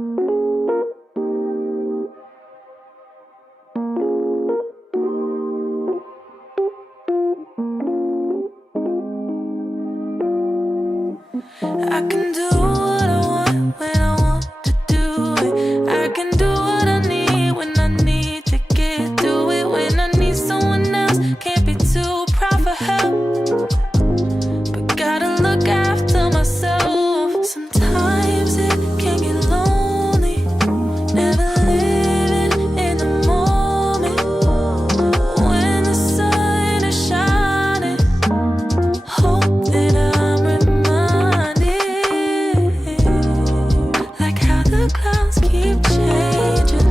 I can do what I want when I want to do it. I can do what I need when I need to get through it. When I need someone else, can't be too proud for help, but gotta look after myself. Sometimes it can get lonely, never living in the moment. When the sun is shining, hope that I'm reminded, like how the clouds keep changing.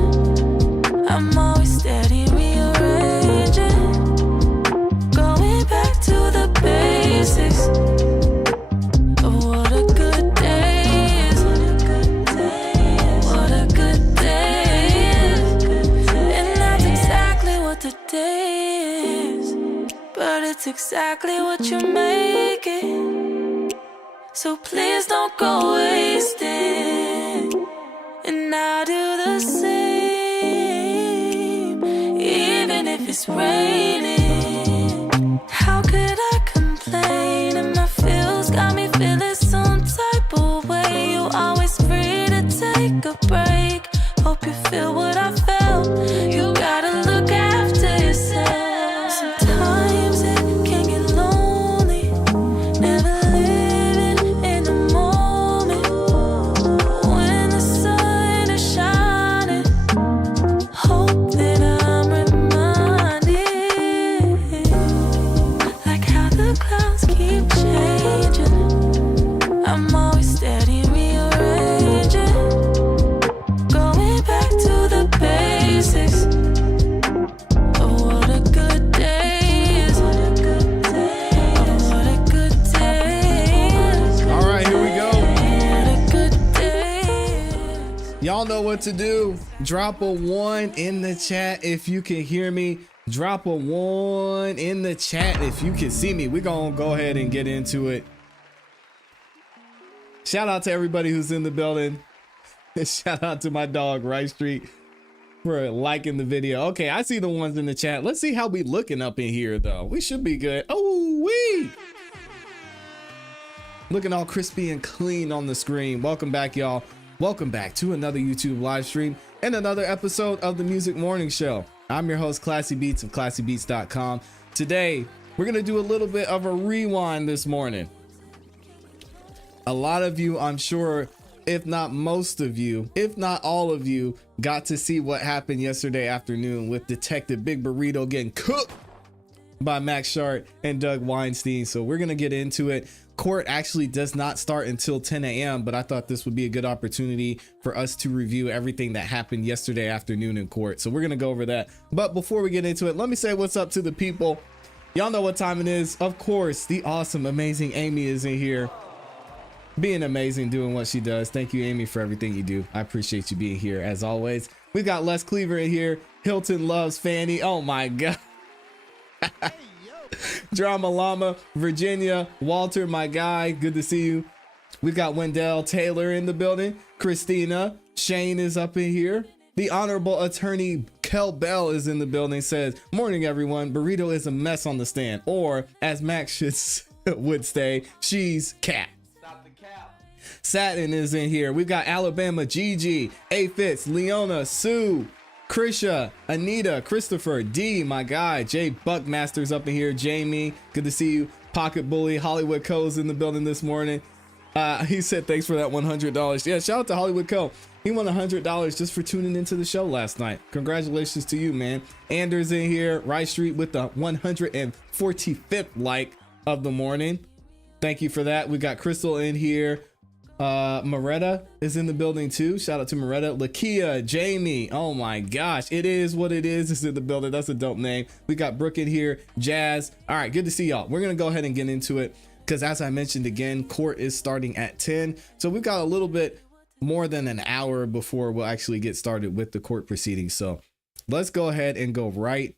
I'm always steady rearranging, going back to the basics of what a good day is. What a good day is. And that's exactly what today is. But it's exactly what you make it. So please don't go wasting. And I do the same, even if it's raining. How could I complain? And my feels got me feeling some type of way. You always free to take a break. Hope you feel what I felt. You gotta look after yourself. Sometimes it can get lonely, never living in the moment. When the sun is shining, hope that I'm reminded, like how the clouds keep changing. I'm always steady rearranging, going back to the basics of what a good day is. Of what a good day is. All right, here we go. What a good day is. Y'all know what to do. Drop a 1 in the chat if you can hear me. Drop a 1 in the chat if you can see me. We're gonna go ahead and get into it. Shout out to everybody who's in the building. Shout out to my dog, Rice Street, for liking the video. Okay, I see the ones in the chat. Let's see how we looking up in here, though. We should be good. Oh, wee! Looking all crispy and clean on the screen. Welcome back, y'all. Welcome back to another YouTube live stream and another episode of the Music Morning Show. I'm your host, ClassE Beats of ClassEbeats.com. Today, we're gonna do a little bit of a rewind this morning. A lot of you, I'm sure, if not most of you, if not all of you, got to see what happened yesterday afternoon with Detective Big Burrito getting cooked by Max Shart and Doug Weinstein. So we're gonna get into it. Court actually does not start until 10 a.m., but I thought this would be a good opportunity for us to review everything that happened yesterday afternoon in court. So we're gonna go over that. But before we get into it, let me say what's up to the people. Y'all know what time it is. Of course, the awesome, amazing Amy is in here, being amazing, doing what she does. Thank you, Amy, for everything you do. I appreciate you being here as always. We've got Les Cleaver in here. Hilton loves Fanny. Oh my God. Drama Llama, Virginia, Walter, my guy, good to see you. We've got Wendell Taylor in the building. Christina, Shane is up in here. The Honorable Attorney Kel Bell is in the building, says, morning everyone, Burrito is a mess on the stand. Or as Max would say, she's cat. Stop the cap. Satin is in here. We've got Alabama, Gigi, A Fitz, Leona, Sue, Krisha, Anita, Christopher, D, my guy, Jay Buckmaster's up in here, Jamie, good to see you. Pocket Bully, Hollywood Co's in the building this morning. He said thanks for that $100. Yeah, shout out to Hollywood Co. He won $100 just for tuning into the show last night. Congratulations to you, man. Anders in here, Rice Street with the 145th like of the morning. Thank you for that. We got Crystal in here. Moretta is in the building too. Shout out to Moretta. Lakia, Jamie, oh my gosh, it is what it is in the building. That's a dope name. We got Brooke in here, Jazz. All right, good to see y'all. We're gonna go ahead and get into it because as I mentioned again, court is starting at 10, so we've got a little bit more than an hour before we'll actually get started with the court proceedings. So let's go ahead and go right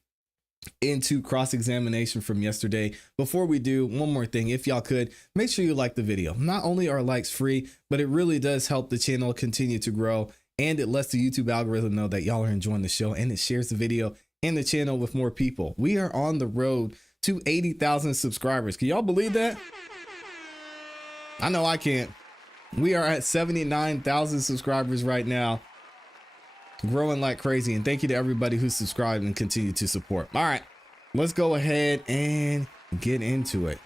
into cross-examination from yesterday. Before we do, one more thing, if y'all could, make sure you like the video. Not only are likes free, but it really does help the channel continue to grow, and it lets the YouTube algorithm know that y'all are enjoying the show, and it shares the video and the channel with more people. We are on the road to 80,000 subscribers. Can y'all believe that? I know I can't. We are at 79,000 subscribers right now, growing like crazy. And thank you to everybody who subscribed and continue to support. All right, let's go ahead and get into it.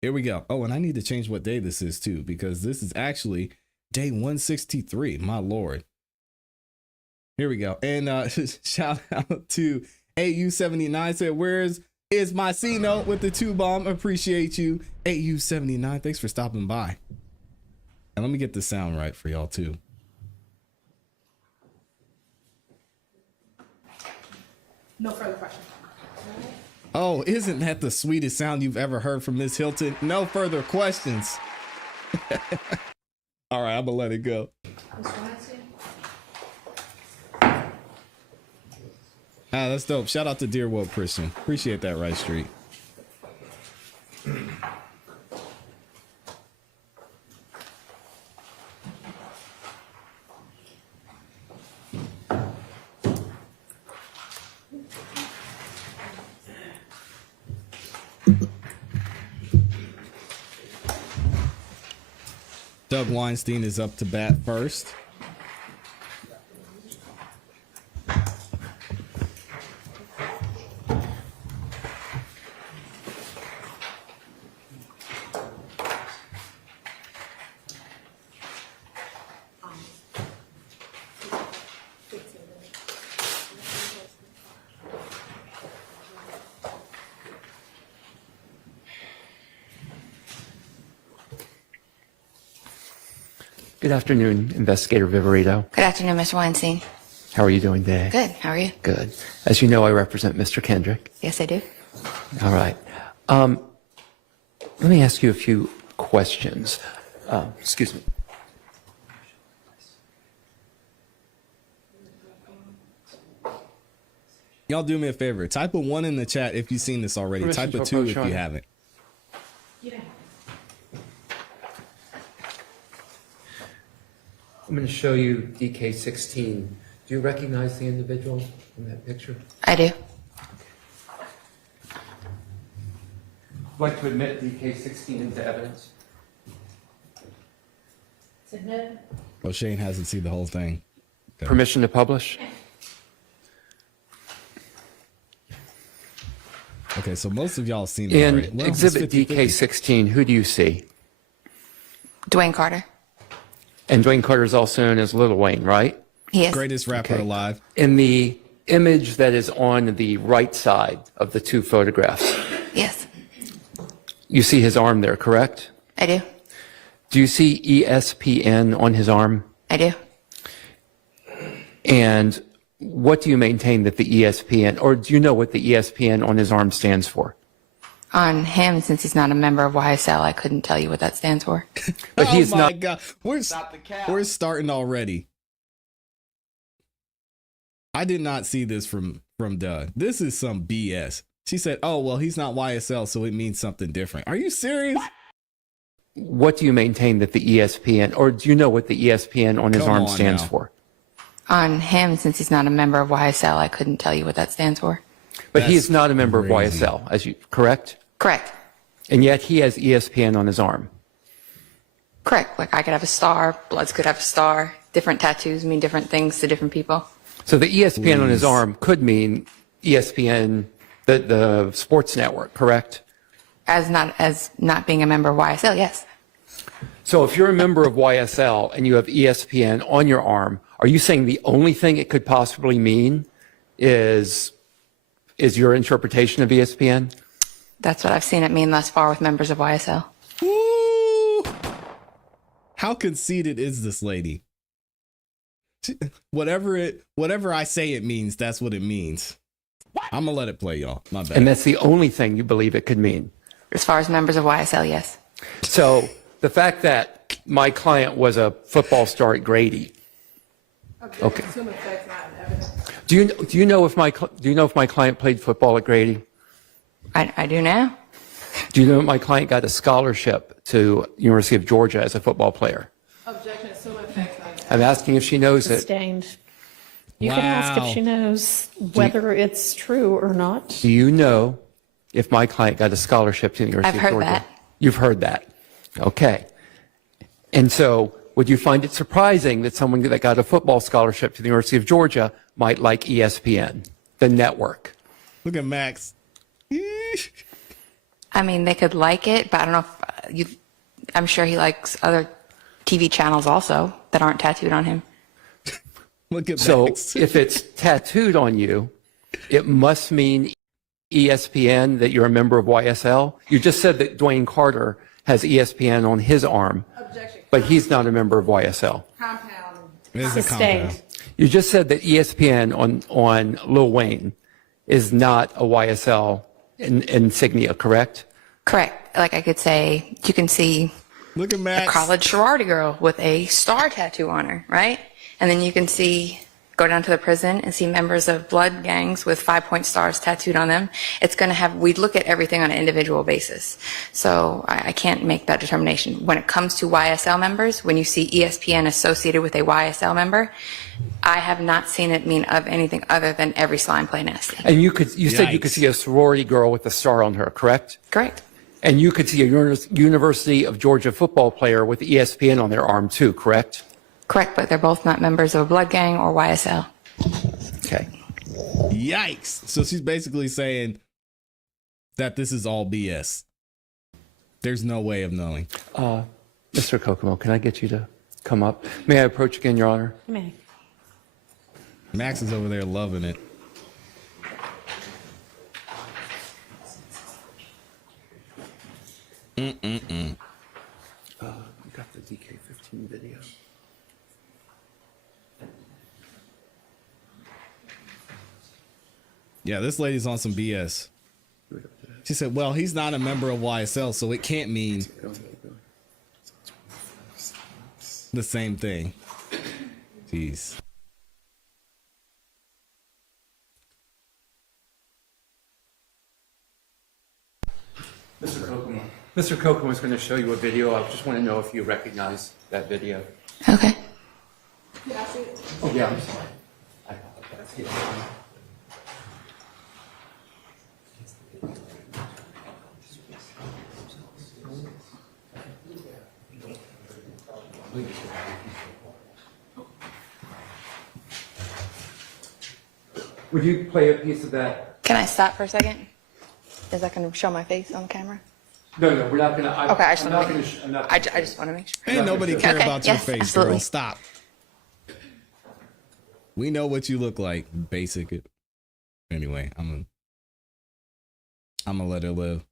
Here we go. Oh, and I need to change what day this is too, because this is actually day 163. My Lord. Here we go. And shout out to AU79, said, where's my C note with the 2 bomb? Appreciate you. AU79, thanks for stopping by. And let me get the sound right for y'all too. No further questions. Oh, isn't that the sweetest sound you've ever heard from Miss Hilton? No further questions. All right, I'm gonna let it go. Ah, that's dope. Shout out to Dear Woke Christian. Appreciate that, Right Street. Doug Weinstein is up to bat first. Good afternoon, Investigator Viverito. Good afternoon, Mr. Weinstein. How are you doing today? Good. How are you? Good. As you know, I represent Mr. Kendrick. Yes, I do. All right. Let me ask you a few questions. Excuse me. Y'all do me a favor. Type a 1 in the chat if you've seen this already. Permission Type a to 2 approach, if Your you Honor. haven't. I'm going to show you DK16. Do you recognize the individual in that picture? I do. I'd like to admit DK16 into evidence. Submit. Oh, Shane hasn't seen the whole thing. Okay. Permission to publish? Okay, so most of y'all seen it In already. Well, it's Exhibit 50-50. DK16, who do you see? Dwayne Carter. And Dwayne Carter is also known as Lil Wayne, right? He is. Greatest rapper Okay. alive. In the image that is on the right side of the two photographs, Yes, you see his arm there, correct? I do. Do you see ESPN on his arm? I do. And what do you maintain that the ESPN, or do you know what the ESPN on his arm stands for? On him, since he's not a member of YSL, I couldn't tell you what that stands for. But Oh he's my not. God. We're starting already. I did not see this from Doug. This is some BS. She said, oh, well, he's not YSL, so it means something different. Are you serious? What do you maintain that the ESPN, or do you know what the ESPN on his Come arm on stands now. for? On him, since he's not a member of YSL, I couldn't tell you what that stands for. But he That's is not a member crazy. of YSL, as you correct? Correct. And yet he has ESPN on his arm. Correct. Like I could have a star, Bloods could have a star. Different tattoos mean different things to different people. So the ESPN on his Please. arm could mean ESPN, the sports network, correct? As not being a member of YSL, yes. So if you're a member of YSL and you have ESPN on your arm, are you saying the only thing it could possibly mean is your interpretation of ESPN? That's what I've seen it mean thus far with members of YSL. Woo! How conceited is this lady? Whatever I say it means, that's what it means. I'm gonna let it play, y'all. My bad. And that's the only thing you believe it could mean. As far as members of YSL, yes. So the fact that my client was a football star at Grady, okay. Do you know if my client played football at Grady? I do now. Do you know if my client got a scholarship to University of Georgia as a football player? Objection, it still affects that. I'm asking if she knows it. Sustained. You can ask if Wow. she knows whether it's true or not. Do you know if my client got a scholarship to the University I've of heard Georgia? that. You've heard that. Okay. And so would you find it surprising that someone that got a football scholarship to the University of Georgia might like ESPN, the network? Look at Max. I mean, they could like it, but I don't know if I'm sure he likes other TV channels also that aren't tattooed on him. Look at So Max. if it's tattooed on you, it must mean ESPN, that you're a member of YSL. You just said that Dwayne Carter has ESPN on his arm, Objection. but he's not a member of YSL. Compound. There's a Sustained. compound. You just said that ESPN on Lil Wayne is not a YSL insignia, correct? Correct. Like I could say, you can see Look at a Max. college sorority girl with a star tattoo on her, right? And then you can go down to the prison and see members of blood gangs with 5-point stars tattooed on them. It's going to have, we look at everything on an individual basis. So I can't make that determination. When it comes to YSL members, when you see ESPN associated with a YSL member, I have not seen it mean of anything other than every slime play nasty. And you said you could Yikes. see a sorority girl with a star on her, correct? Correct. And you could see a University of Georgia football player with ESPN on their arm too, correct? Correct, but they're both not members of a blood gang or YSL. Okay. Yikes. So she's basically saying that this is all BS. There's no way of knowing. Mr. Kokomo, can I get you to come up? May I approach again, Your Honor? May. Max is over there loving it. You got the DK15 video. Yeah, this lady's on some BS. She said, well, he's not a member of YSL, so it can't mean the same thing. Jeez. Mr. Kokomo is going to show you a video. I just want to know if you recognize that video. Okay. Oh, yeah, I'm sorry. I apologize. Yeah. Would you play a piece of that? Can I stop for a second? Is that going to show my face on camera? No, we're not going to. Okay, I just I'm want not to going make, to. I'm not. I just want to make sure. Ain't nobody care Okay, about your yes, face, absolutely. girl. Stop. We know what you look like, basic. Anyway, I'm gonna let her live.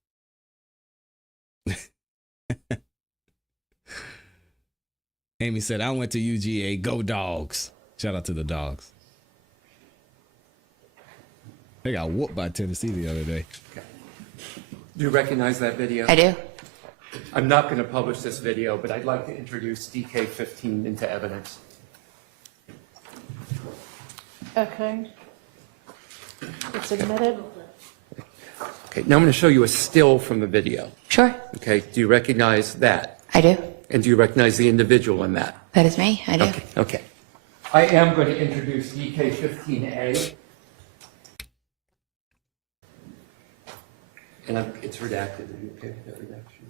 Amy said, I went to UGA. Go Dogs. Shout out to the Dogs. They got whooped by Tennessee the other day. Do you recognize that video? I do. I'm not going to publish this video, but I'd like to introduce DK15 into evidence. Okay. It's admitted. Okay, now I'm going to show you a still from the video. Sure. Okay, do you recognize that? I do. And do you recognize the individual in that? That is me. I do. Okay. I am going to introduce DK15A. And it's redacted. Are you okay with that redaction?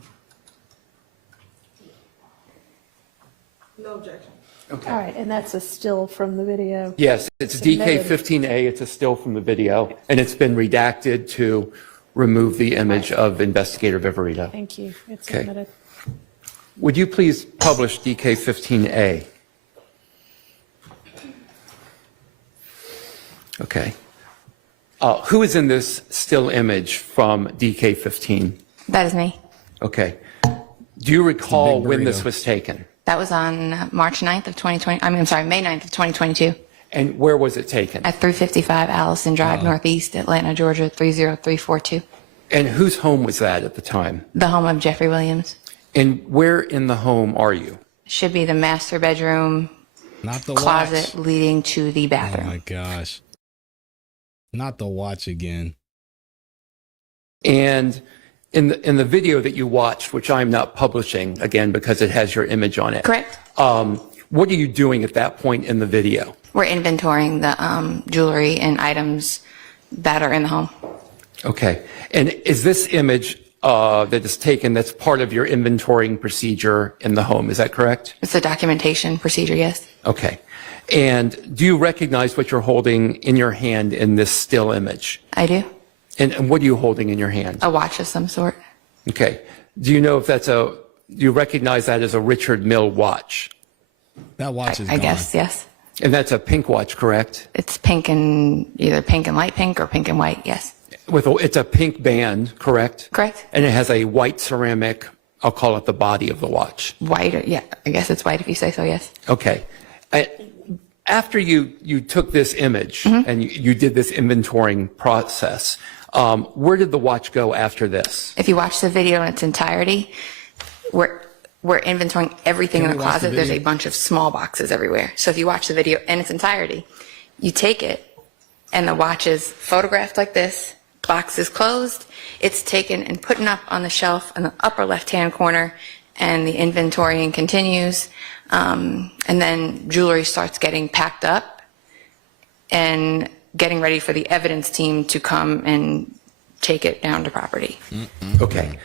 No objection. Okay. All right, and that's a still from the video. Yes, it's Submitted. DK15A. It's a still from the video, and it's been redacted to remove the image of Investigator Viverito. Thank you. It's Okay. admitted. Would you please publish DK15A? Okay. Who is in this still image from DK15? That is me. Okay. Do you recall big when this burrito. was taken? That was on March 9th of 2020. I'm sorry, May 9th of 2022 And where was it taken? at 355 Allison Drive, Northeast, Atlanta, Georgia, 30342. And whose home was that at the time? The home of Jeffrey Williams. And where in the home are you? Should be the master bedroom Not the closet watch. leading to the Oh bathroom. my gosh. Not the watch again. And in the video that you watched, which I'm not publishing again because it has your image on it. Correct. What are you doing at that point in the video? We're inventorying the jewelry and items that are in the home. Okay. And is this image that is taken that's part of your inventorying procedure in the home? Is that correct? It's a documentation procedure, yes. Okay. And do you recognize what you're holding in your hand in this still image? I do. And what are you holding in your hand? A watch of some sort. Okay. Do you know if do you recognize that as a Richard Mille watch? That watch is I gone. guess, yes. And that's a pink watch, correct? It's pink and either pink and light pink or pink and white, yes. It's a pink band, correct? Correct. And it has a white ceramic, I'll call it the body of the watch. White, or, yeah, I guess it's white if you say so, yes. Okay. After you took this image and you did this inventorying process, where did the watch go after this? If you watch the video in its entirety, we're inventorying everything Can in the we watch the closet. There's a video? bunch of small boxes everywhere. So if you watch the video in its entirety, you take it and the watch is photographed like this, box is closed, it's taken and put up on the shelf in the upper left-hand corner, and the inventorying continues. And then jewelry starts getting packed up and getting ready for the evidence team to come and take it down to property. Okay.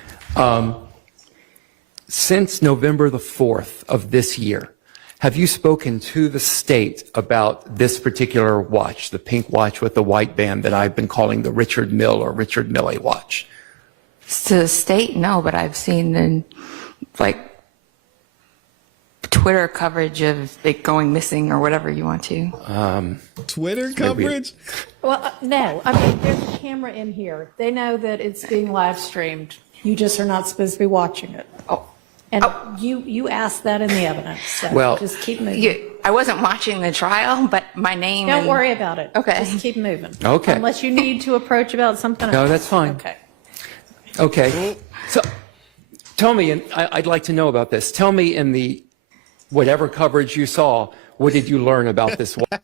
Since November the 4th of this year, have you spoken to the state about this particular watch, the pink watch with the white band that I've been calling the Richard Mille or Richard Mille watch? To the state, no, but I've seen the, Twitter coverage of it going missing or whatever you want to. Twitter coverage? Well, no, I mean, there's a camera in here. They know that it's being live streamed. You just are not supposed to be watching it. Oh. And you asked that in the evidence, so Well, just keep moving. I wasn't watching the trial, but my name. Don't and- worry about it. Okay. Just keep moving. Okay. Unless you need to approach about something else. No, that's fine. Okay. Okay. So tell me, and I'd like to know about this. Tell me in the whatever coverage you saw, what did you learn about this watch?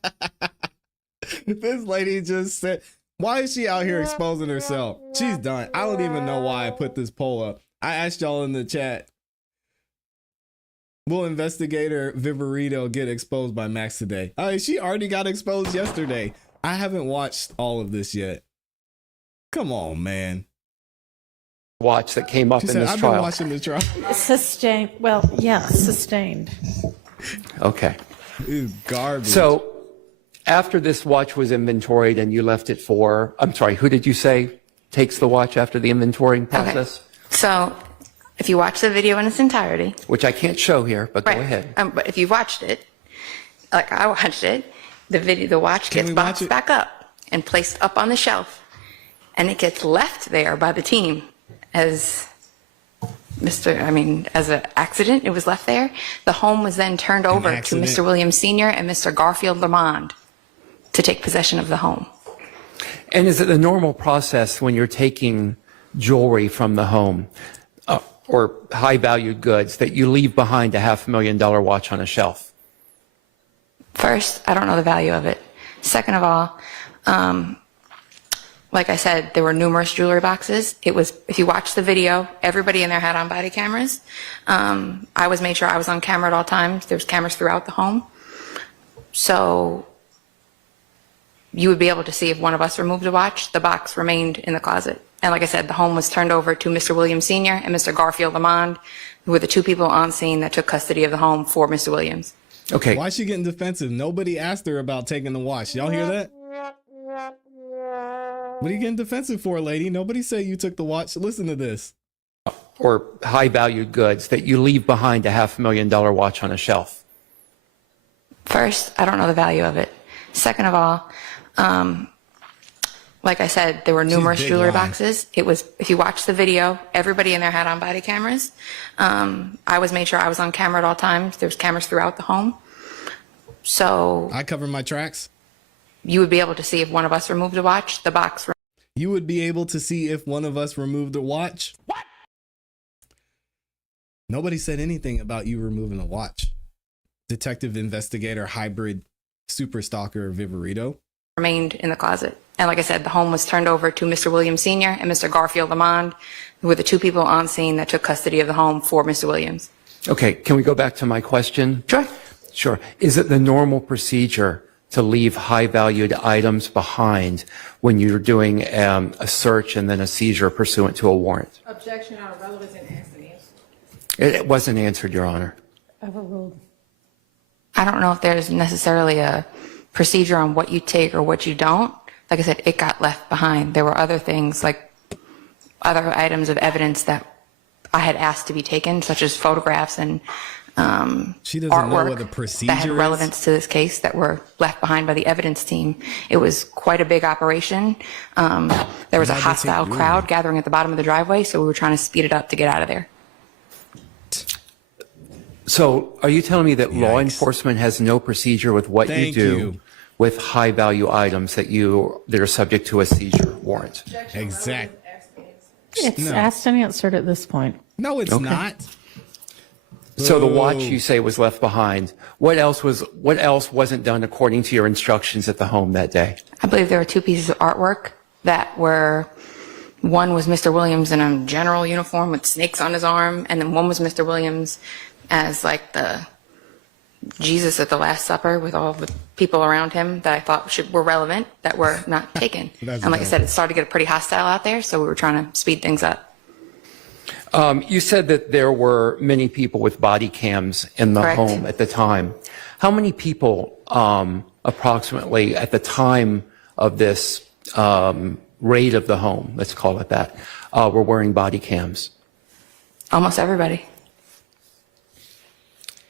This lady just said, why is she out here exposing herself? She's done. I don't even know why I put this poll up. I asked y'all in the chat, will investigator Viverito get exposed by Max today? She already got exposed yesterday. I haven't watched all of this yet. Come on, man. Watch that came up She in said, this I've trial. been watching the trial. Sustained. Well, yeah, sustained. Okay. It's garbage. So after this watch was inventoried and you left it for, I'm sorry, who did you say takes the watch after the inventorying process? So if you watch the video in its entirety. Which I can't show here, but go Right. ahead. But if you watched it, like I watched it, the watch Can gets we watch boxed it? back up and placed up on the shelf, and it gets left there by the team as as an accident. It was left there. The home was then turned over to accident? Mr. Williams Sr. and Mr. Garfield Lamond to take possession of the home. And is it the normal process when you're taking jewelry from the home or high valued goods that you leave behind a $500,000 watch on a shelf? First, I don't know the value of it. Second of all, like I said, there were numerous jewelry boxes. It was, if you watch the video, everybody in there had on body cameras. I made sure I was on camera at all times. There's cameras throughout the home. So you would be able to see if one of us removed a watch, the box remained in the closet. And like I said, the home was turned over to Mr. Williams Sr. and Mr. Garfield Lamond, who were the two people on scene that took custody of the home for Mr. Williams. Okay. Why is she getting defensive? Nobody asked her about taking the watch. Y'all hear that? What are you getting defensive for, lady? Nobody said you took the watch. Listen to this. Or high valued goods that you leave behind a $500,000 watch on a shelf? First, I don't know the value of it. Second of all, like I said, there were numerous big jewelry lying. boxes. It was, if you watch the video, everybody in there had on body cameras. I made sure I was on camera at all times. There's cameras throughout the home. So I cover my tracks. you would be able to see if one of us removed a watch, the box. You would be able to see if one of us removed the watch. What? Nobody said anything about you removing a watch. Detective investigator hybrid super stalker Viverito. remained in the closet. And like I said, the home was turned over to Mr. Williams Sr. and Mr. Garfield Lamond, who were the two people on scene that took custody of the home for Mr. Williams. Okay, can we go back to my question? Sure. Sure. Is it the normal procedure to leave high-valued items behind when you're doing a search and then a seizure pursuant to a warrant? Objection out of relevance and accidents. It wasn't answered, Your Honor. Overruled. I don't know if there's necessarily a procedure on what you take or what you don't. Like I said, it got left behind. There were other things, like other items of evidence that I had asked to be taken, such as photographs and She doesn't know artwork what the that had procedure is? relevance to this case that were left behind by the evidence team. It was quite a big operation. There was a Why'd they take hostile you? crowd gathering at the bottom of the driveway, so we were trying to speed it up to get out of there. So are you telling me that law Yikes. enforcement has no procedure with what Thank you do you. with high-value items that are subject to a seizure warrant? Exact. It's No. asked and answered at this point. No, it's Okay. not. So the watch Boo. you say was left behind. What else wasn't done according to your instructions at the home that day? I believe there were two pieces of artwork that were, one was Mr. Williams in a general uniform with snakes on his arm, and then one was Mr. Williams as like the Jesus at the Last Supper with all the people around him that I thought were relevant that were not taken. That's And like I dope. said, it started to get pretty hostile out there, so we were trying to speed things up. You said that there were many people with body cams in the Correct. home at the time. How many people, approximately, at the time of this raid of the home, let's call it that, were wearing body cams? Almost everybody.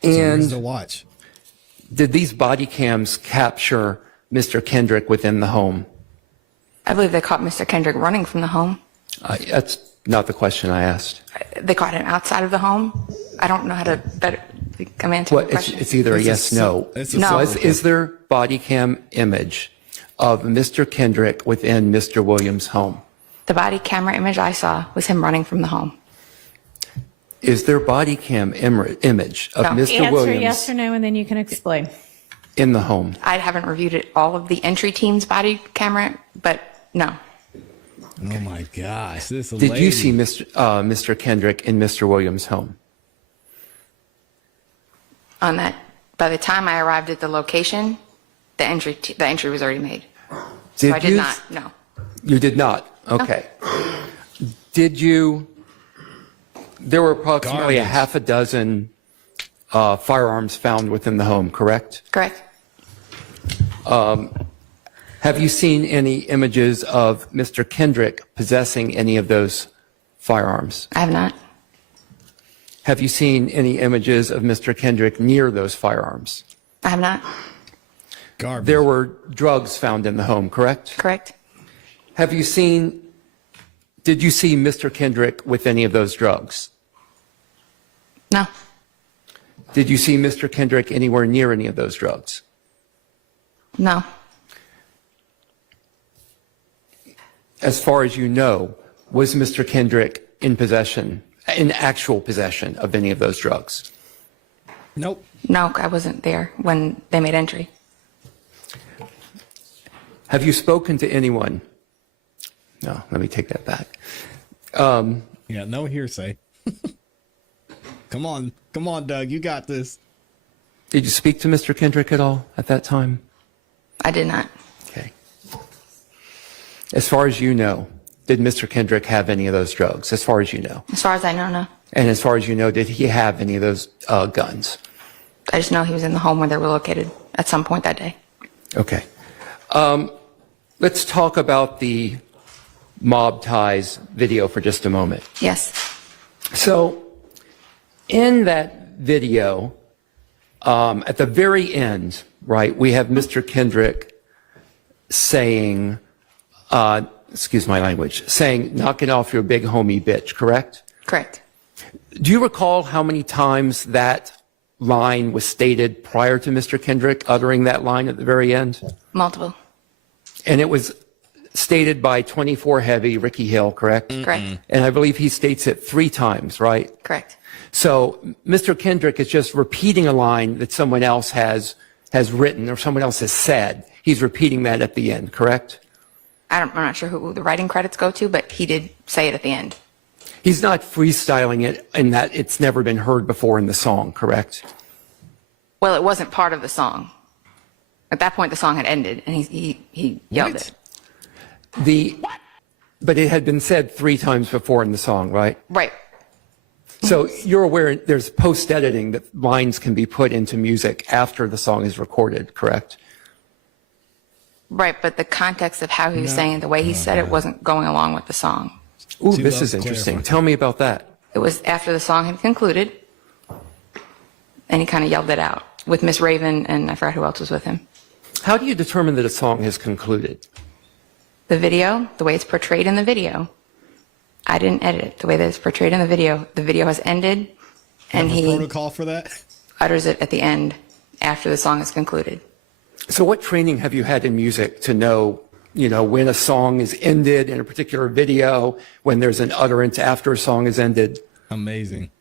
So where's the And watch? did these body cams capture Mr. Kendrick within the home? I believe they caught Mr. Kendrick running from the home. That's not the question I asked. They caught him outside of the home. I don't know how to better come answer Well, the question. it's either a It's a yes, no. it's a No. So simple is there body cam image of Mr. Kendrick within Mr. Williams' home? The body camera image I saw was him running from the home. Is there body cam image of No. Mr. Answer Williams yes or no, and then you can explain. in the home? I haven't reviewed it, all of the entry team's body camera, but no. Oh my gosh, this Did lady. you see Mr. Kendrick in Mr. Williams' home? On that, by the time I arrived at the location, the entry was already made. So I did not, no. You did not? Okay. Did you, there were approximately a Garbage. half a dozen firearms found within the home, correct? Correct? Have you seen any images of Mr. Kendrick possessing any of those firearms? I have not. Have you seen any images of Mr. Kendrick near those firearms? I have not. Garbage. There were drugs found in the home, correct? Correct? Did you see Mr. Kendrick with any of those drugs? No. Did you see Mr. Kendrick anywhere near any of those drugs? No. As far as you know, was Mr. Kendrick in actual possession of any of those drugs? Nope. No, I wasn't there when they made entry. Have you spoken to anyone? No, let me take that back. Yeah, no hearsay. Come on, Doug, you got this. Did you speak to Mr. Kendrick at all at that time? I did not. Okay. As far as you know, did Mr. Kendrick have any of those drugs? As far as you know. As far as I know, no. And as far as you know, did he have any of those guns? I just know he was in the home where they were located at some point that day. Okay. Let's talk about the mob ties video for just a moment. Yes. So in that video, at the very end, right, we have Mr. Kendrick saying, excuse my language, saying, knock it off your big homie bitch, correct? Correct. Do you recall how many times that line was stated prior to Mr. Kendrick uttering that line at the very end? Multiple. And it was stated by 24 Heavy Ricky Hill, correct? Correct. And I believe he states it 3 times, right? Correct. So Mr. Kendrick is just repeating a line that someone else has written or someone else has said. he's repeating that at the end, correct? I'm not sure who the writing credits go to, but he did say it at the end. He's not freestyling it in that it's never been heard before in the song, correct? Well, it wasn't part of the song. At that point, the song had ended, and he yelled What? it. But it had been said 3 times before in the song, right? Right. So you're aware there's post-editing that lines can be put into music after the song is recorded, correct? Right, but the context of how he was saying it, the way he said it, wasn't going along with the song. Ooh, She this loves is interesting. clarifying. Tell me about that. It was after the song had concluded, and he kind of yelled it out with Miss Raven, and I forgot who else was with him. How do you determine that a song has concluded? The video, the way it's portrayed in the video, I didn't edit it. The way that it's portrayed in the video has ended, and Have a he protocol for that? utters it at the end after the song is concluded. So what training have you had in music to know, when a song is ended in a particular video, when there's an utterance after a song is ended? Amazing.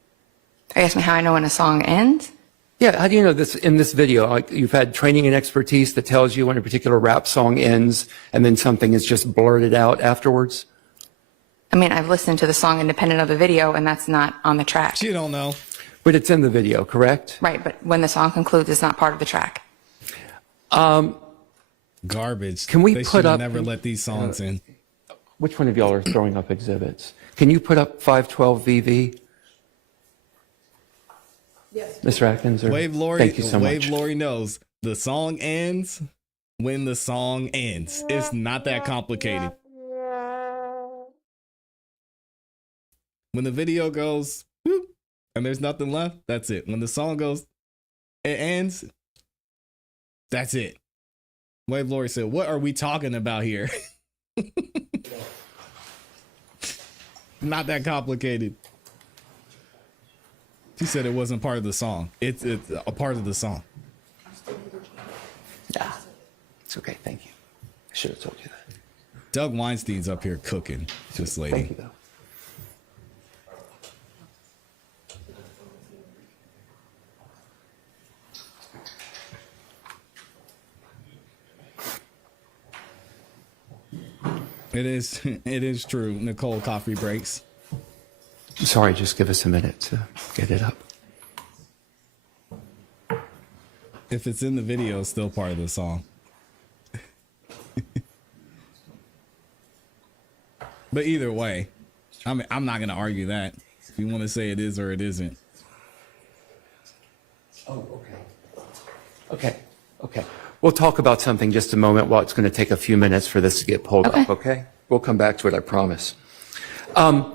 Are you asking me how I know when a song ends? Yeah, how do you know this in this video? Like you've had training and expertise that tells you when a particular rap song ends and then something is just blurted out afterwards? I mean, I've listened to the song independent of the video, and that's not on the track. You don't know. But it's in the video, correct? Right, but when the song concludes, it's not part of the track. Garbage. Can we They put should up- never let these songs in. Which one of y'all are throwing up exhibits? Can you put up 512 VV? Yes. Mr. Atkins? Or, Wave Lori. Thank you so Wave much. Lori knows the song ends when the song ends. It's not that complicated. When the video goes, whoop, and there's nothing left, that's it. When the song goes, it ends, that's it. Wave Lori said, "What are we talking about here?" Not that complicated. She said it wasn't part of the song. It's a part of the song. Yeah. It's okay. Thank you. I should have told you that. Doug Weinstein's up here cooking. This lady. Thank you, though. It is true. Nicole, coffee breaks. Sorry, just give us a minute to get it up. If it's in the video, it's still part of the song. But either way, I'm not gonna argue that. If you want to say it is or it isn't. Oh, okay. Okay. We'll talk about something just a moment while it's going to take a few minutes for this to get pulled Okay. up, okay? We'll come back to it, I promise. Again,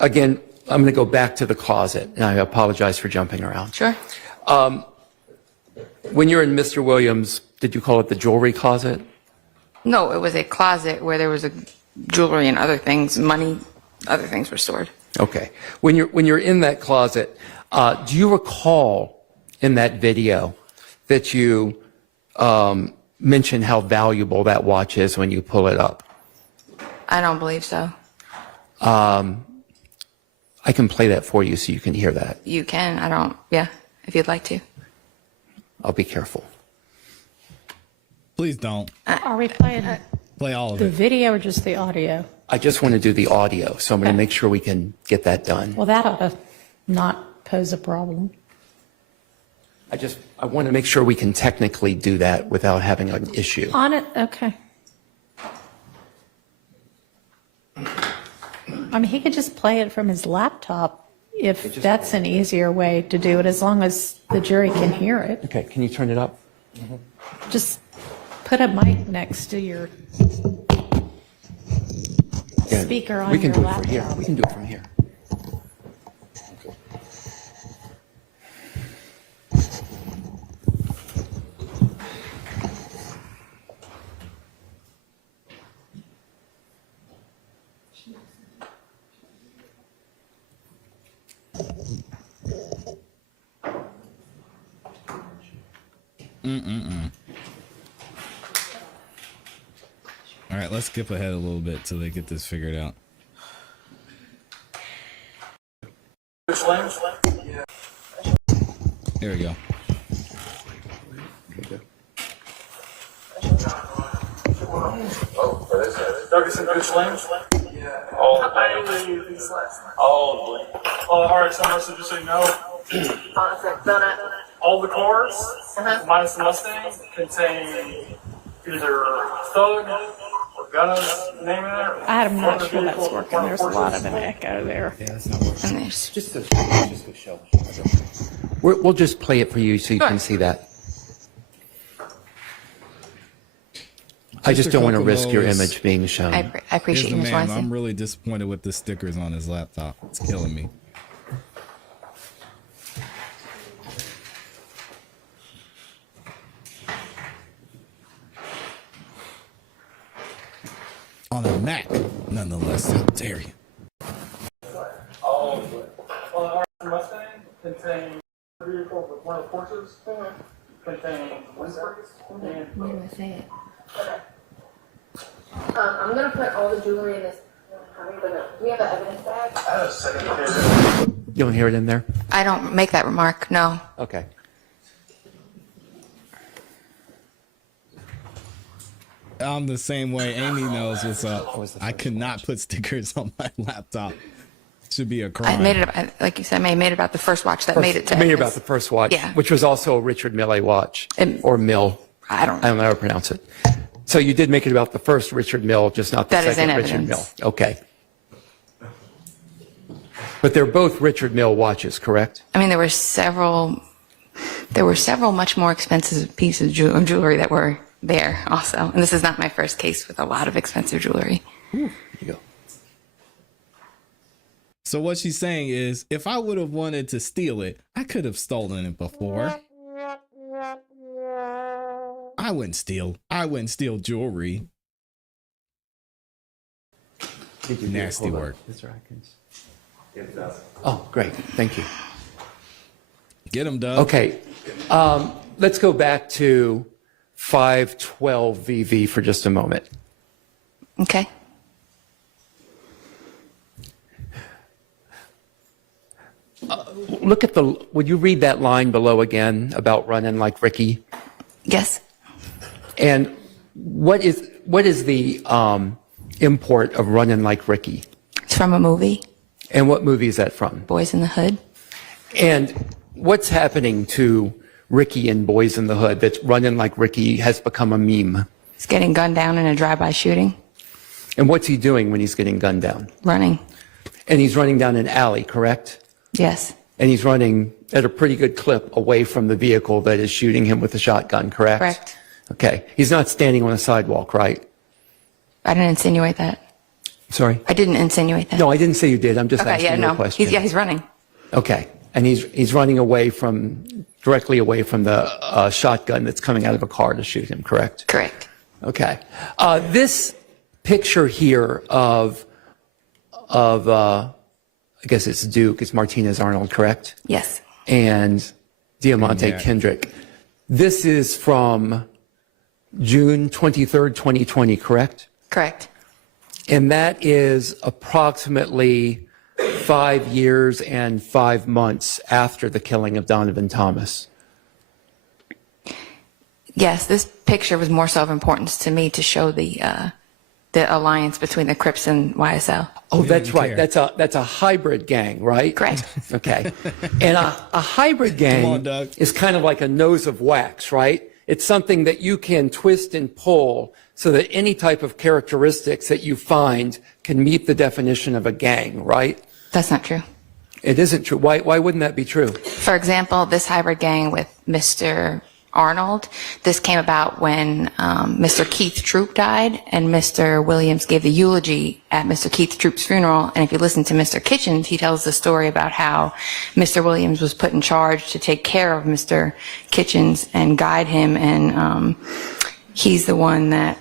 I'm going to go back to the closet, and I apologize for jumping around. Sure. When you're in Mr. Williams, did you call it the jewelry closet? No, it was a closet where there was a jewelry and other things, money, other things were stored. Okay. When you're in that closet, do you recall in that video that you mentioned how valuable that watch is when you pull it up? I don't believe so. I can play that for you so you can hear that. You can. I don't. Yeah, if you'd like to. I'll be careful. Please don't Are we playing play all of the it. video or just the audio? I just want to do the audio, so I'm going to make sure we can get that done. Well, that ought to not pose a problem. I want to make sure we can technically do that without having an issue. On it, okay. I mean, he could just play it from his laptop if that's an easier way to do it, as long as the jury can hear it. Okay, can you turn it up? Just put a mic next to your Yeah, speaker on we can your do it from here. laptop. We can do it from here. All right, let's skip ahead a little bit till they get this figured out. There we go. Ferguson Good Sling? Yeah. All the day. All the day. All right, so just so you know, all the cars, minus the Mustang, contain either thug or guns, name in there. I'm not sure that's working. There's a lot of an echo there. Yeah, that's not working. And there's Just go show. We'll just play it for you so you can see that. I just don't want to risk your image being shown. I appreciate Here's you, the Ms. man. Weinstein. I'm really disappointed with the stickers on his laptop. It's killing me. On a Mac, nonetheless. How dare you? All the Mustang contain vehicle with one of the Porsches, contain windscreens, and I'm gonna put all the jewelry in this. Do we have an evidence bag? I have a second here. You don't hear it in there? I don't make that remark, no. Okay. I'm the same way. Amy knows what's up. I could not put stickers on my laptop. Should be a I crime. made it, like you said, I made it about the first watch that made it to I made it evidence. about the first watch, Yeah. which was also a Richard Mille watch, or Mill. I don't I don't know how to pronounce it. So you did make it about the first Richard Mille, just not the That is second in Richard Mille. evidence. Okay. But they're both Richard Mille watches, correct? I mean, there were several much more expensive pieces of jewelry that were there also. And this is not my first case with a lot of expensive jewelry. There you go. So what she's saying is, if I would have wanted to steal it, I could have stolen it before. I wouldn't steal jewelry. Nasty work. Mr. Atkins. Oh, great. Thank you. Get him, Doug. Okay. Let's go back to 512 VV for just a moment. Okay. Look at would you read that line below again about running like Ricky? Yes. And what is the import of running like Ricky? It's from a movie, And what movie is that from? Boys in the Hood. And what's happening to Ricky in Boys in the Hood that's running like Ricky has become a meme? He's getting gunned down in a drive-by shooting, And what's he doing when he's getting gunned down? running. And he's running down an alley, correct? Yes. And he's running at a pretty good clip away from the vehicle that is shooting him with a shotgun, correct? Correct. Okay. He's not standing on a sidewalk, right? I didn't insinuate that. Sorry? I didn't insinuate that. No, I didn't say you did. I'm just Okay, asking yeah, you no. a question. He's running. Okay. And he's running directly away from the shotgun that's coming out of a car to shoot him, correct? Correct. Okay. This picture here of I guess it's Duke, it's Martinez Arnold, correct? Yes. And Diamante Yeah. Kendrick. This is from June 23rd, 2020, correct? Correct. And that is approximately 5 years and 5 months after the killing of Donovan Thomas. Yes, this picture was more so of importance to me to show the alliance between the Crips and YSL. Oh, We that's didn't right. care. That's a hybrid gang, right? Correct. Okay. And a hybrid gang on, Doug. is kind of like a nose of wax, right? It's something that you can twist and pull so that any type of characteristics that you find can meet the definition of a gang, right? That's not true. It isn't true. Why wouldn't that be true? For example, this hybrid gang with Mr. Arnold, this came about when Mr. Keith Troop died, and Mr. Williams gave the eulogy at Mr. Keith Troop's funeral. And if you listen to Mr. Kitchens, he tells the story about how Mr. Williams was put in charge to take care of Mr. Kitchens and guide him, and he's the one that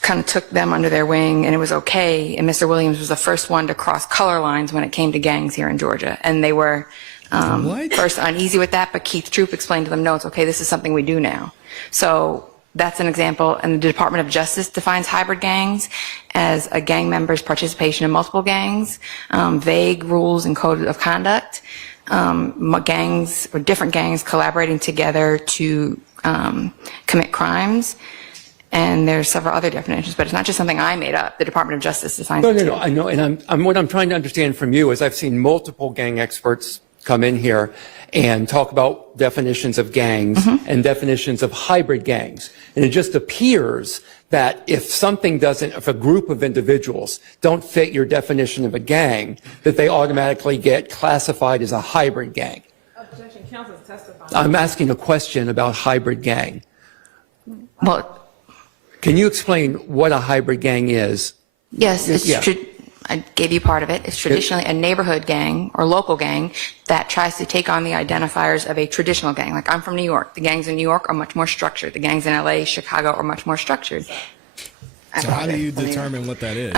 kind of took them under their wing, and it was okay. And Mr. Williams was the first one to cross color lines when it came to gangs here in Georgia, and they were What? first uneasy with that, but Keith Troop explained to them, no, it's okay, this is something we do now. So that's an example, and the Department of Justice defines hybrid gangs as a gang member's participation in multiple gangs, vague rules and code of conduct, gangs or different gangs collaborating together to commit crimes, And there's several other definitions, but it's not just something I made up. The Department of Justice assigned No, it no, to. no, I know, and what I'm trying to understand from you is I've seen multiple gang experts come in here and talk about definitions of gangs and definitions of hybrid gangs. And it just appears that if a group of individuals don't fit your definition of a gang, that they automatically get classified as a hybrid gang. Objection, counsel is testifying. I'm asking a question about hybrid gang. Well, Can you explain what a hybrid gang is? yes, Yeah. I gave you part of it. It's traditionally a neighborhood gang or local gang that tries to take on the identifiers of a traditional gang. Like, I'm from New York. The gangs in New York are much more structured. The gangs in LA, Chicago are much more structured. So how do you determine what that is?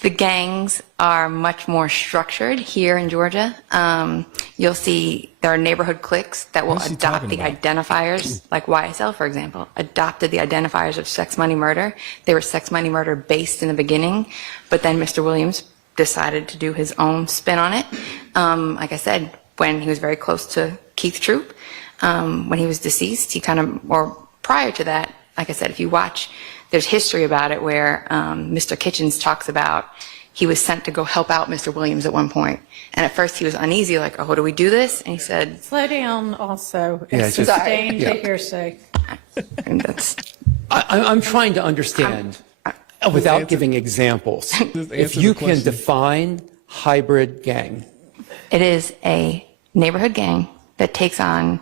The gangs are much more structured here in Georgia. You'll see there are neighborhood cliques that will What is she adopt talking the about? identifiers, like YSL, for example, adopted the identifiers of sex, money, murder. They were sex, money, murder based in the beginning, but then Mr. Williams decided to do his own spin on it. Like I said, when he was very close to Keith Troop, when he was deceased, or prior to that, like I said, if you watch, there's history about it where Mr. Kitchens talks about he was sent to go help out Mr. Williams at one point. And at first he was uneasy, like, oh, do we do this? And he said, Slow down also. Yeah, It's just- sustained yeah. to hearsay. and that's, I'm trying to understand, without giving examples, if answer you the can question. define hybrid gang. it is a neighborhood gang that takes on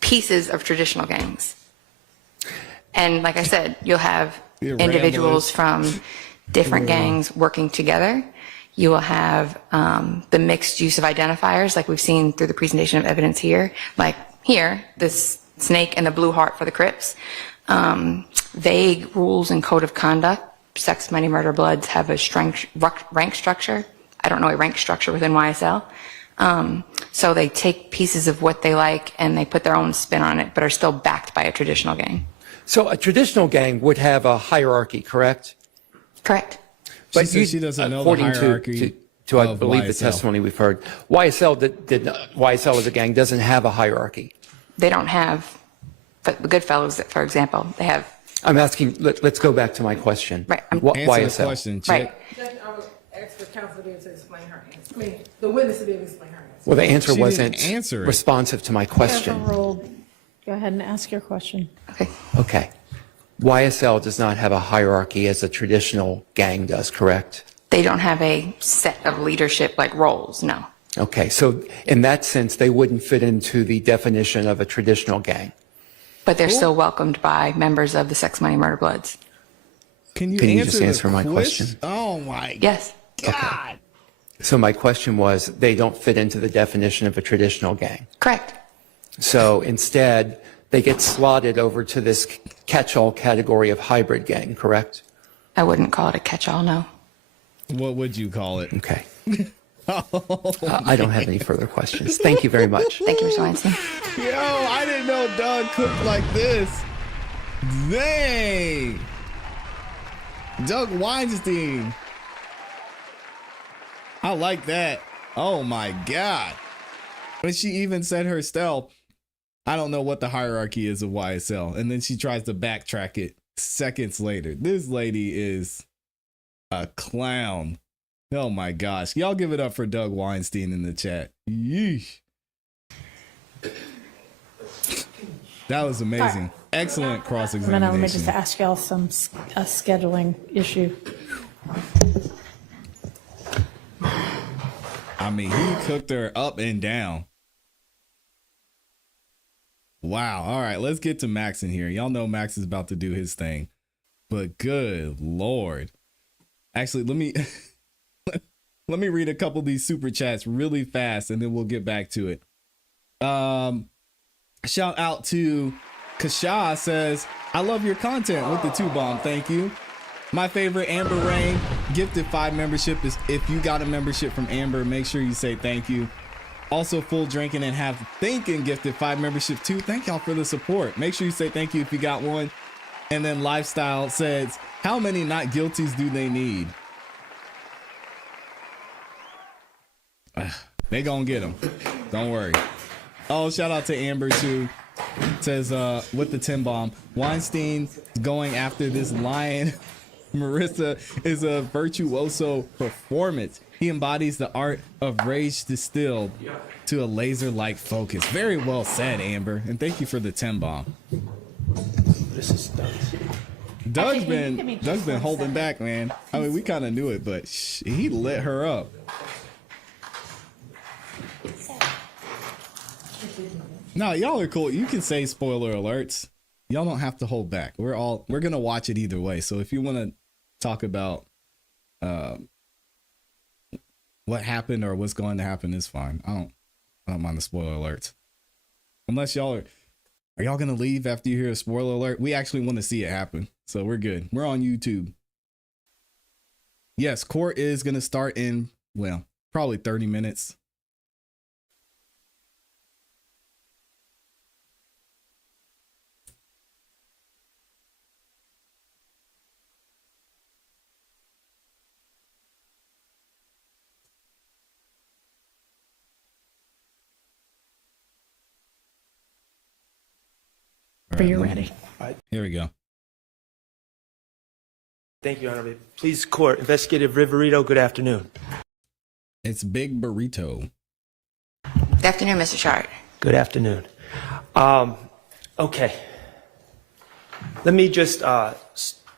pieces of traditional gangs. And like I said, you'll have You're individuals from different gangs working together. You will have the mixed use of identifiers, like we've seen through the presentation of evidence here. Like here, this snake and the blue heart for the Crips. Vague rules and code of conduct. Sex, money, murder, bloods have a rank structure. I don't know a rank structure within YSL. So they take pieces of what they like and they put their own spin on it, but are still backed by a traditional gang. So a traditional gang would have a hierarchy, correct? Correct. She said she doesn't know the according hierarchy to I of believe the YSL. testimony we've heard, YSL as a gang doesn't have a hierarchy. They don't have, but the Goodfellows, for example, they have, I'm asking, let's go back to my question. Right, Answer YSL. the question, right. chick. Objection, I would ask for counsel to be able to explain her answer. I mean, the witness to be able to explain her answer. Well, the answer She wasn't didn't answer it. responsive to my question. Overruled. Go ahead and ask your question. Okay. Okay. YSL does not have a hierarchy as a traditional gang does, correct? They don't have a set of leadership like roles, no. Okay, so in that sense, they wouldn't fit into the definition of a traditional gang. But they're still welcomed by members of the Sex, Money, Murder, Bloods. Can you, Can you answer just the answer my question? Oh my Yes. God. So my question was, they don't fit into the definition of a traditional gang. Correct. So instead, they get slotted over to this catch-all category of hybrid gang, correct? I wouldn't call it a catch-all, no. What would you call it? Okay. I don't have any further questions. Thank you very much. Thank you, Mr. Weinstein. Yo, I didn't know Doug cooked like this. Dang. Doug Weinstein. I like that. Oh my God. When she even said herself, I don't know what the hierarchy is of YSL. And then she tries to backtrack it seconds later. This lady is a clown. Oh my gosh. Y'all give it up for Doug Weinstein in the chat. Yeesh. That was amazing. Excellent Let me just cross-examination. ask y'all some a scheduling issue. I mean, he cooked her up and down. Wow. All right, let's get to Max in here. Y'all know Max is about to do his thing. But good Lord. Actually, let me let me read a couple of these super chats really fast and then we'll get back to it. Shout out to Kasha says, I love your content with the 2-bomb. Thank you. My favorite, Amber Rain, gifted 5 membership. Is if you got a membership from Amber, make sure you say thank you. Also, Full Drinking and Have Thinking gifted 5 membership too. Thank y'all for the support. Make sure you say thank you if you got one. And then Lifestyle says, how many not guilties do they need? They gonna get them. Don't worry. Oh, shout out to Amber too. says with the Tim bomb, Weinstein going after this lion. Marissa is a virtuoso performance. He embodies the art of rage distilled to a laser-like focus. Very well said, Amber, and thank you for the Tim bomb. This is done. Doug's Actually, can you give me just been one holding second? back, man. I mean, we kind of knew it, but he lit her up. No, y'all are cool. You can say spoiler alerts. Y'all don't have to hold back. We're gonna watch it either way. So if you want to talk about what happened or what's going to happen, is fine. I don't mind the spoiler alerts. Unless are y'all gonna leave after you hear a spoiler alert? We actually want to see it happen, so we're good. We're on YouTube. Yes, court is gonna start in, well, probably 30 minutes. Are you ready? Here we go. Thank you, Honorable. Please, court. Investigative Viverito, good afternoon. It's Big Burrito. Good afternoon, Mr. Chart. Good afternoon. Okay. Let me just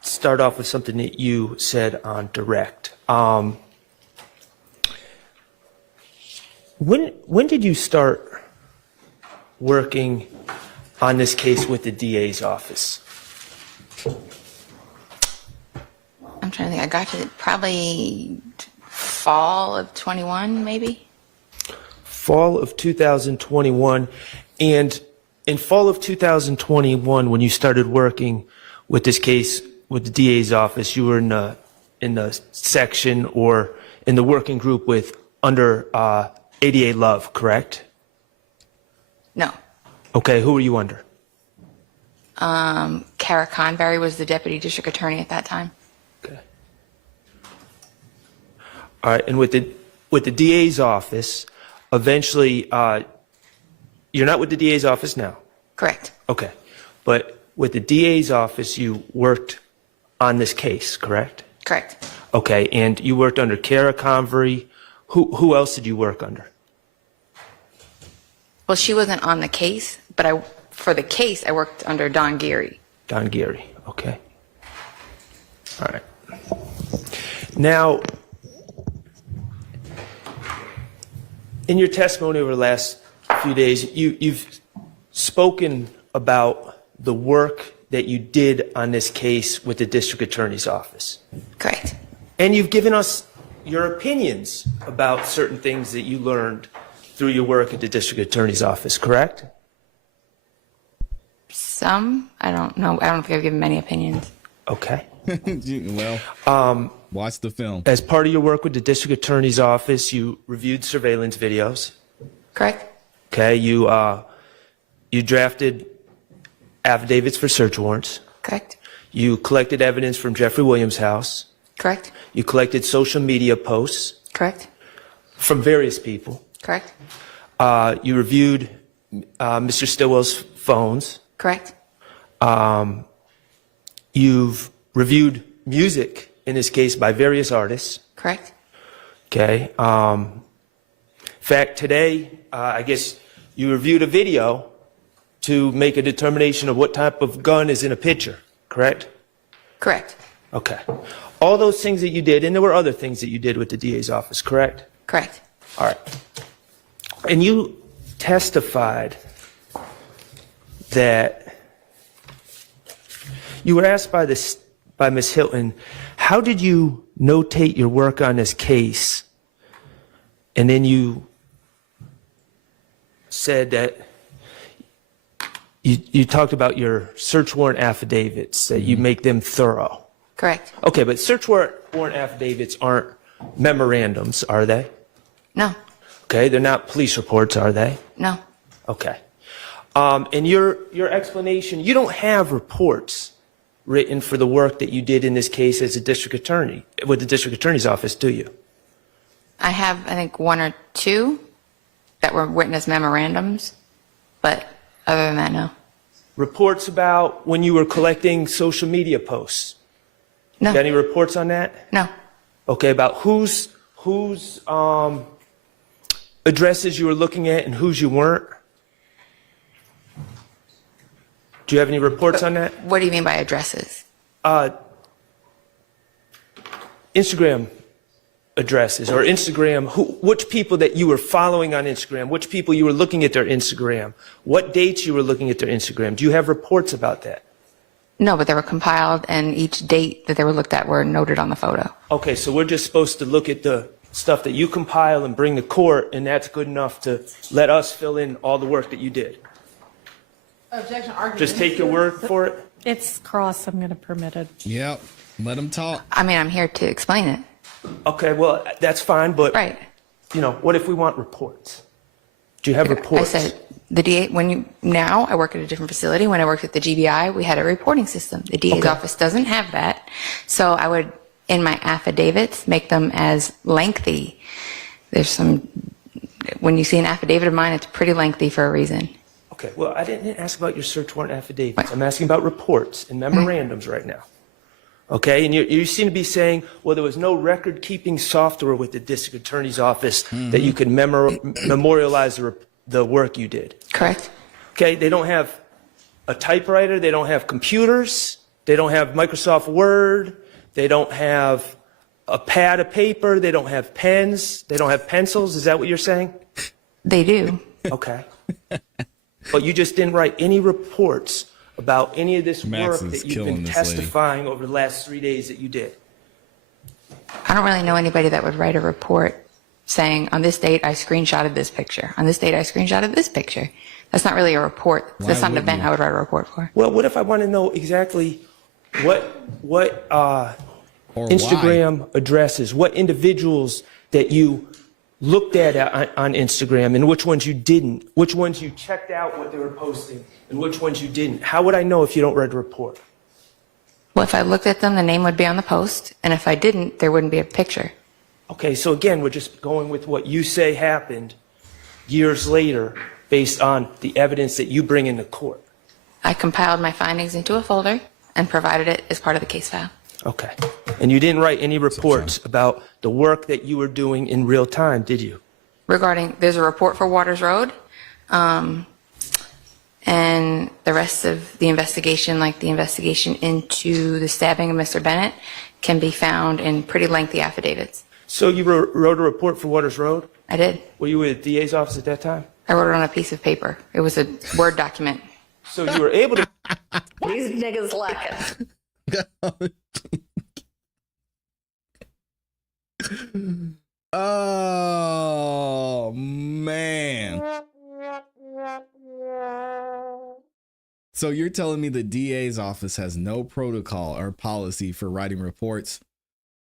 start off with something that you said on direct. When did you start working on this case with the DA's office? I'm trying to think. I got to probably fall of 21, maybe. Fall of 2021. And in fall of 2021, when you started working with this case with the DA's office, you were in the section or in the working group with under ADA Love, correct? No. Okay, who were you under? Kara Convery was the deputy district attorney at that time. Okay. All right, and with the DA's office, eventually, you're not with the DA's office now? Correct. Okay, but with the DA's office, you worked on this case, correct? Correct. Okay, and you worked under Kara Convery. Who else did you work under? Well, she wasn't on the case, but for the case, I worked under Don Geary. Don Geary, okay. All right. Now, in your testimony over the last few days, you've spoken about the work that you did on this case with the district attorney's office. Correct. And you've given us your opinions about certain things that you learned through your work at the district attorney's office, correct? Some, I don't know. I don't think I've given many opinions. Okay. Well, watch the film. As part of your work with the district attorney's office, you reviewed surveillance videos. Correct. Okay. You drafted affidavits for search warrants. Correct. You collected evidence from Jeffrey Williams' house. Correct. You collected social media posts Correct. from various people. Correct. You reviewed Mr. Stillwell's phones. Correct. You've reviewed music, in this case, by various artists. Correct. Okay. In fact, today, I guess you reviewed a video to make a determination of what type of gun is in a picture, correct? Correct. Okay. All those things that you did, and there were other things that you did with the DA's office, correct? Correct. All right. And you testified that you were asked by Ms. Hilton, how did you notate your work on this case? And then you said that you talked about your search warrant affidavits, that you make them thorough. Correct. Okay, but search warrant affidavits aren't memorandums, are they? No. Okay, they're not police reports, are they? No. Okay. And your explanation, you don't have reports written for the work that you did in this case as a district attorney, with the district attorney's office, do you? I have, I think, one or two that were witness memorandums, but other than that, no. reports about when you were collecting social media posts? No, Got any reports on that? no. Okay, about whose addresses you were looking at and whose you weren't? Do you have any reports on that? What do you mean by addresses? Instagram addresses or Instagram, which people that you were following on Instagram, which people you were looking at their Instagram, what dates you were looking at their Instagram. Do you have reports about that? No, but they were compiled, and each date that they were looked at were noted on the photo. Okay, so we're just supposed to look at the stuff that you compile and bring to court, and that's good enough to let us fill in all the work that you did. Objection, argument. Just take your word for it? It's cross, I'm going to permit it. Yep. Let them talk. I mean, I'm here to explain it. Okay, well, that's fine, but, Right. you know, what if we want reports? Do you have I reports? said, the DA, now I work at a different facility. When I worked at the GBI, we had a reporting system. The DA's office doesn't have that. So I would, in my affidavits, make them as lengthy. When you see an affidavit of mine, it's pretty lengthy for a reason. Okay, well, I didn't ask about your search warrant affidavits. I'm asking about reports and memorandums right now. Okay, and you seem to be saying, well, there was no record-keeping software with the district attorney's office that you could memorialize the work you did. Correct? Okay, they don't have a typewriter, they don't have computers, they don't have Microsoft Word, they don't have a pad of paper, they don't have pens, they don't have pencils. Is that what you're saying? They do. Okay. But you just didn't write any reports about any of this Max work is that you've killing been this lady. testifying over the last 3 days that you did. I don't really know anybody that would write a report saying, on this date, I screenshotted this picture. On this date, I screenshotted this picture. That's not really a report. Why That's not an wouldn't event you? I would write a report for. Well, what if I want to know exactly what Or Instagram addresses, what individuals that you looked at on Instagram and which ones you didn't, which ones you checked out what they were posting and which ones you didn't? How would I know if you don't write a report? Well, if I looked at them, the name would be on the post. And if I didn't, there wouldn't be a picture. Okay, so again, we're just going with what you say happened years later based on the evidence that you bring into court. I compiled my findings into a folder and provided it as part of the case file. Okay. And you didn't write any reports about the work that you were doing in real time, did you? There's a report for Waters Road, and the rest of the investigation, like the investigation into the stabbing of Mr. Bennett, can be found in pretty lengthy affidavits. So you wrote a report for Waters Road? I did. Were you at the DA's office at that time? I wrote it on a piece of paper. It was a Word document. So you were able to... These niggas lacking. Oh, man. So you're telling me the DA's office has no protocol or policy for writing reports?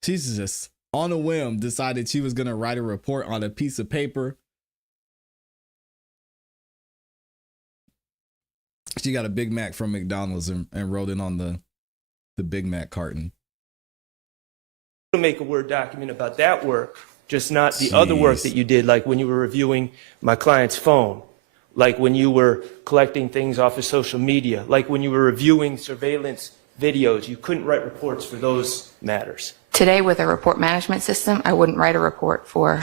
She's just on a whim decided she was going to write a report on a piece of paper. She got a Big Mac from McDonald's and wrote it on the Big Mac carton. Make a Word document about that work, just not the other work that you did, like when you were reviewing my client's phone, like when you were collecting things off of social media, like when you were reviewing surveillance videos. You couldn't write reports for those matters. Today, with a report management system, I wouldn't write a report for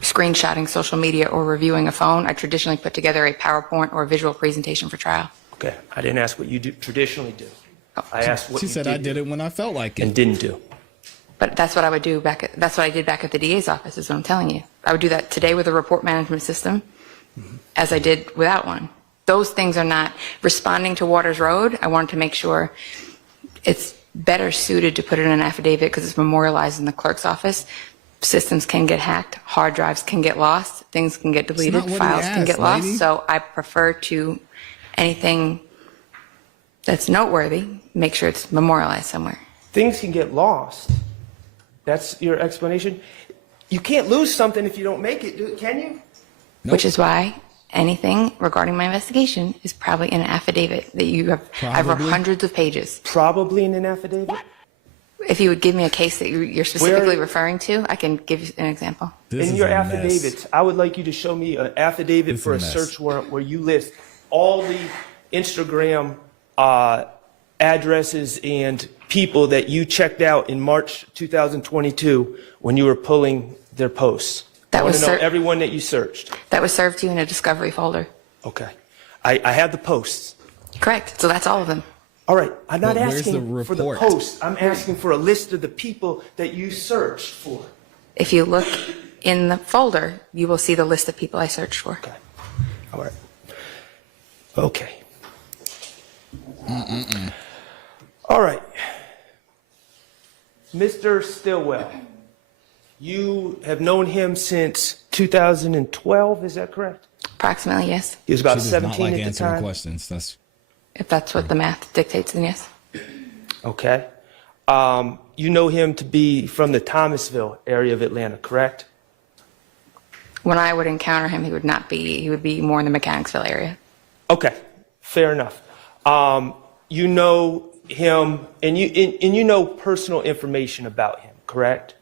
screenshotting social media or reviewing a phone. I traditionally put together a PowerPoint or a visual presentation for trial. Okay, I didn't ask what you traditionally do. I asked what She you said I did it when I felt like and it. didn't do. But that's what I would do that's what I did back at the DA's office, is what I'm telling you. I would do that today with a report management system, as I did without one. Those things are not responding to Waters Road. I wanted to make sure it's better suited to put it in an affidavit because it's memorialized in the clerk's office. Systems can get hacked, hard drives can get lost, things can get deleted, not what he files can asked, get lost. lady. So I prefer to, anything that's noteworthy, make sure it's memorialized somewhere. Things can get lost. That's your explanation? You can't lose something if you don't make it, can you? Nope. Which is why anything regarding my investigation is probably in an affidavit that you have. I've read Probably. hundreds of pages. Probably in an affidavit? If you would give me a case that you're specifically referring to, I can give you an example. This In is your a mess. affidavits, I would like you to show me an affidavit It's for a a mess. search warrant where you list all the Instagram addresses and people that you checked out in March 2022 when you were pulling their posts? That I want was to know cer- everyone that you searched. That was served to you in a discovery folder. Okay. I have the posts. Correct. So that's all of them. All right. I'm not But where's the asking for the report? posts. I'm asking for a list of the people that you searched for. If you look in the folder, you will see the list of people I searched for. Okay. All right. Okay. All right. Mr. Stillwell, you have known him since 2012, is that correct? Approximately, yes. He was She about does not 17 like at the answering time. questions. That's If that's what the math dictates, then yes. Okay. You know him to be from the Thomasville area of Atlanta, correct? When I would encounter him, he would be more in the Mechanicsville area. Okay, fair enough. You know him, and you know personal information about him, correct?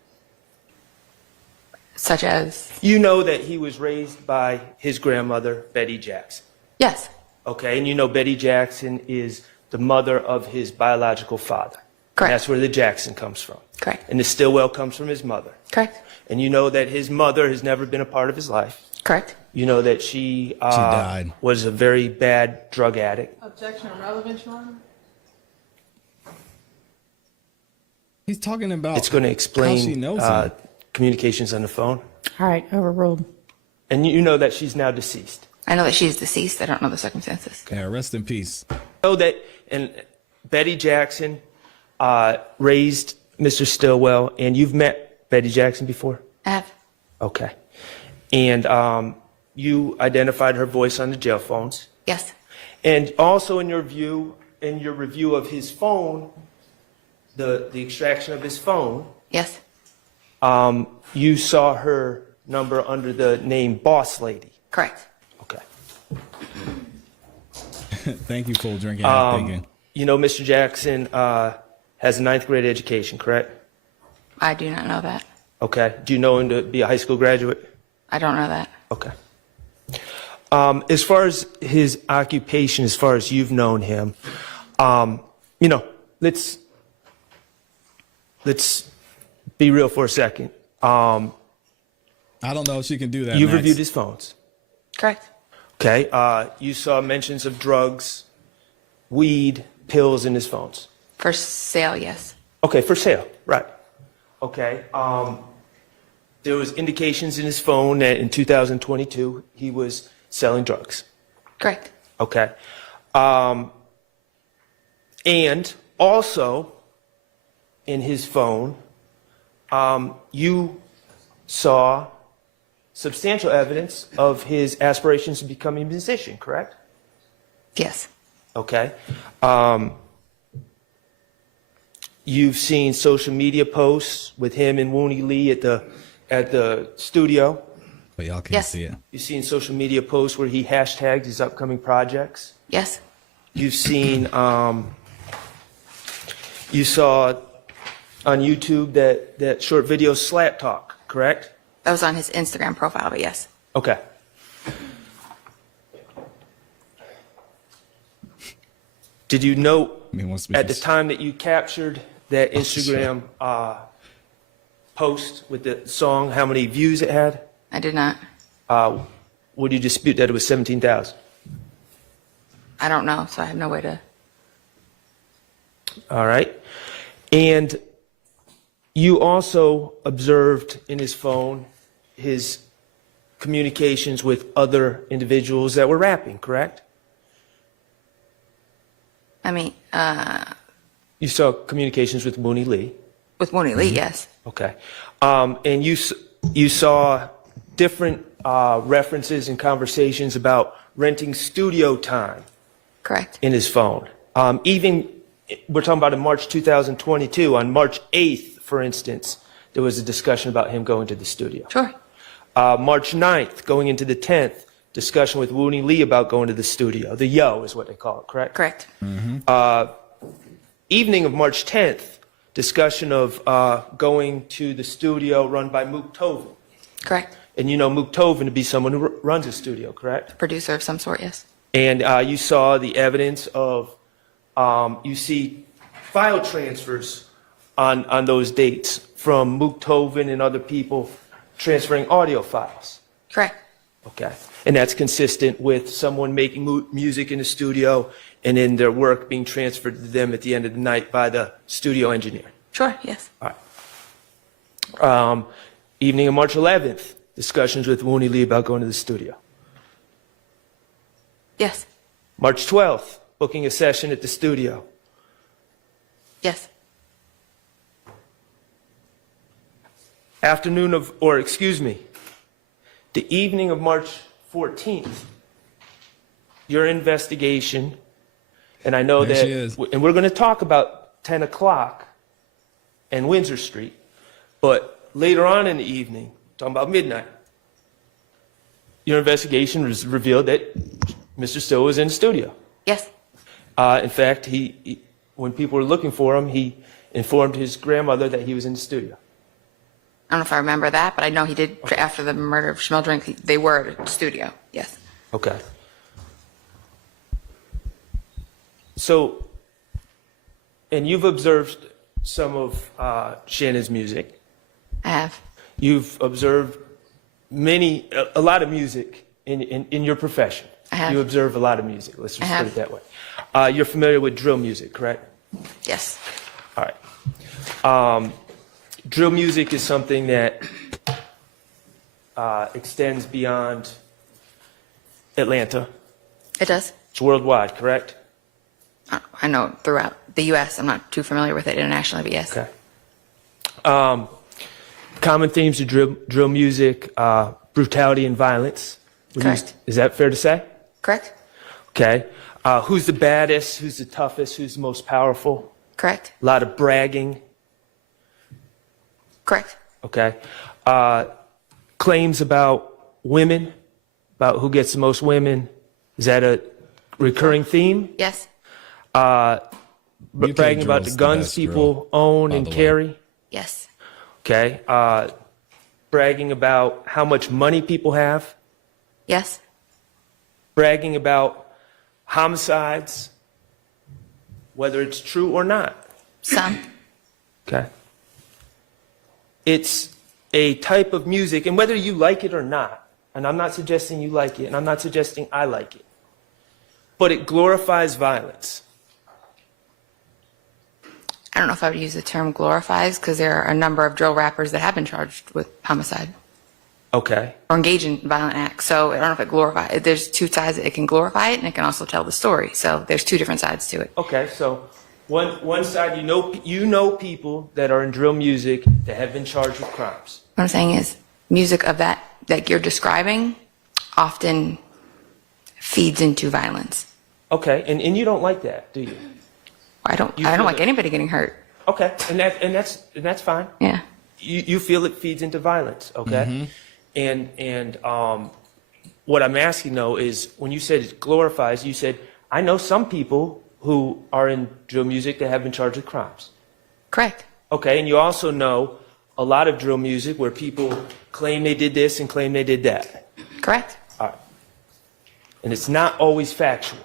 Such as, You know that he was raised by his grandmother, Betty Jackson. yes, Okay, and you know Betty Jackson is the mother of his biological father. Correct. And that's where the Jackson comes from. correct, And the Stillwell comes from his mother. correct, And you know that his mother has never been a part of his life. correct. You know that she died. was a very bad drug addict. Objection irrelevant, Your Honor. he's talking about. It's going to how she explain knows him. communications on the phone. All right, overruled. And you know that she's now deceased. I know that she's deceased. I don't know the circumstances. Yeah, rest in peace. You know that and Betty Jackson raised Mr. Stillwell, and you've met Betty Jackson before? I have. Okay. And you identified her voice on the jail phones. Yes, And also in your review of his phone, the extraction of his phone, yes, you saw her number under the name Boss Lady. correct. Okay. Thank you, full drinking. Half thinking. You know Mr. Jackson has a 9th grade education, correct? I do not know that. Okay. Do you know him to be a high school graduate? I don't know that. Okay. As far as his occupation, as far as you've known him, you know, let's be real for a second. I don't know if she can do that. You've Max. reviewed his phones. Correct. Okay. You saw mentions of drugs, weed, pills in his phones. For sale, yes. Okay, for sale, right. Okay. There was indications in his phone that in 2022 he was selling drugs. Correct. Okay. And also in his phone, you saw substantial evidence of his aspirations to become a musician, correct? Yes, Okay. You've seen social media posts with him and Wooney Lee at the studio. But y'all can't Yes. see it. You've seen social media posts where he hashtagged his upcoming projects. yes, You've seen, you saw on YouTube that short video Slap Talk, correct? that was on his Instagram profile, but yes. Okay. Did you note I mean, once at the time that you captured that Instagram post with the song, how many views it had? I did not. Would you dispute that it was 17,000? I don't know, so I have no way to. All right. And you also observed in his phone his communications with other individuals that were rapping, correct? I mean, You saw communications with Wooney Lee. with Mooney Lee, yes. Okay. And you saw different references and conversations about renting studio time Correct. in his phone. Even, we're talking about in March 2022, on March 8th, for instance, there was a discussion about him going to the studio. Sure. March 9th, going into the 10th, discussion with Wooney Lee about going to the studio. The Yo is what they call it, correct? Correct. Evening of March 10th, discussion of going to the studio run by Mook Tovin. Correct. And you know Mook Tovin to be someone who runs a studio, correct? Producer of some sort, yes. And you saw the evidence of, you see file transfers on those dates from Muchthoven and other people transferring audio files. Correct. Okay. And that's consistent with someone making music in the studio and then their work being transferred to them at the end of the night by the studio engineer. Sure, yes. All right. Evening of March 11th, discussions with Wooney Lee about going to the studio. Yes. March 12th, booking a session at the studio. Yes. The evening of March 14th, your investigation, and I know There that, she is. and we're going to talk about 10 o'clock and Windsor Street, but later on in the evening, talking about midnight, your investigation revealed that Mr. Still was in the studio. Yes. In fact, he, when people were looking for him, he informed his grandmother that he was in the studio. I don't know if I remember that, but I know he did, after the murder of Schmeldrink, they were at the studio. Yes. Okay. So, and you've observed some of Shannon's music. I have. You've observed a lot of music in your profession. I have. You observe a lot of music. Let's just I put have. it that way. You're familiar with drill music, correct? Yes. All right. Drill music is something that extends beyond Atlanta. It does. It's worldwide, correct? I know throughout the U.S. I'm not too familiar with it internationally, but yes. Okay. Common themes of drill music, brutality and violence. Correct. Is that fair to say? Correct? Okay. Who's the baddest? Who's the toughest? Who's the most powerful? Correct? A lot of bragging. Correct? Okay. Claims about women, about who gets the most women. Is that a recurring theme? Yes. Bragging about the drill's the guns best people drill, own by and the way. carry. Yes. Okay. Bragging about how much money people have. Yes. Bragging about homicides, whether it's true or not. Some. Okay. It's a type of music, and whether you like it or not, and I'm not suggesting you like it, and I'm not suggesting I like it, but it glorifies violence. I don't know if I would use the term glorifies because there are a number of drill rappers that have been charged with homicide Okay. or engage in violent acts. So I don't know if it glorifies. There's two sides. It can glorify it and it can also tell the story. So there's two different sides to it. Okay, so one side, you know people that are in drill music that have been charged with crimes. What I'm saying is music of that you're describing often feeds into violence. Okay, and you don't like that, do you? I don't feel like that- anybody getting hurt. Okay, and that's fine. Yeah. You feel it feeds into violence, okay? And what I'm asking though is when you said it glorifies, you said I know some people who are in drill music that have been charged with crimes. Correct. Okay, and you also know a lot of drill music where people claim they did this and claim they did that. Correct. All right. And it's not always factual.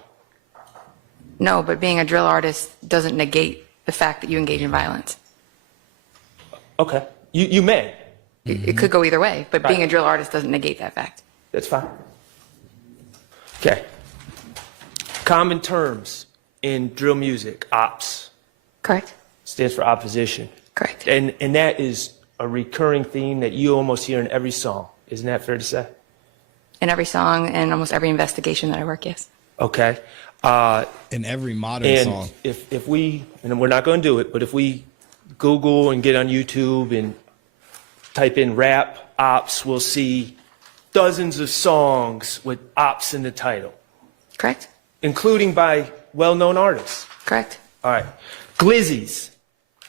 No, but being a drill artist doesn't negate the fact that you engage in violence. Okay. You may. It could go either way, but being Right. a drill artist doesn't negate that fact. That's fine. Okay. Common terms in drill music, OPS, Correct. stands for opposition. Correct. And that is a recurring theme that you almost hear in every song. Isn't that fair to say? In every song and almost every investigation that I work, yes. Okay. In every modern And song. if we, and we're not going to do it, but if we Google and get on YouTube and type in rap ops, we'll see dozens of songs with ops in the title, Correct. including by well-known artists. Correct. All right. Glizzies.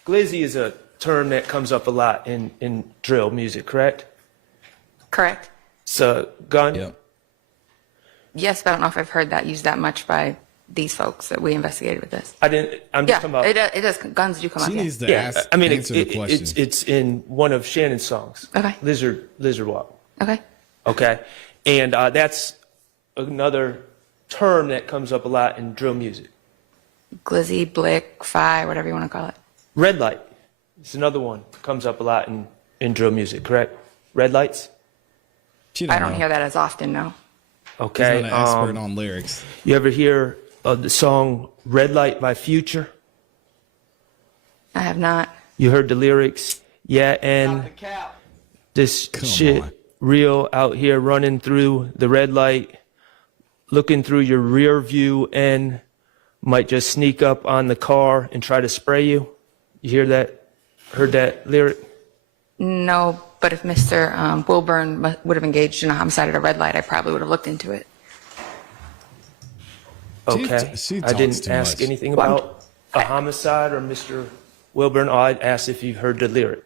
Glizzy is a term that comes up a lot in drill music, correct? Correct. So, gun? Yep. Yes, but I don't know if I've heard that used that much by these folks that we investigated with this. I'm just Yeah, talking about. it does. Guns do come She up. Yeah. needs to Yeah, I mean, answer the question. it's in one of Shannon's songs. Okay. Lizard Walk. Okay. Okay. And that's another term that comes up a lot in drill music? Glizzy, blick, fi, whatever you want to call it. Red light. It's another one that comes up a lot in drill music, correct? Red lights? I don't hear that as often, no. Okay. He's not an expert on lyrics. You ever hear of the song Red Light by Future? I have not. You heard the lyrics? Yeah, and this shit on. real out here running through the red light, looking through your rear view and might just sneak up on the car and try to spray you. You hear that? Heard that lyric? No, but if Mr. Wilburn would have engaged in a homicide at a red light, I probably would have looked into it. Okay. she I talks didn't too ask much. anything about a homicide or Mr. Wilburn. I asked if you heard the lyric.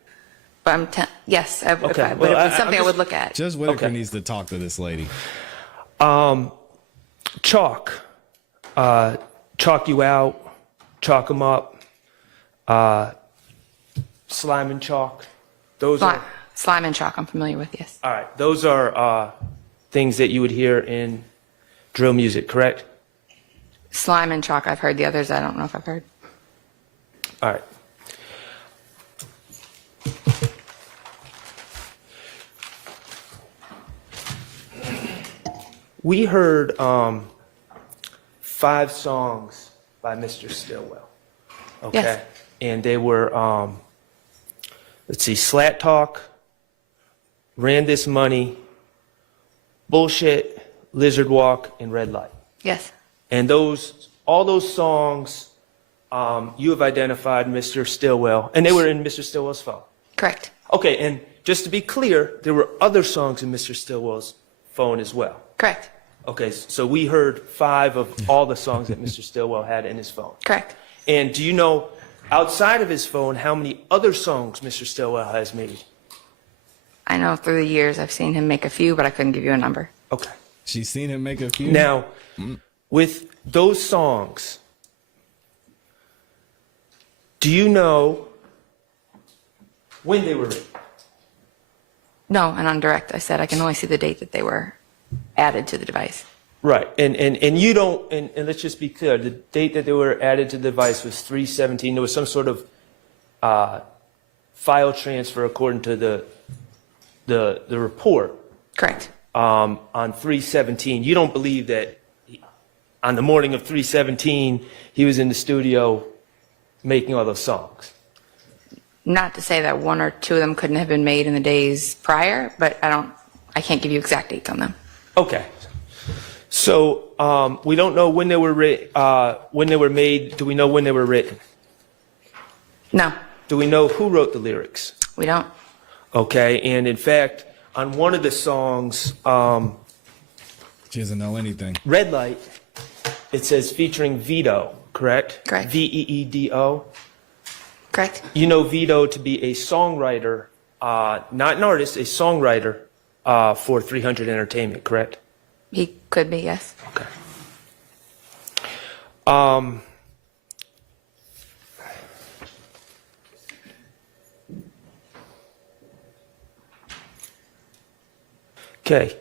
But yes, if Okay, I, but well, it'd be I'm something I just- would look at. Judge Whitaker Okay. needs to talk to this lady. Chalk. Chalk you out. Chalk them up. Slime and chalk. Those are, Slime and chalk, I'm familiar with, yes. all right. Those are things that you would hear in drill music, correct? Slime and chalk, I've heard. The others, I don't know if I've heard. All right. We heard 5 songs by Mr. Stillwell. Okay. Yes. And they were, let's see, Slat Talk, Ran This Money, Bullshit, Lizard Walk, and Red Light. Yes, And all those songs, you have identified Mr. Stillwell, and they were in Mr. Stillwell's phone. correct. Okay, and just to be clear, there were other songs in Mr. Stillwell's phone as well. Correct. Okay, so we heard 5 of all the songs that Mr. Stillwell had in his phone. Correct. And do you know, outside of his phone, how many other songs Mr. Stillwell has made? I know through the years I've seen him make a few, but I couldn't give you a number. Okay. She's seen him make a few. Now, with those songs, do you know when they were written? No, and on direct, I said I can only see the date that they were added to the device. Right, and you don't, and let's just be clear, the date that they were added to the device was 3/17. There was some sort of file transfer according to the report Correct. on 3/17. You don't believe that on the morning of 3/17 he was in the studio making all those songs? Not to say that 1 or 2 of them couldn't have been made in the days prior, but I can't give you exact dates on them. Okay. So we don't know when they were when they were made. Do we know when they were written? No, Do we know who wrote the lyrics? we don't. Okay, and in fact, on one of the songs, She doesn't know anything. Red Light, it says featuring Vito, correct? Correct. Veedo. Correct. You know Vito to be a songwriter, not an artist, a songwriter for 300 Entertainment, correct? He could be, yes. Okay. Okay.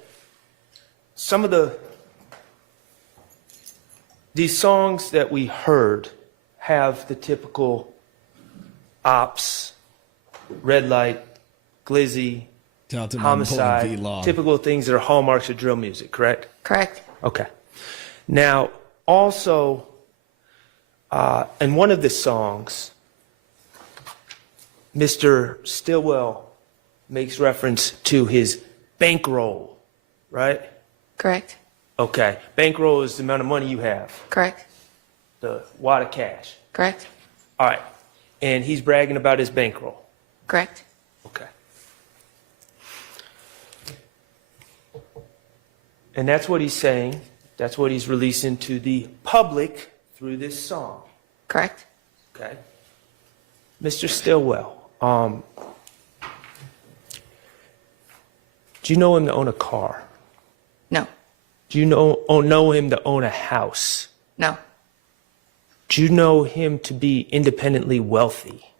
Some of these songs that we heard have the typical ops, red light, glizzy, Shout out to my boy homicide, V-Law. typical things that are hallmarks of drill music, correct? Correct. Okay. Now, also, in one of the songs, Mr. Stillwell makes reference to his bankroll, right? Correct. Okay. Bankroll is the amount of money you have, Correct. the wad of cash. Correct. All right. And he's bragging about his bankroll. Correct. Okay. And that's what he's saying. That's what he's releasing to the public through this song. Correct. Okay. Mr. Stillwell, do you know him to own a car? No. Do you know him to own a house? No. Do you know him to be independently wealthy?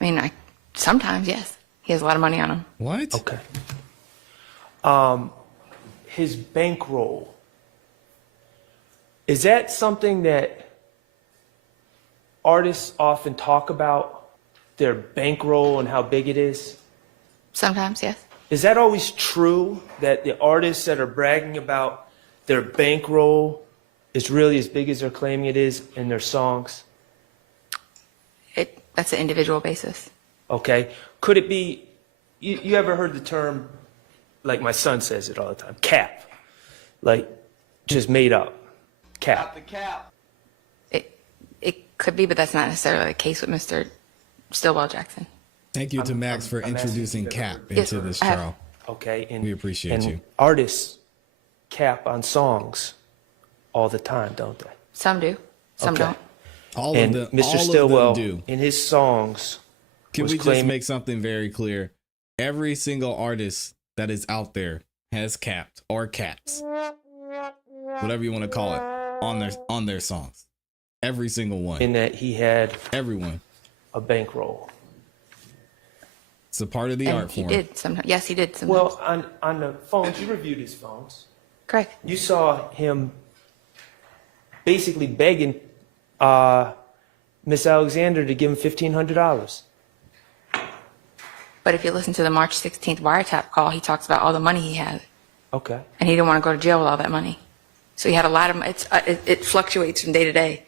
I mean, sometimes, yes. He has a lot of money on him. What? Okay. his bankroll. Is that something that artists often talk about, their bankroll and how big it is? Sometimes, yes. Is that always true, that the artists that are bragging about their bankroll is really as big as they're claiming it is in their songs? That's an individual basis. Okay. Could it be, you ever heard the term, like my son says it all the time, cap? Like, just made up. Cap. It could be, but that's not necessarily the case with Mr. Stillwell Jackson. Thank you to Max for introducing cap into this show. Okay. And, We appreciate you. Artists cap on songs all the time, don't they? Some do, some Okay. don't. All And of them, Mr. all Stillwell, of them do. in his songs, Can was we just claiming- make something very clear? Every single artist that is out there has capped or caps, whatever you want to call it, on their songs. Every single one. in that he had Everyone. a bankroll. It's a part of the And art he form. did sometimes. Yes, he did sometimes. Well, on the phones, you reviewed his phones. Correct. You saw him basically begging Miss Alexander to give him $1,500. But if you listen to the March 16th Wiretap call, he talks about all the money he had, Okay. and he didn't want to go to jail with all that money. So he had a lot of. It fluctuates from day to day.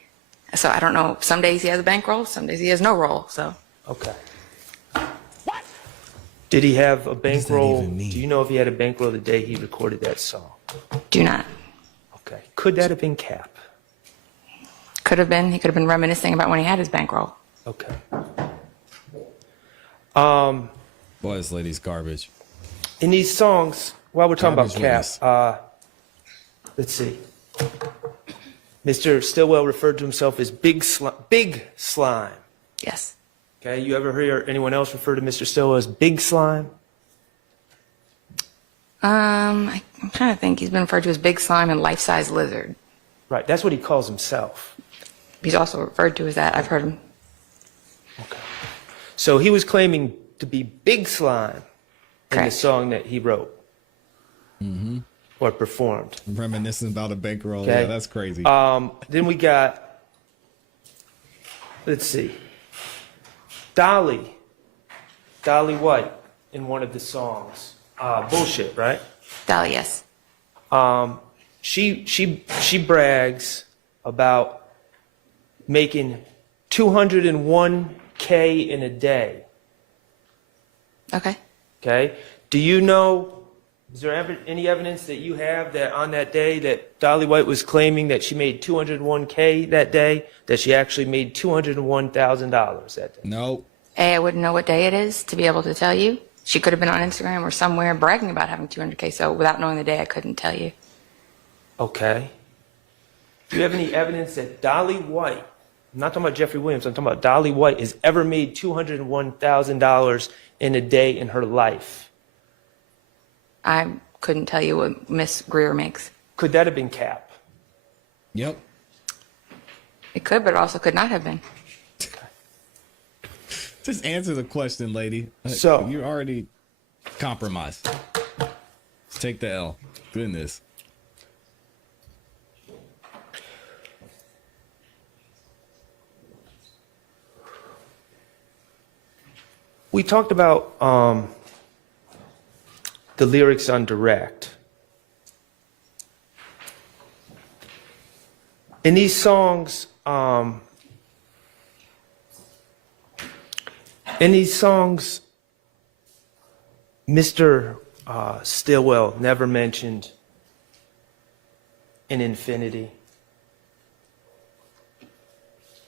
So I don't know. Some days he has a bankroll, some days he has no roll. So Okay. Did he have a does that bankroll? even mean? Do you know if he had a bankroll the day he recorded that song? do not. Okay. Could that have been Cap? Could have been. He could have been reminiscing about when he had his bankroll. Okay. Boy, this lady's garbage. In these songs, while we're talking about Garbage Cap, let's see. Mr. Stillwell referred to himself as Big Slime. Yes. Okay, you ever hear anyone else refer to Mr. Stillwell as Big Slime? I'm trying to think. He's been referred to as Big Slime and Life-Size Lizard. Right, that's what he calls himself. He's also referred to as that. I've heard him. Okay. So he was claiming to be Big Slime in the Correct. song that he wrote or performed. Reminiscing about a bankroll. Okay. Yeah, that's crazy. Then we got, let's see, Dolly White in one of the songs. Bullshit, right? Dolly, yes. She brags about making $201K in a day. Okay. Okay. Do you know? Is there ever any evidence that you have that on that day that Dolly White was claiming that she made $201K that day, that she actually made $201,000 that day? Nope. I wouldn't know what day it is to be able to tell you. She could have been on Instagram or somewhere bragging about having 200K. So without knowing the day, I couldn't tell you. Okay. Do you have any evidence that Dolly White, I'm not talking about Jeffrey Williams, I'm talking about Dolly White, has ever made $201,000 in a day in her life? I couldn't tell you what Miss Greer makes. Could that have been Cap? Yep. It could, but it also could not have been. Just answer the question, lady. So- you already compromised. Just take the L. Goodness. We talked about the lyrics on Direct. In these songs, Mr. Stillwell never mentioned an infinity.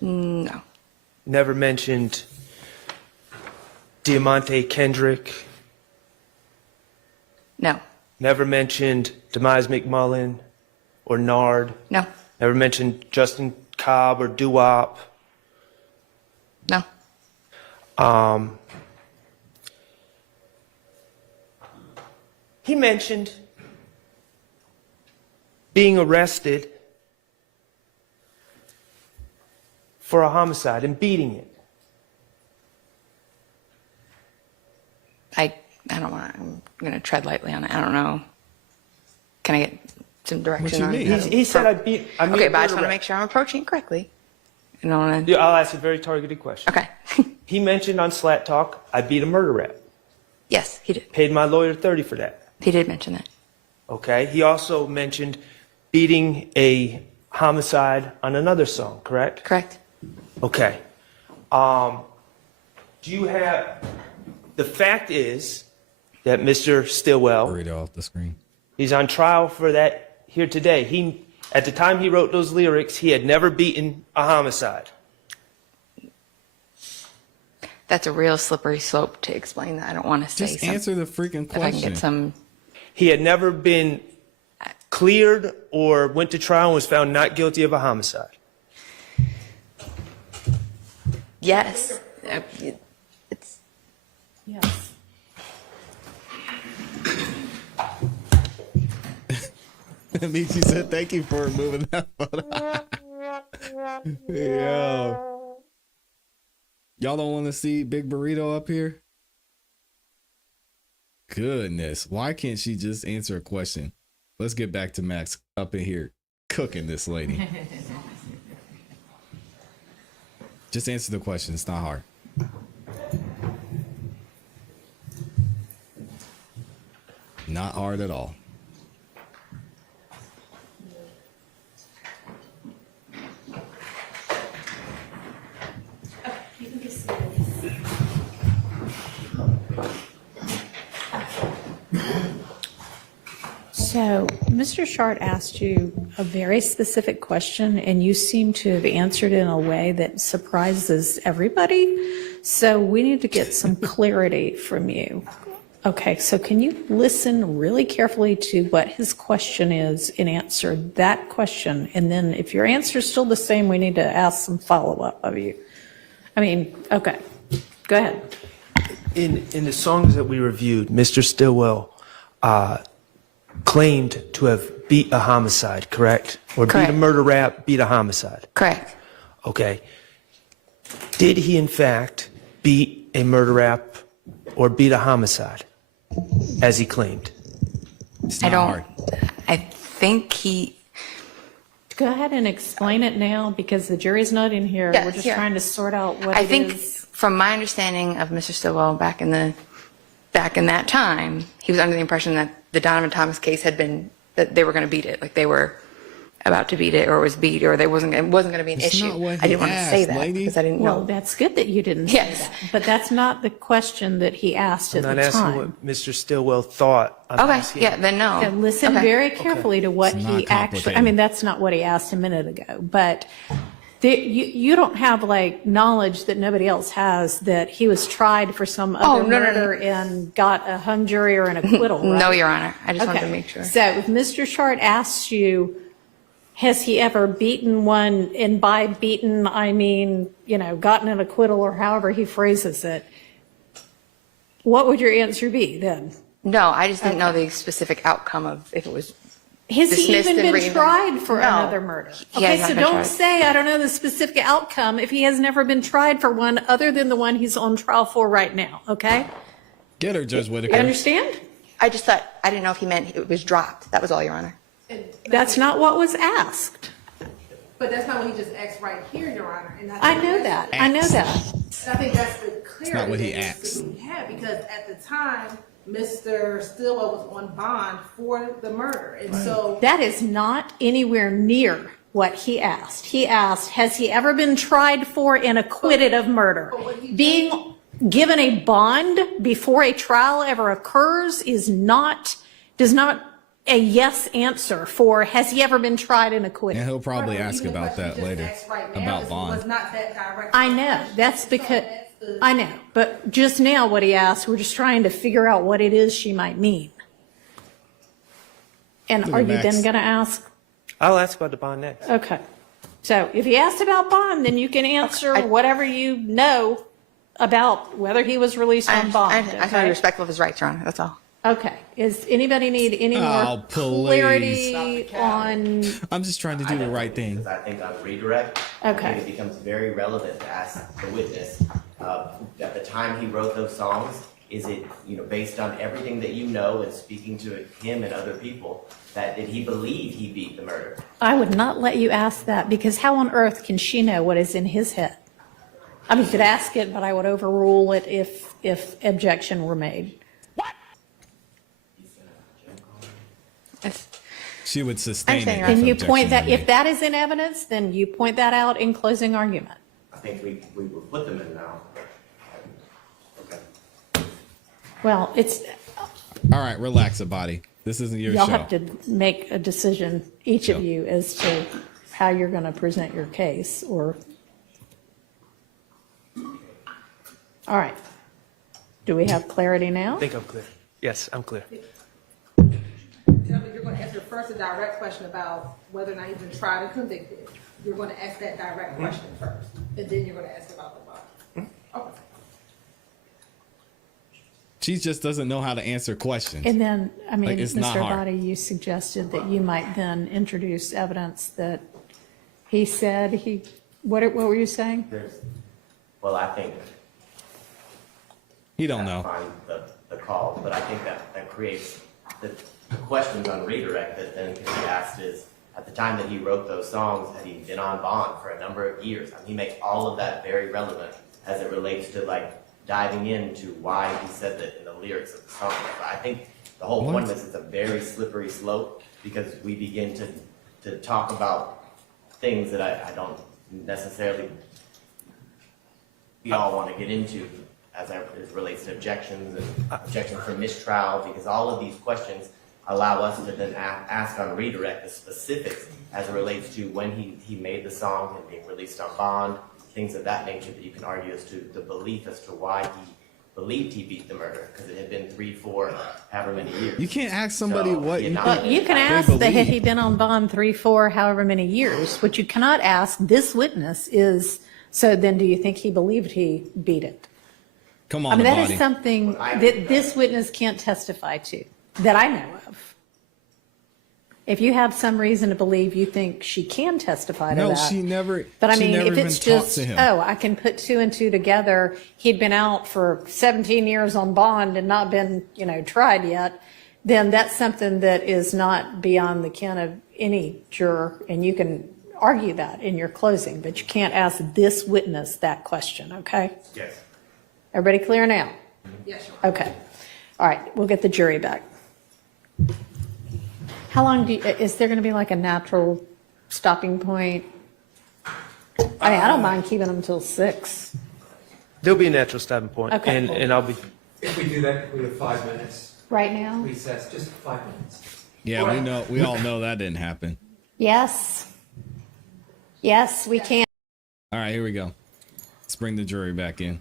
No. Never mentioned Diamante Kendrick. No. Never mentioned Demise McMullen or Nard. No. Never mentioned Justin Cobb or Doo-Wop. No. He mentioned being arrested for a homicide and beating it. I don't want. I'm going to tread lightly on it. I don't know. Can I get some direction What you on mean? how He said I beat a Okay, but I just murder want to rap. make sure I'm approaching it correctly. I don't want to. Yeah, I'll ask a very targeted question. Okay. He mentioned on Slat Talk, I beat a murder rap. Yes, he did. Paid my lawyer $30 for that. He did mention that. Okay. He also mentioned beating a homicide on another song, correct? Correct. Okay. Do you have, the fact is that Mr. Stillwell, Burrito off the screen. he's on trial for that here today. At the time he wrote those lyrics, he had never beaten a homicide. That's a real slippery slope to explain that. I don't want to say Just something. answer the freaking If I can question. get some. He had never been cleared or went to trial and was found not guilty of a homicide. Yes. It's. Yes. Michi said, "Thank you for removing that photo." Yo, y'all don't want to see Big Burrito up here? Goodness, why can't she just answer a question? Let's get back to Max up in here cooking this lady. Just answer the question. It's not hard. Not hard at all. So, Mr. Shart asked you a very specific question, and you seem to have answered in a way that surprises everybody. So, we need to get some clarity from you. Okay, so can you listen really carefully to what his question is and answer that question? And then if your answer is still the same, we need to ask some follow-up of you. Okay, go ahead. In the songs that we reviewed, Mr. Stillwell claimed to have beat a homicide, correct? Or Correct. beat a murder rap, beat a homicide. Correct. Okay. Did he, in fact, beat a murder rap or beat a homicide, as he claimed? It's I not don't. hard. I think he. Go ahead and explain it now, because the jury's not in here. Yes, We're just yeah. trying to sort out what I it think, is. from my understanding of Mr. Stillwell back in that time, he was under the impression that the Donovan Thomas case had been that they were going to beat it, like they were about to beat it, or it was beat, or it wasn't going to be an It's issue. not what I didn't he want to say asked, that lady. because I didn't Well, know. that's good that you didn't say Yes. that. But that's not the question that he asked I'm at not the asking time. what Mr. Stillwell thought. I'm Okay, asking- yeah, then no. And listen Okay. very carefully to what It's he not actually, complicated. that's not what he asked a minute ago, but you don't have like knowledge that nobody else has that he was tried for some other no, no. murder and got a hung jury or an acquittal, right? No, Your Honor. I just wanted to Okay. make sure. So if Mr. Shart asks you, has he ever beaten one, and by beaten, I mean, gotten an acquittal or however he phrases it, what would your answer be then? No, I just didn't know the specific outcome of if it was. Has he Dismissed even and been re- tried for No. another murder? He Okay, has not so been don't tried. say, I don't know the specific outcome if he has never been tried for one other than the one he's on trial for right now, okay? Get her, Judge You Whitaker. understand? I just thought, I didn't know if he meant it was dropped. That was all, Your Honor. That's not what was asked. But that's not what he just asked right here, Your Honor. And I know that. I know that. I think that's the clarity. not what he that needs asked. to be had, because at the time, Mr. Stillwell was on bond for the murder. And so That is not anywhere near what he asked. He asked, has he ever been tried for and acquitted of murder? Being given a bond before a trial ever occurs does not a yes answer for, has he ever been tried and acquitted? And he'll probably Even ask the about question that you just later, asked right now about was bond. not that direct. I know, that's because, I know, but just now what he asked, we're just trying to figure out what it is she might mean. And Look are at you Max. then going to ask? I'll ask about the bond next. Okay. So if he asked about bond, then you can answer whatever you know about whether he was released on bond. I can be Okay? respectful of his rights, Your Honor. That's all. Okay. Is anybody need any Oh, more please. clarity on? I'm just trying to do the right thing. Because I think on redirect, Okay. I think it becomes very relevant to ask the witness at the time he wrote those songs, is it, based on everything that you know and speaking to him and other people, that did he believe he beat the murder? I would not let you ask that, because how on earth can she know what is in his head? I mean, you could ask it, but I would overrule it if objection were made. She would sustain it. Then you if point that, objection if that is in evidence, then you point that out in closing argument. I think we will put them in now. Okay. Well, it's, All right, relax, a body. This isn't your y'all show. have to make a decision, each of you, as to how you're going to present your case, or. All right. Do we have clarity now? I think I'm clear. Yes, I'm clear. Tell me, you're going to answer first a direct question about whether or not he's been tried and convicted. You're going to ask that direct question first, and then you're going to ask about the bond. Okay. She just doesn't know how to answer questions. And then, I mean, Like, it's not Mr. hard. Abadi, you suggested that you might then introduce evidence that he said what were you saying? Well, I think He don't that's know. fine, the call, but I think that creates the questions on redirect that then can be asked is, at the time that he wrote those songs, had he been on bond for a number of years? I mean, he makes all of that very relevant as it relates to diving into why he said that in the lyrics of the song. But I think the whole point of this is a very slippery slope, because we begin to talk about things that I don't necessarily we all want to get into as it relates to objections and objections for mistrial, because all of these questions allow us to then ask on redirect the specifics as it relates to when he made the song and being released on bond, things of that nature that you can argue as to the belief as to why he believed he beat the murder, because it had been 3, 4, however many years. You can't ask somebody So, what he you had not Well, you can They ask that believe. had he been on bond 3, 4, however many years. What you cannot ask this witness is, so then do you think he believed he beat it? Come I on, mean, the that body. is something that this witness can't testify to, that I know of. If you have some reason to believe you think she can testify to No, that. she never. But I she mean, never if even it's talked just, to him. oh, I can put 2 and 2 together, he'd been out for 17 years on bond and not been, tried yet, then that's something that is not beyond the ken of any juror, and you can argue that in your closing, but you can't ask this witness that question, okay? Yes. Everybody clear now? Yes, Your Honor. Okay. All right, we'll get the jury back. How long is there going to be like a natural stopping point? I mean, I don't mind keeping them till 6. There'll be a natural stopping point, Okay. and I'll be. If we do that, we have 5 minutes Right now? recess, just 5 minutes. Yeah, we all know that didn't happen. Yes. Yes, we can. All right, here we go. Let's bring the jury back in.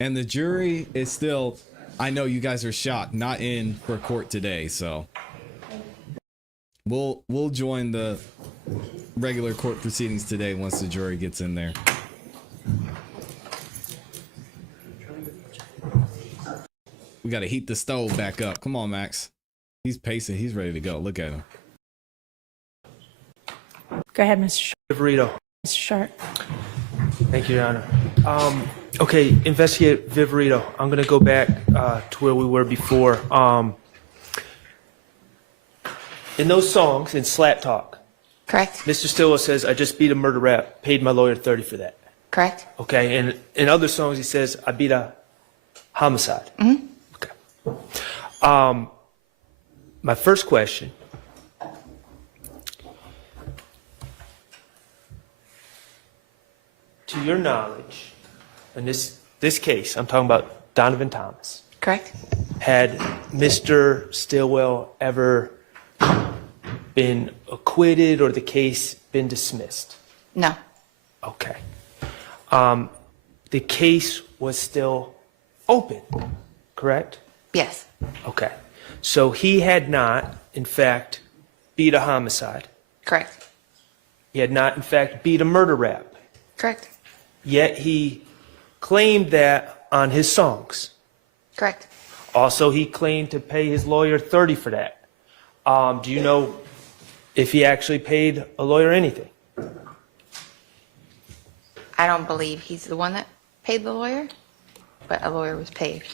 And the jury is still, I know you guys are shocked, not in for court today, so we'll join the regular court proceedings today once the jury gets in there. We got to heat the stove back up. Come on, Max. He's pacing. He's ready to go. Look at him. Go ahead, Mr. Sharp. Viverito. Mr. Sharp. Thank you, Your Honor. Okay, Investigative Viverito. I'm going to go back to where we were before. In those songs, in Slap Talk, Correct? Mr. Stilwell says, I just beat a murder rap, paid my lawyer $30 for that. Correct? Okay, and in other songs, he says, I beat a homicide. Mm-hmm. Okay. My first question. To your knowledge, in this case, I'm talking about Donovan Thomas, Correct? had Mr. Stilwell ever been acquitted or the case been dismissed? No. Okay. The case was still open, correct? Yes. Okay. So he had not, in fact, beat a homicide. Correct? He had not, in fact, beat a murder rap. Correct? Yet he claimed that on his songs. Correct? Also, he claimed to pay his lawyer $30 for that. Do you know if he actually paid a lawyer anything? I don't believe he's the one that paid the lawyer, but a lawyer was paid.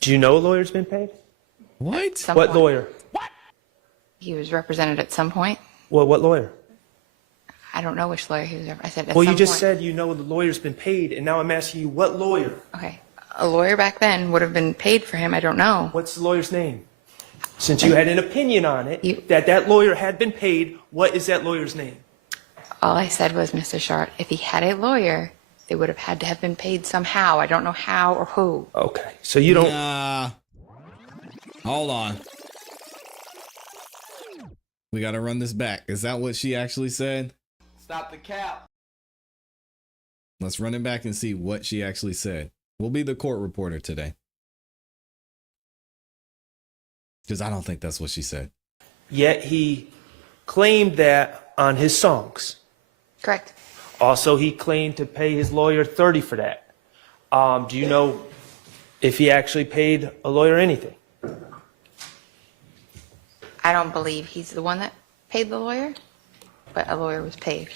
Do you know a lawyer's been paid? What? Some What point. lawyer? He was represented at some point. Well, what lawyer? I don't know which lawyer he was. I said at Well, some you just point. said you know the lawyer's been paid, and now I'm asking you what lawyer? Okay. A lawyer back then would have been paid for him. I don't know. What's the lawyer's name? Since you had an opinion on it, You- that lawyer had been paid, what is that lawyer's name? All I said was, Mr. Shart, if he had a lawyer, they would have had to have been paid somehow. I don't know how or who. Okay, so you don't. Nah. Hold on. We got to run this back. Is that what she actually said? Stop the cap. Let's run it back and see what she actually said. We'll be the court reporter today. Because I don't think that's what she said. Yet he claimed that on his songs. Correct. Also, he claimed to pay his lawyer $30 for that. Do you know if he actually paid a lawyer anything? I don't believe he's the one that paid the lawyer, but a lawyer was paid.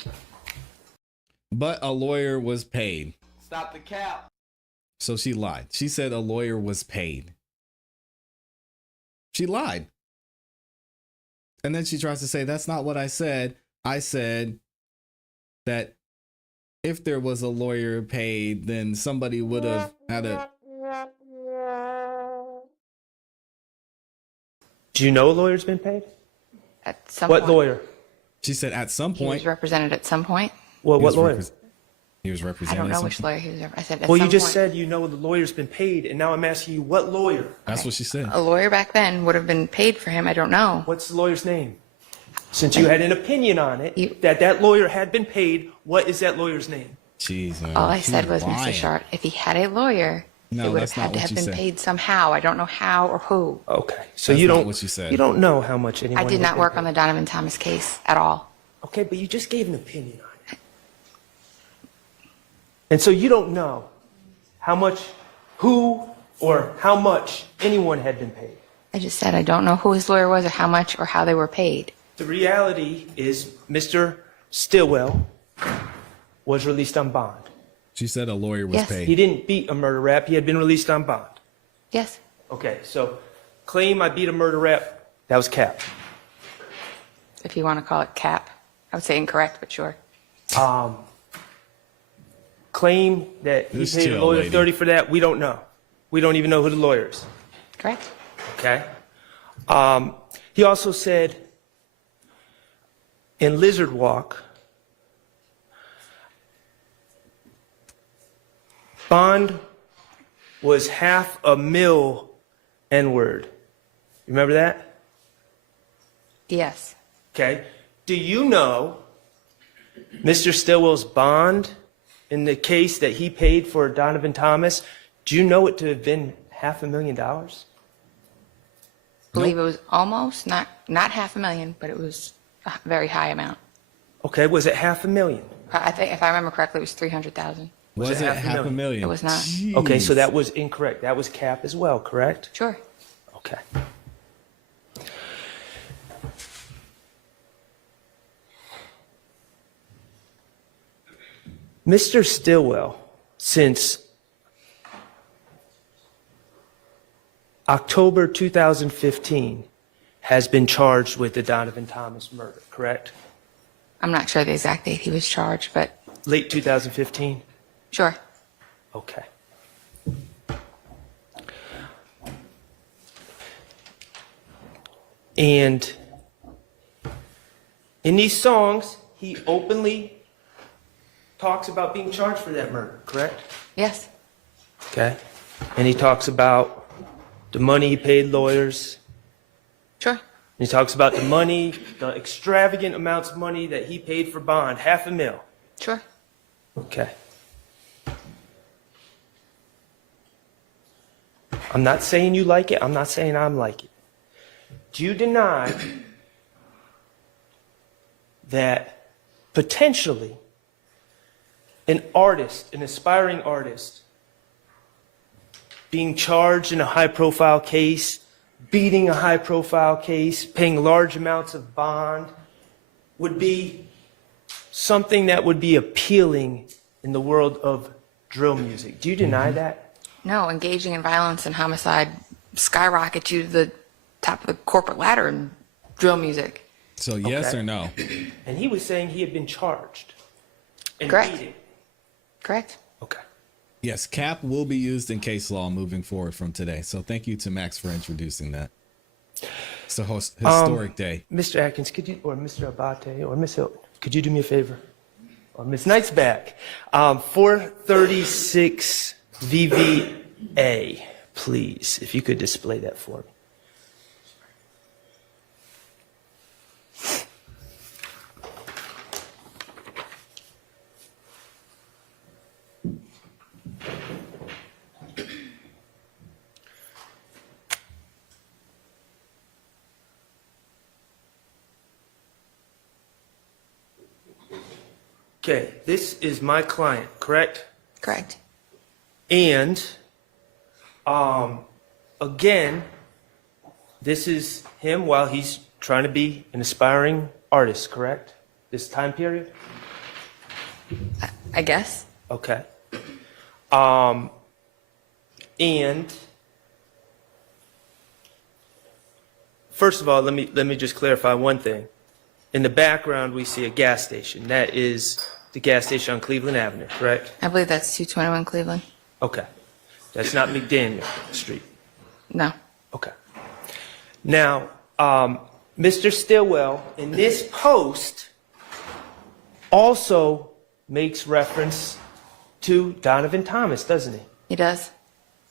But a lawyer was paid. Stop the cap. So she lied. She said a lawyer was paid. She lied. And then she tries to say, that's not what I said. I said that if there was a lawyer paid, then somebody would have had a... Do you know a lawyer's been paid? At some What point. lawyer? She said at some He point... was represented at some point. Well, he what was lawyer? He was I represented. don't know at which some- lawyer he was. I said at Well, some you just point. said you know the lawyer's been paid, and now I'm asking you what lawyer? That's what she said. A lawyer back then would have been paid for him. I don't know. What's the lawyer's name? Since you had an opinion on it, You- that lawyer had been paid, what is that lawyer's name? Jeez, man. All I She said was, lying. Mr. Shart, if he had a lawyer, No, they would have that's not had to what have you been said. paid somehow. I don't know how or who. Okay, so That's you not don't. what you said. You don't know how much anyone. I did has not been work paid. on the Donovan Thomas case at all. Okay, but you just gave an opinion on it, and so you don't know how much, who, or how much anyone had been paid. I just said I don't know who his lawyer was or how much or how they were paid. The reality is, Mr. Stillwell was released on bond. She said a lawyer was Yes. paid. He didn't beat a murder rap. He had been released on bond. Yes. Okay, so claim I beat a murder rap, that was cap. If you want to call it cap. I would say incorrect, but sure. Claim that he Just paid a chill, lawyer lady. 30 for that, we don't know. We don't even know who the lawyer is. Correct? Okay? He also said in Lizard Walk, bond was $500,000 N-word. Remember that? Yes. Okay. Do you know Mr. Stillwell's bond in the case that he paid for Donovan Thomas? Do you know it to have been $500,000? I believe it was almost, not $500,000, but it was a very high amount. Okay, was it $500,000? I think, if I remember correctly, it was 300,000. Was Was it it half a million? It was not. Jeez. Okay, so that was incorrect. That was cap as well, correct? Sure. Okay. Mr. Stillwell, since October 2015, has been charged with the Donovan Thomas murder, correct? I'm not sure the exact date he was charged, but Late 2015? sure. Okay. And in these songs, he openly talks about being charged for that murder, correct? Yes. Okay. And he talks about the money he paid lawyers. Sure. And he talks about the money, the extravagant amounts of money that he paid for bond, $500,000. Sure. Okay. I'm not saying you like it. I'm not saying I'm like it. Do you deny that potentially an artist, an aspiring artist, being charged in a high-profile case, beating a high-profile case, paying large amounts of bond, would be something that would be appealing in the world of drill music? Do you deny that? No, engaging in violence and homicide skyrockets you to the top of the corporate ladder in drill music. So yes Okay. or no? And he was saying he had been charged. And Correct. beaten. Correct? Okay. Yes, cap will be used in case law moving forward from today. So thank you to Max for introducing that. It's a historic day. Mr. Atkins, could you, or Mr. Abate, or Miss Hilton, could you do me a favor? Or Miss Knightsback, 436 VVA, please, if you could display that for me. Okay, this is my client, correct? Correct. And, again, this is him while he's trying to be an aspiring artist, correct? This time period? I guess. Okay. And first of all, let me just clarify one thing. In the background, we see a gas station. That is the gas station on Cleveland Avenue, correct? I believe that's 221 Cleveland. Okay. That's not McDaniel Street. No. Okay. Now, Mr. Stillwell, in this post, also makes reference to Donovan Thomas, doesn't he? He does.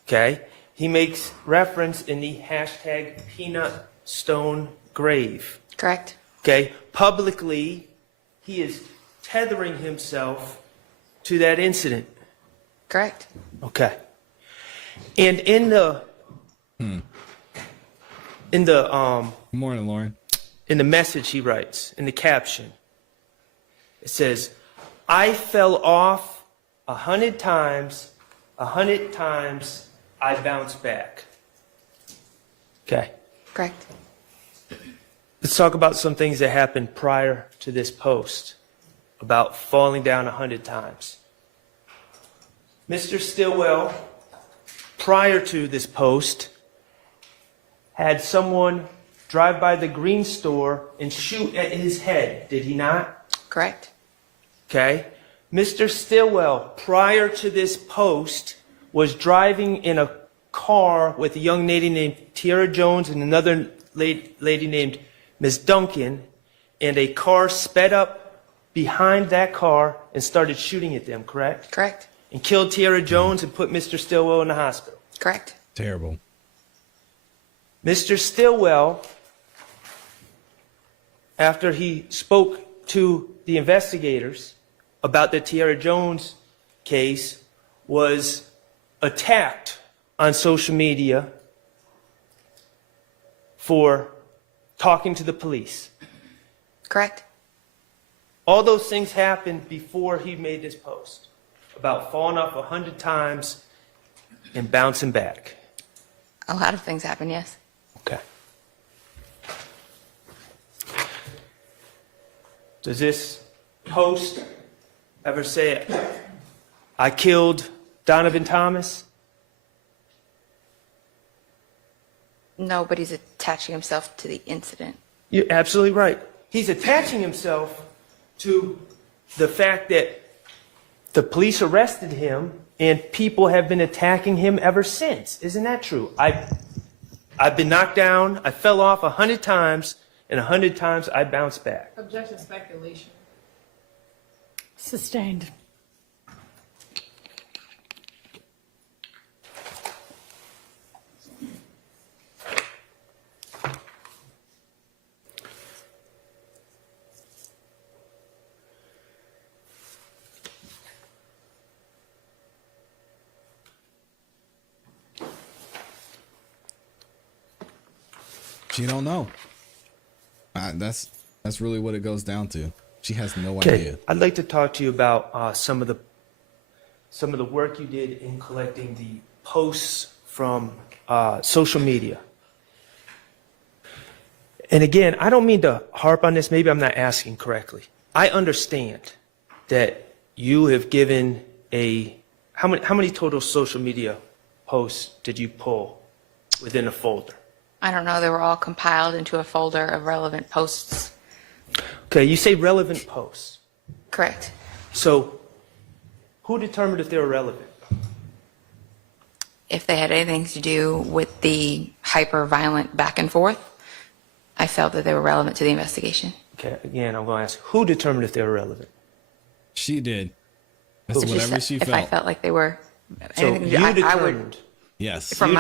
Okay. He makes reference in the hashtag Peanut Stone Grave. Correct. Okay. Publicly, he is tethering himself to that incident. Correct. Okay. And in the Morning, Lauren. in the message he writes, in the caption, it says, I fell off 100 times, 100 times I bounced back. Okay. Correct. Let's talk about some things that happened prior to this post about falling down 100 times. Mr. Stillwell, prior to this post, had someone drive by the green store and shoot at his head, did he not? Correct. Okay. Mr. Stillwell, prior to this post, was driving in a car with a young lady named Tiara Jones and another lady named Miss Duncan, and a car sped up behind that car and started shooting at them, correct? Correct. And killed Tiara Jones and put Mr. Stillwell in the hospital. Correct. Terrible. Mr. Stillwell, after he spoke to the investigators about the Tiara Jones case, was attacked on social media for talking to the police. Correct. All those things happened before he made this post about falling off 100 times and bouncing back. A lot of things happen, yes. Okay. Does this post ever say, I killed Donovan Thomas? No, but he's attaching himself to the incident. You're absolutely right. He's attaching himself to the fact that the police arrested him and people have been attacking him ever since. Isn't that true? I've been knocked down, I fell off 100 times, and 100 times I bounced back. Objection, speculation. Sustained. She don't know. That's really what it goes down to. She has no Okay, idea. I'd like to talk to you about some of the work you did in collecting the posts from social media. And again, I don't mean to harp on this. Maybe I'm not asking correctly. I understand that you have given how many total social media posts did you pull within a folder? I don't know, they were all compiled into a folder of relevant posts. Okay, you say relevant posts. Correct. So who determined if they were relevant? If they had anything to do with the hyper-violent back and forth, I felt that they were relevant to the investigation. Okay, again, I'm going to ask, who determined if they were relevant? She did. That's It's just whatever she if felt. I felt like they were So anything to you do, I would, determined. Yes. from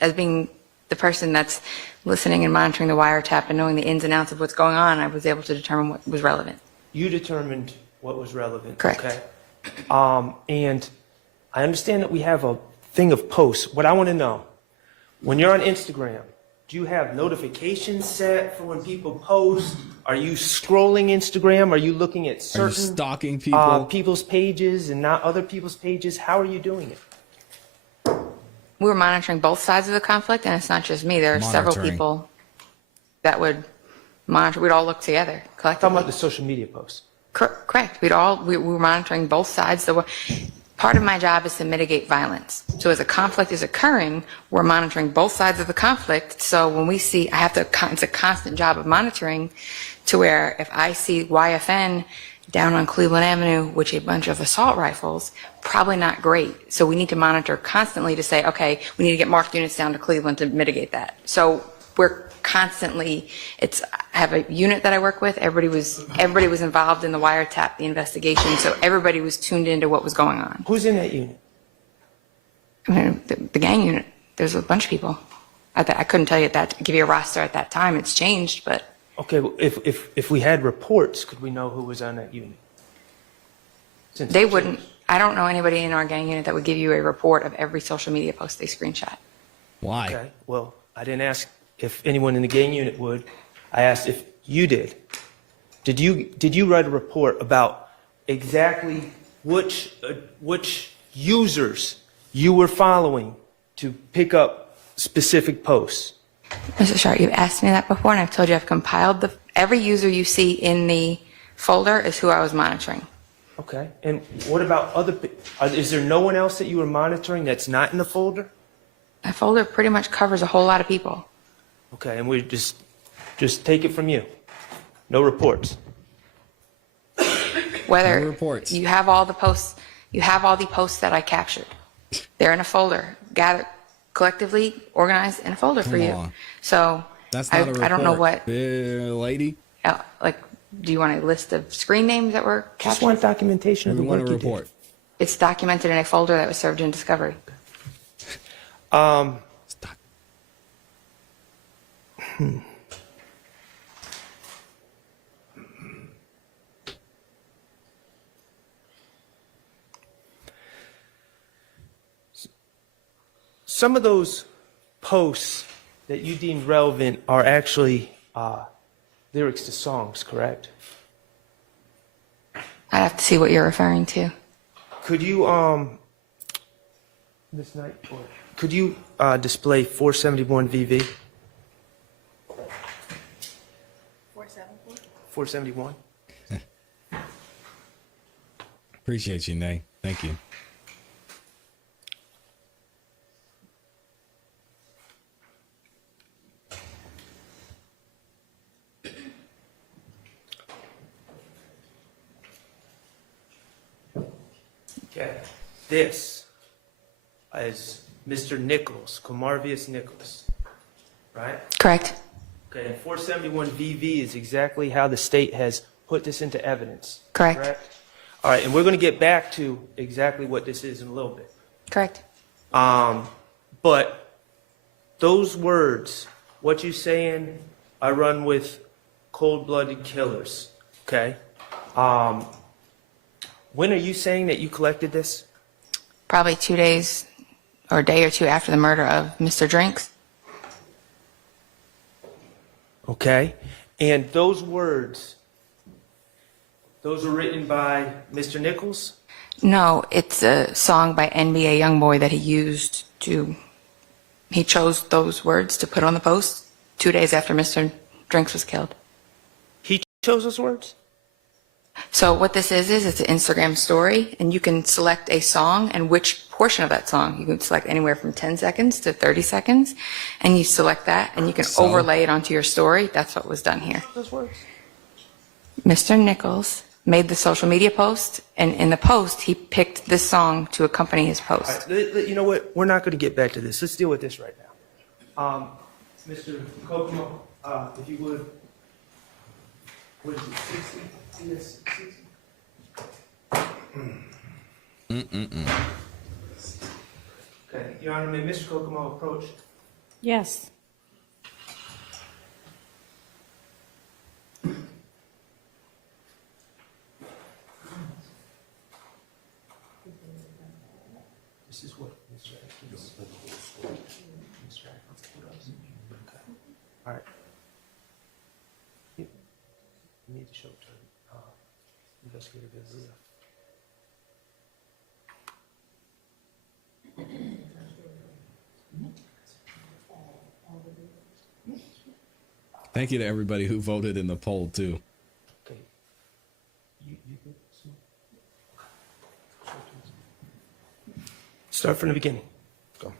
as being the person that's listening and monitoring the wiretap and knowing the ins and outs of what's going on, I was able to determine what was relevant. You determined what was relevant. Correct. Okay. And I understand that we have a thing of posts. What I want to know, when you're on Instagram, do you have notifications set for when people post? Are you scrolling Instagram? Are you looking at Are you certain stalking people? people's pages and not other people's pages? How are you doing it? We were monitoring both sides of the conflict, and it's not just me. There are several Monitoring. people that would monitor. We'd all look together I'm talking collectively. about the social media posts. Correct. We were monitoring both sides. Part of my job is to mitigate violence. So as a conflict is occurring, we're monitoring both sides of the conflict. So when we see, it's a constant job of monitoring to where if I see YFN down on Cleveland Avenue, which a bunch of assault rifles, probably not great. So we need to monitor constantly to say, okay, we need to get marked units down to Cleveland to mitigate that. So we're constantly, I have a unit that I work with. Everybody was involved in the wiretap, the investigation. So everybody was tuned into what was going on. Who's in that unit? I mean, the gang unit, there's a bunch of people. I couldn't tell you give you a roster at that time. It's changed, but Okay, well, if we had reports, could we know who was on that unit? Since they it wouldn't. changed. I don't know anybody in our gang unit that would give you a report of every social media post they screenshot. Why? Okay, well, I didn't ask if anyone in the gang unit would. I asked if you did. Did you write a report about exactly which users you were following to pick up specific posts? Mr. Sharp, you've asked me that before, and I've told you I've compiled every user you see in the folder is who I was monitoring. Okay, and what about is there no one else that you were monitoring that's not in the folder? That folder pretty much covers a whole lot of people. Okay, and we just take it from you. No reports. Whether No reports. you have all the posts that I captured. They're in a folder, gathered collectively, organized in a folder for Come you. on. So That's not a report. I don't know what, lady. do you want a list of screen names that were Just captured? want documentation of We the want work a you did. report. It's documented in a folder that was served in discovery. Stop. Some of those posts that you deemed relevant are actually lyrics to songs, correct? I'd have to see what you're referring to. Could you this night, or could you display 471 VV? 471. Appreciate you, Nay. Thank you. Okay. This is Mr. Nichols, Comarvius Nichols, right? Correct. Okay, and 471 VV is exactly how the state has put this into evidence. Correct. All right, and we're going to get back to exactly what this is in a little bit. Correct. But those words, what you saying, I run with cold-blooded killers, okay? When are you saying that you collected this? Probably 2 days or a day or two after the murder of Mr. Drinks. Okay, and those words, those were written by Mr. Nichols? No, it's a song by NBA Youngboy that he used he chose those words to put on the post 2 days after Mr. Drinks was killed. He chose those words? So what this is it's an Instagram story, and you can select a song and which portion of that song. You can select anywhere from 10 seconds to 30 seconds, and you select that, and you can overlay it onto your story. That's what was done here. Those words. Mr. Nichols made the social media post, and in the post, he picked this song to accompany his post. All right, you know what? We're not going to get back to this. Let's deal with this right now. Mr. Kokomo, if you would, what is it, 60? Okay, Your Honor, may Mr. Kokomo approach? Yes. This is what Mr. Atkins. Mr. Atkins. Okay. All right. You need to show it to Investigative Viverito. Thank you to everybody who voted in the poll too. Okay. You good? Start from the beginning. Go.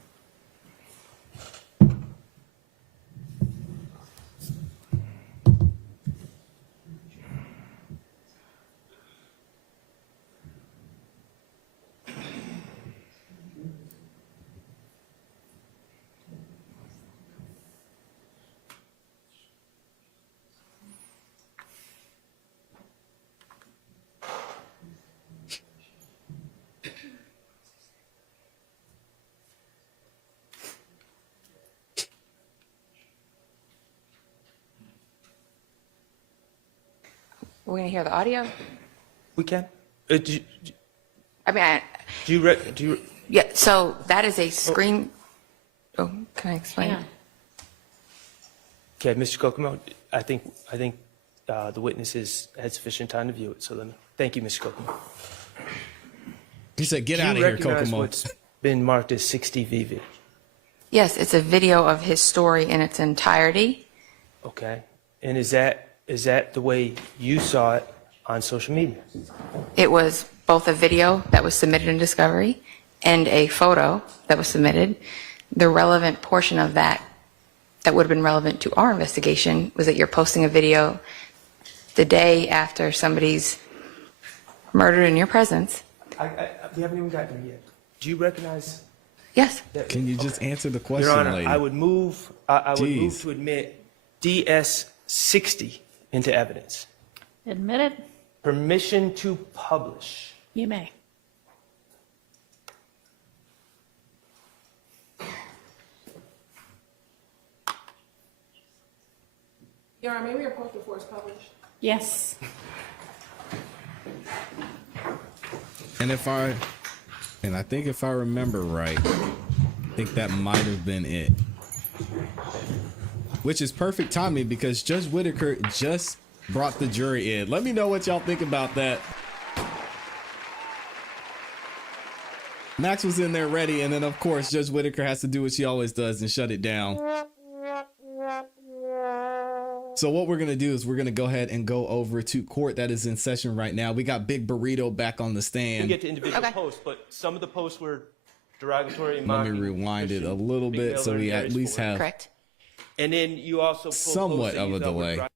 We're going to hear the audio? We can. I mean, yeah, so that is a screen. Oh, can I explain? Yeah. Okay, Mr. Kokomo, I think the witnesses had sufficient time to view it. So thank you, Mr. Kokomo. He said, "Get out of Do you here, recognize Kokomo." what's been marked as 60 VV? Yes, it's a video of his story in its entirety. Okay, and is that the way you saw it on social media? It was both a video that was submitted in discovery and a photo that was submitted. The relevant portion of that would have been relevant to our investigation was that you're posting a video the day after somebody's murdered in your presence. We haven't even gotten there yet. Do you recognize? Yes. Can you just answer the question, Your Honor, lady? I would move to admit DS60 into evidence. Admit it. Permission to publish. You may. Your Honor, may we approach before it's published? Yes. And I think if I remember right, I think that might have been it. Which is perfect timing because Judge Whitaker just brought the jury in. Let me know what y'all think about that. Max was in there ready, and then of course Judge Whitaker has to do what she always does and shut it down. So what we're gonna do is we're gonna go ahead and go over to court that is in session right now. We got Big Burrito back on the We stand. get to individual posts, but some of the posts were derogatory and Let me mocking rewind it a little Big bit so Miller we and at Gary's least Ford. have Correct. And then you also pulled somewhat posts that of you a thought were delay.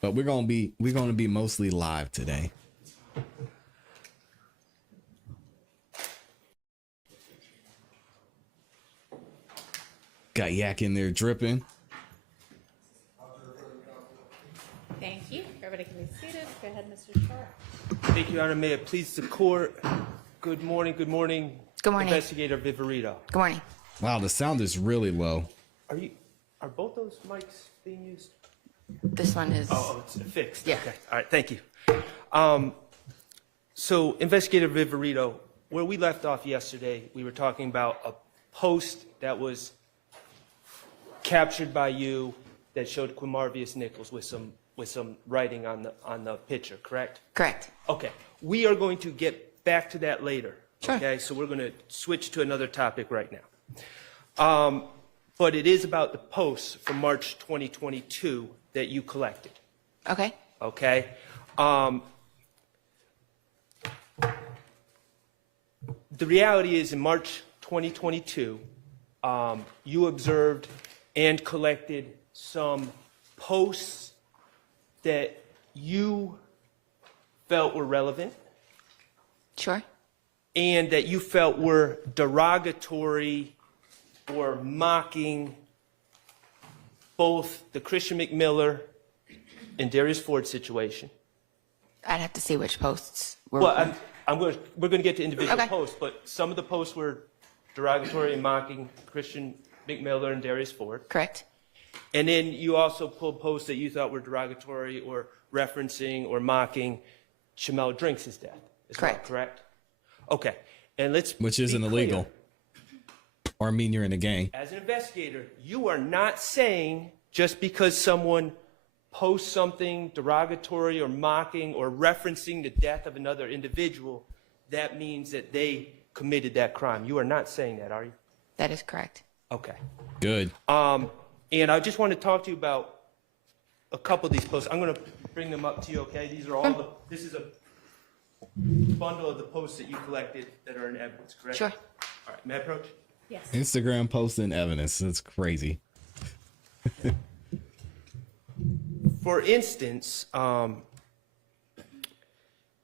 But we're gonna be mostly live today. Got Yak in there dripping. Thank you. Everybody can be seated. Go ahead, Mr. Sharp. Thank you, Your Honor. May it please the court. Good morning. Good morning. Good morning. Investigator Viverito. Good morning. Wow, the sound is really low. Are both those mics being used? This one is. Oh, it's fixed. Yeah. Okay. All right. Thank you. So, Investigator Viverito, where we left off yesterday, we were talking about a post that was captured by you that showed Quamarvius Nichols with some writing on the picture, correct? Correct. Okay. We are going to get back to that later. Sure. Okay. So we're going to switch to another topic right now. But it is about the posts from March 2022 that you collected. Okay. Okay. The reality is, in March 2022, you observed and collected some posts that you felt were relevant Sure. and that you felt were derogatory or mocking both the Christian McMiller and Darius Ford situation. I'd have to see which posts were. Well, we're going to get to individual Okay. posts, but some of the posts were derogatory and mocking Christian McMiller and Darius Ford. Correct. And then you also pulled posts that you thought were derogatory or referencing or mocking Shamel Drinks' death. Correct. Correct? Okay. And let's Which isn't be illegal. clear. Or mean you're in a gang. As an investigator, you are not saying just because someone posts something derogatory or mocking or referencing the death of another individual, that means that they committed that crime. You are not saying that, are you? That is correct. Okay. Good. And I just want to talk to you about a couple of these posts. I'm going to bring them up to you, okay? These are all this is a bundle of the posts that you collected that are in evidence, correct? Sure. All right, may I approach? Yes. Instagram posting evidence. That's crazy. For instance,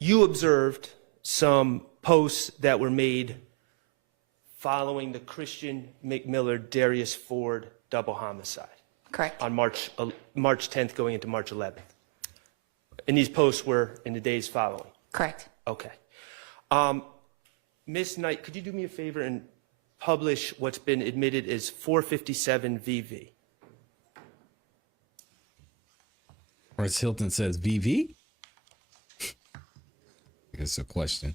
you observed some posts that were made following the Christian McMiller Darius Ford double homicide Correct. on March 10th going into March 11th. And these posts were in the days following. Correct. Okay. Ms. Knight, could you do me a favor and publish what's been admitted as 457 VV? Whereas Hilton says VV? It's a question.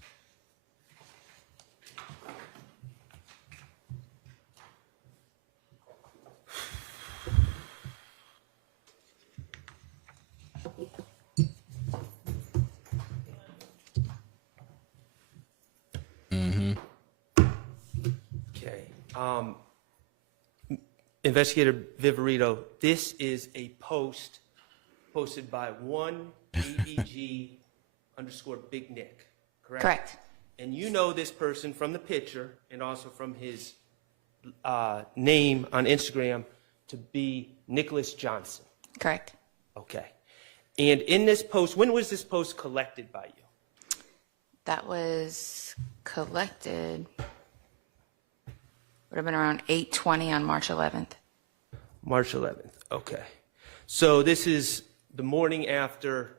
Okay. Investigator Viverito, this is a post posted by one ADG underscore Big Nick, correct? Correct. And you know this person from the picture and also from his name on Instagram to be Nicholas Johnson. Correct. Okay. And in this post, when was this post collected by you? That was collected, would have been around 8:20 on March 11th. March 11th. Okay. So this is the morning after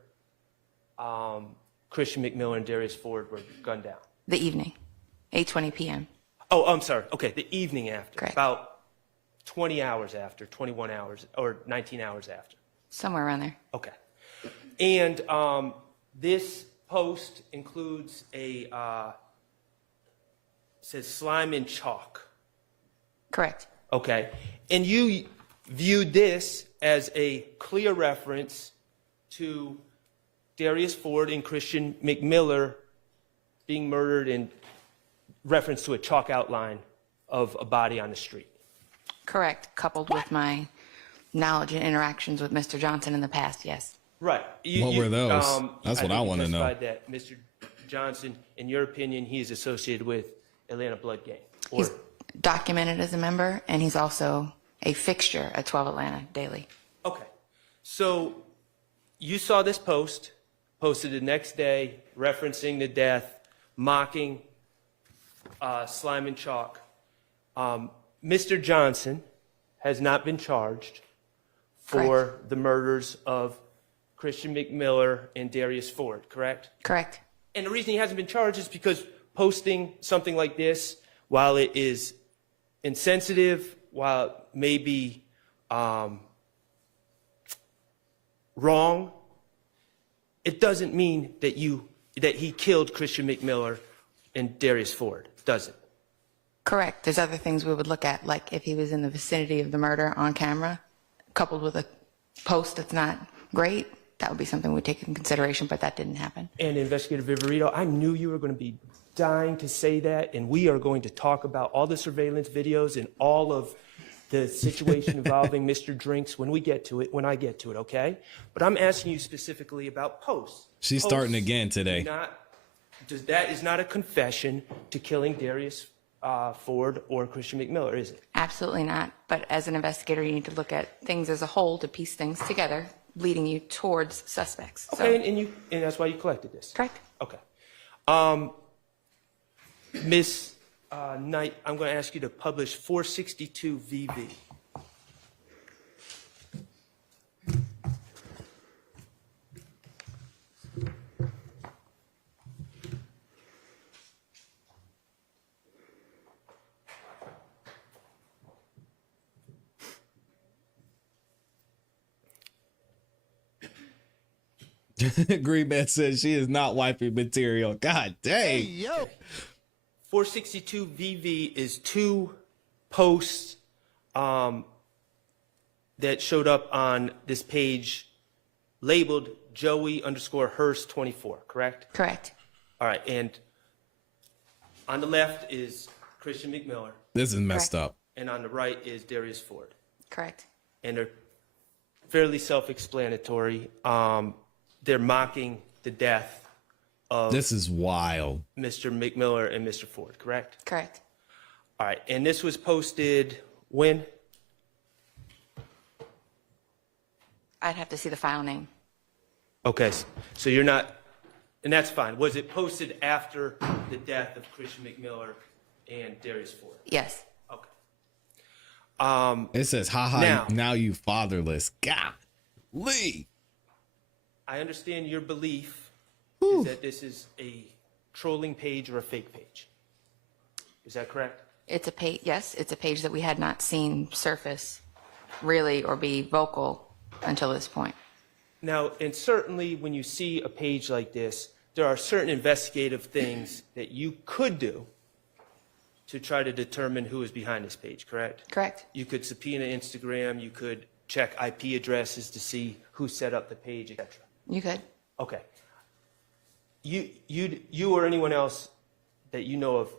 Christian McMiller and Darius Ford were gunned down. The evening, 8:20 p.m. Oh, I'm sorry. Okay, the evening after. Correct. About 20 hours after, 21 hours, or 19 hours after. Somewhere around there. Okay. And this post includes says slime and chalk. Correct. Okay. And you viewed this as a clear reference to Darius Ford and Christian McMiller being murdered in reference to a chalk outline of a body on the street. Correct. Coupled with my knowledge and interactions with Mr. Johnson in the past, yes. Right. What were those? That's what I think you wanna know. testified that Mr. Johnson, in your opinion, he is associated with Atlanta Blood Gang. Or, He's documented as a member, and he's also a fixture at 12 Atlanta Daily. okay. So you saw this post, posted the next day, referencing the death, mocking slime and chalk. Mr. Johnson has not been charged for the murders of Christian McMiller and Darius Ford, correct? Correct. And the reason he hasn't been charged is because posting something like this, while it is insensitive, while it may be wrong, it doesn't mean that he killed Christian McMiller and Darius Ford, does it? Correct. There's other things we would look at, like if he was in the vicinity of the murder on camera, coupled with a post that's not great, that would be something we'd take into consideration, but that didn't happen. And Investigator Viverito, I knew you were going to be dying to say that, and we are going to talk about all the surveillance videos and all of the situation involving Mr. Drinks when I get to it, okay? But I'm asking you specifically about posts. She's Posts starting again today. That is not a confession to killing Darius Ford or Christian McMiller, is it? Absolutely not. But as an investigator, you need to look at things as a whole to piece things together, leading you towards suspects. Okay, and that's why you collected this? Correct. Okay. Ms. Knight, I'm going to ask you to publish 462 VV. Green Man says she is not wiping material. God dang. Hey, yo. 462 VV is 2 posts that showed up on this page labeled Joey_Hurst24, correct? Correct. All right, and on the left is Christian McMiller, This is messed Correct. up. and on the right is Darius Ford. Correct. And they're fairly self-explanatory. They're mocking the death of This is wild. Mr. McMiller and Mr. Ford, correct? Correct. All right, and this was posted when? I'd have to see the file name. Okay, so you're not, and that's fine. Was it posted after the death of Christian McMiller and Darius Ford? Yes. Okay. It says, haha, Now- now you fatherless. Golly. I understand your belief is that this is a trolling page or a fake page. Is that correct? It's a page. Yes, it's a page that we had not seen surface really or be vocal until this point. Now, and certainly when you see a page like this, there are certain investigative things that you could do to try to determine who is behind this page, correct? Correct. You could subpoena Instagram, you could check IP addresses to see who set up the page, etc. You could. Okay. You or anyone else that you know of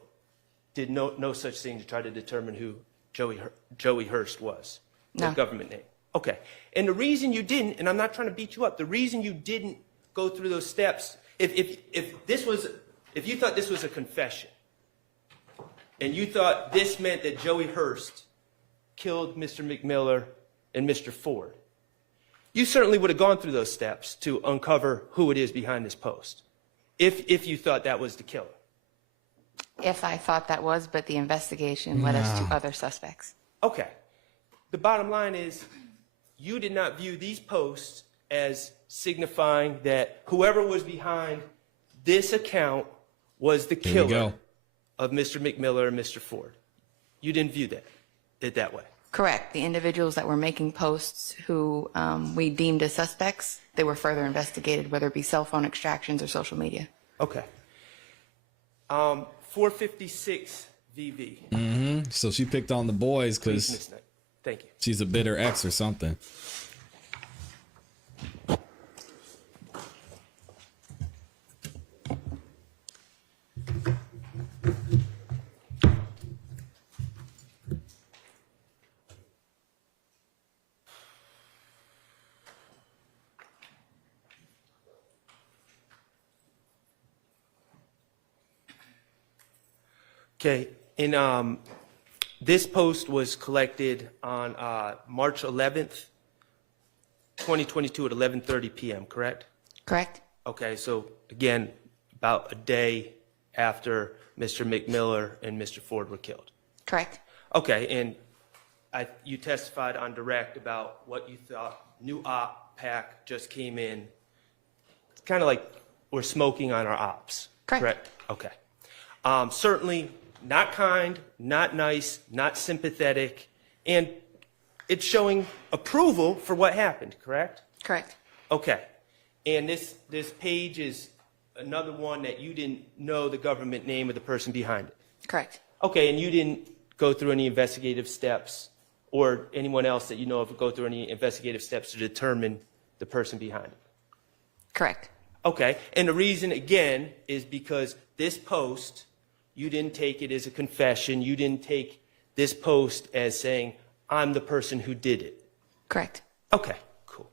did no such thing to try to determine who Joey Hurst was? No. The government name. Okay. And the reason you didn't, and I'm not trying to beat you up, the reason you didn't go through those steps, if you thought this was a confession, and you thought this meant that Joey Hurst killed Mr. McMiller and Mr. Ford, you certainly would have gone through those steps to uncover who it is behind this post, if you thought that was the killer. If I thought that was, but the investigation led us to other suspects. Okay. The bottom line is you did not view these posts as signifying that whoever was behind this account was the Here we killer go. of Mr. McMiller and Mr. Ford. You didn't view it that way. Correct. The individuals that were making posts who we deemed as suspects, they were further investigated, whether it be cell phone extractions or social media. Okay. 456 VV. So she picked on the boys Please, because Ms. Knight. Thank you. she's a bitter ex or something. Okay, and this post was collected on March 11th, 2022 at 11:30 p.m., correct? Correct? Okay, so again, about a day after Mr. McMiller and Mr. Ford were killed. Correct. Okay, and you testified on direct about what you thought new op pack just came in. It's kind of like we're smoking on our ops. Correct. Okay. Certainly not kind, not nice, not sympathetic, and it's showing approval for what happened, correct? Correct. Okay. And this page is another one that you didn't know the government name of the person behind it. Correct. Okay, and you didn't go through any investigative steps, or anyone else that you know of go through any investigative steps to determine the person behind it. Correct. Okay, and the reason, again, is because this post, you didn't take it as a confession. You didn't take this post as saying, I'm the person who did it. Correct. Okay, cool.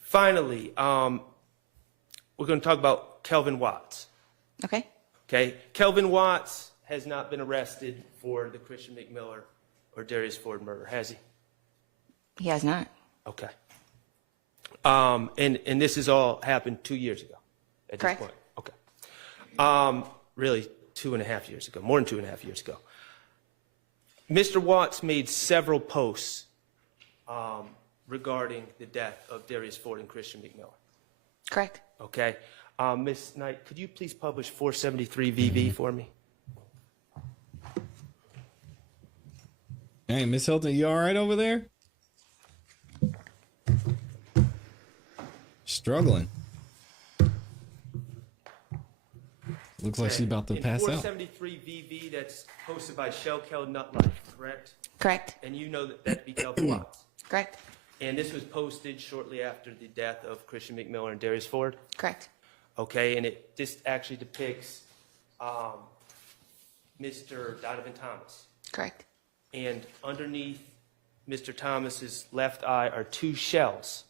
Finally, we're going to talk about Kelvin Watts. Okay. Okay, Kelvin Watts has not been arrested for the Christian McMiller or Darius Ford murder, has he? He has not. Okay. And this has all happened 2 years ago at Correct. this point. Okay. Really 2.5 years ago, more than 2.5 years ago. Mr. Watts made several posts regarding the death of Darius Ford and Christian McMiller. Correct. Okay. Ms. Knight, could you please publish 473 VV for me? Hey, Miss Hilton, you all right over there? Struggling. Looks like she's about to In pass out. 473 VV, that's posted by Shell Kel Nutlife, correct? Correct. And you know that that'd be Kelvin Watts. Correct. And this was posted shortly after the death of Christian McMiller and Darius Ford. Correct. Okay, and this actually depicts Mr. Donovan Thomas. Correct. And underneath Mr. Thomas's left eye are 2 shells.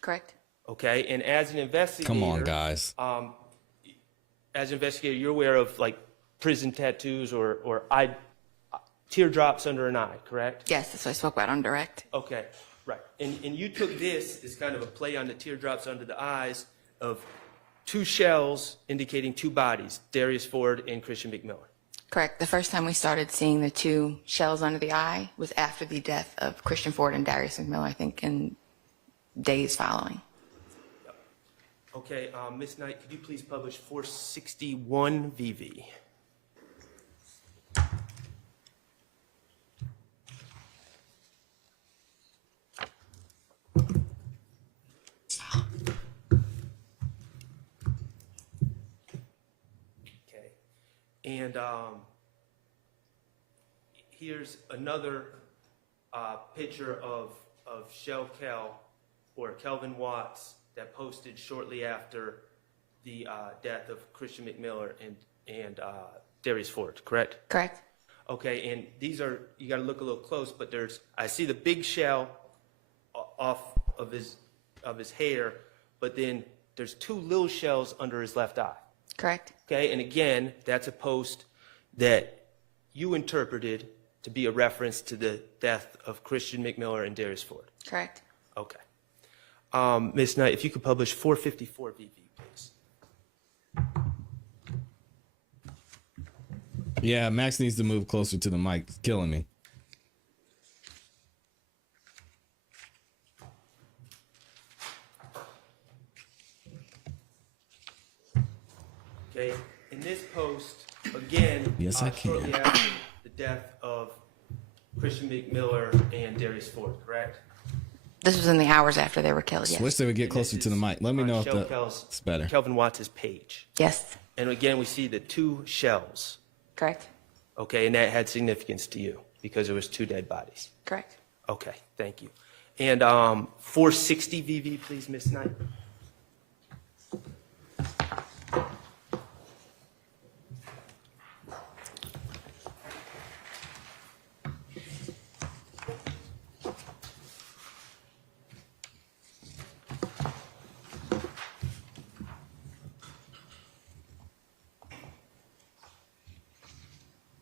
Correct. Okay, and as an investigator, Come on, guys. As an investigator, you're aware of like prison tattoos or eye teardrops under an eye, correct? Yes, that's what I spoke about on direct. Okay, right. And you took this as kind of a play on the teardrops under the eyes of 2 shells indicating 2 bodies, Darius Ford and Christian McMiller. Correct. The first time we started seeing the 2 shells under the eye was after the death of Christian Ford and Darius McMiller, I think, in days following. Okay, Ms. Knight, could you please publish 461 VV? Okay, and here's another picture of Shell Kel or Kelvin Watts that posted shortly after the death of Christian McMiller and Darius Ford, correct? Correct. Okay, and these are, you got to look a little close, but I see the big shell off of his hair, but then there's 2 little shells under his left eye. Correct. Okay, and again, that's a post that you interpreted to be a reference to the death of Christian McMiller and Darius Ford. Correct. Okay. Ms. Knight, if you could publish 454 VV, please. Yeah, Max needs to move closer to the mic. It's killing me. Okay, in this post, again, Yes, I can. shortly after the death of Christian McMiller and Darius Ford, correct? This was in the hours after they were killed, yes. Wish they would get And closer this to the is mic. Let me on know if Shell Kel's- that's better. Kelvin Watts' page. Yes. And again, we see the 2 shells, Correct. okay, and that had significance to you because there was 2 dead bodies. Correct. Okay, thank you. And 460 VV, please, Ms. Knight.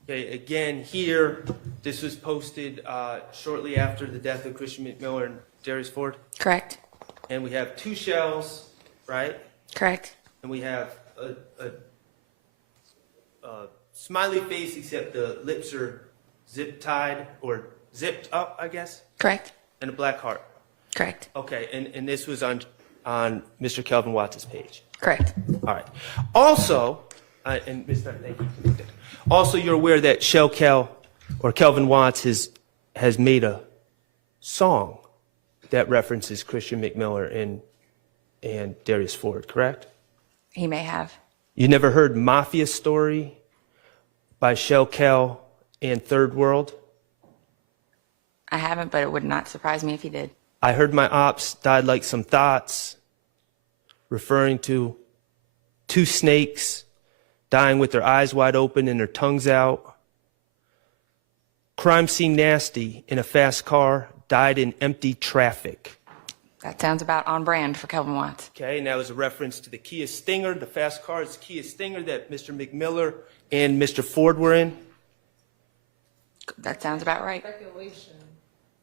Okay, again, here, this was posted shortly after the death of Christian McMiller and Darius Ford. Correct. And we have 2 shells, right? Correct. And we have a smiley face, except the lips are zip tied or zipped up, I guess, Correct. and a black heart. Correct. Okay, and this was on Mr. Kelvin Watts' page. Correct. All right. Also, and Ms. Knight, thank you. Also, you're aware that Shell Kel or Kelvin Watts has made a song that references Christian McMiller and Darius Ford, correct? He may have. You never heard Mafia Story by Shell Kel and Third World? I haven't, but it would not surprise me if he did. I heard my ops died like some thoughts, referring to 2 snakes dying with their eyes wide open and their tongues out. crime scene nasty in a fast car, died in empty traffic. That sounds about on brand for Kelvin Watts. Okay, and that was a reference to the Kia Stinger, the fast car is Kia Stinger that Mr. McMiller and Mr. Ford were in. That sounds about right. Speculation.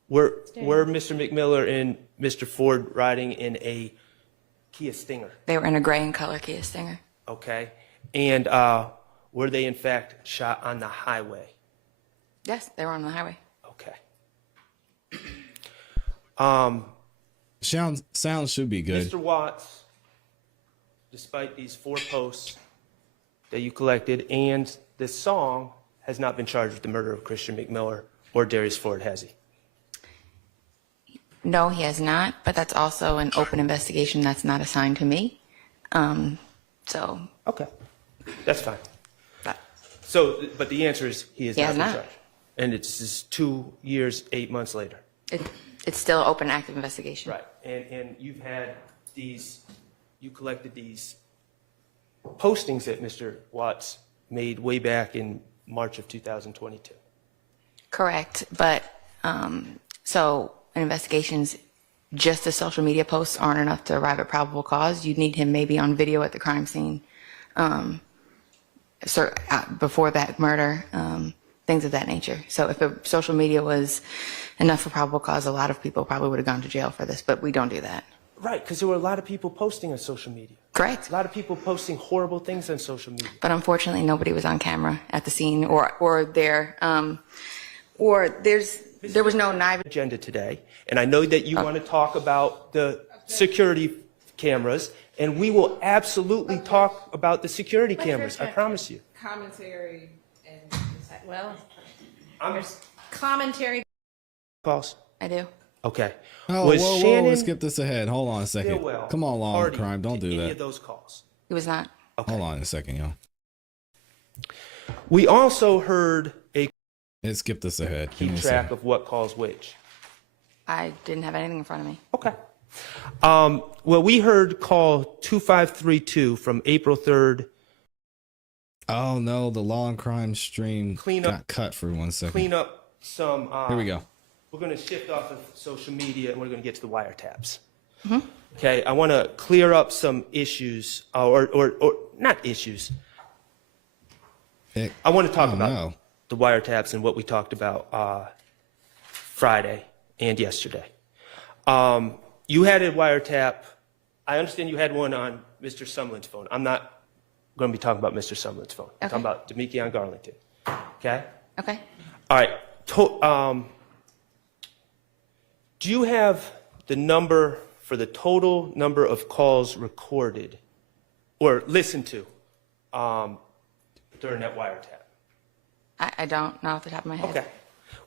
Were Mr. McMiller and Mr. Ford riding in a Kia Stinger? They were in a gray and color Kia Stinger. Okay, and were they in fact shot on the highway? Yes, they were on the highway. Okay. Sounds should be good. Mr. Watts, despite these 4 posts that you collected and this song, has not been charged with the murder of Christian McMiller or Darius Ford, has he? No, he has not, but that's also an open investigation that's not assigned to me. So. Okay, that's fine. But But the answer is he has He not has been not. charged. And it's just 2 years, 8 months later. it's still an open active investigation. Right, and you've had you collected these postings that Mr. Watts made way back in March of 2022. Correct, but so investigations, just the social media posts aren't enough to arrive at probable cause. You'd need him maybe on video at the crime scene before that murder, things of that nature. So if the social media was enough for probable cause, a lot of people probably would have gone to jail for this, but we don't do that. Right, because there were a lot of people posting on social media. Correct. A lot of people posting horrible things on social media. But unfortunately, nobody was on camera at the scene or there, or there was no knife. Agenda today, and I know that you want to talk about the security cameras, and we will absolutely talk about the security cameras, I promise you. Commentary and, there's commentary. Calls? I do. Okay. Oh, Was whoa, Shannon let's skip this ahead. Hold on a second. Stillwell Come on, law and party crime. Don't to do any that. of those calls? He was not. Hold on a second, yo. We also heard a Let's skip this ahead. Give keep me a track second. of what calls which. I didn't have anything in front of me. Okay. Well, we heard call 2532 from April 3rd. Oh no, the law and crime stream Clean up- got cut for 1 second. Clean up some. Here we go. We're going to shift off of social media and we're going to get to the wiretaps. Okay, I want to clear up some issues, or not issues. I want to talk about the wiretaps and what we talked about Friday and yesterday. You had a wiretap. I understand you had one on Mr. Sumlin's phone. I'm not going to be talking about Mr. Sumlin's phone. I'm talking about Demekion Garlington. Okay? Okay. All right. Do you have the number for the total number of calls recorded or listened to during that wiretap? I don't know off the top of my head. Okay.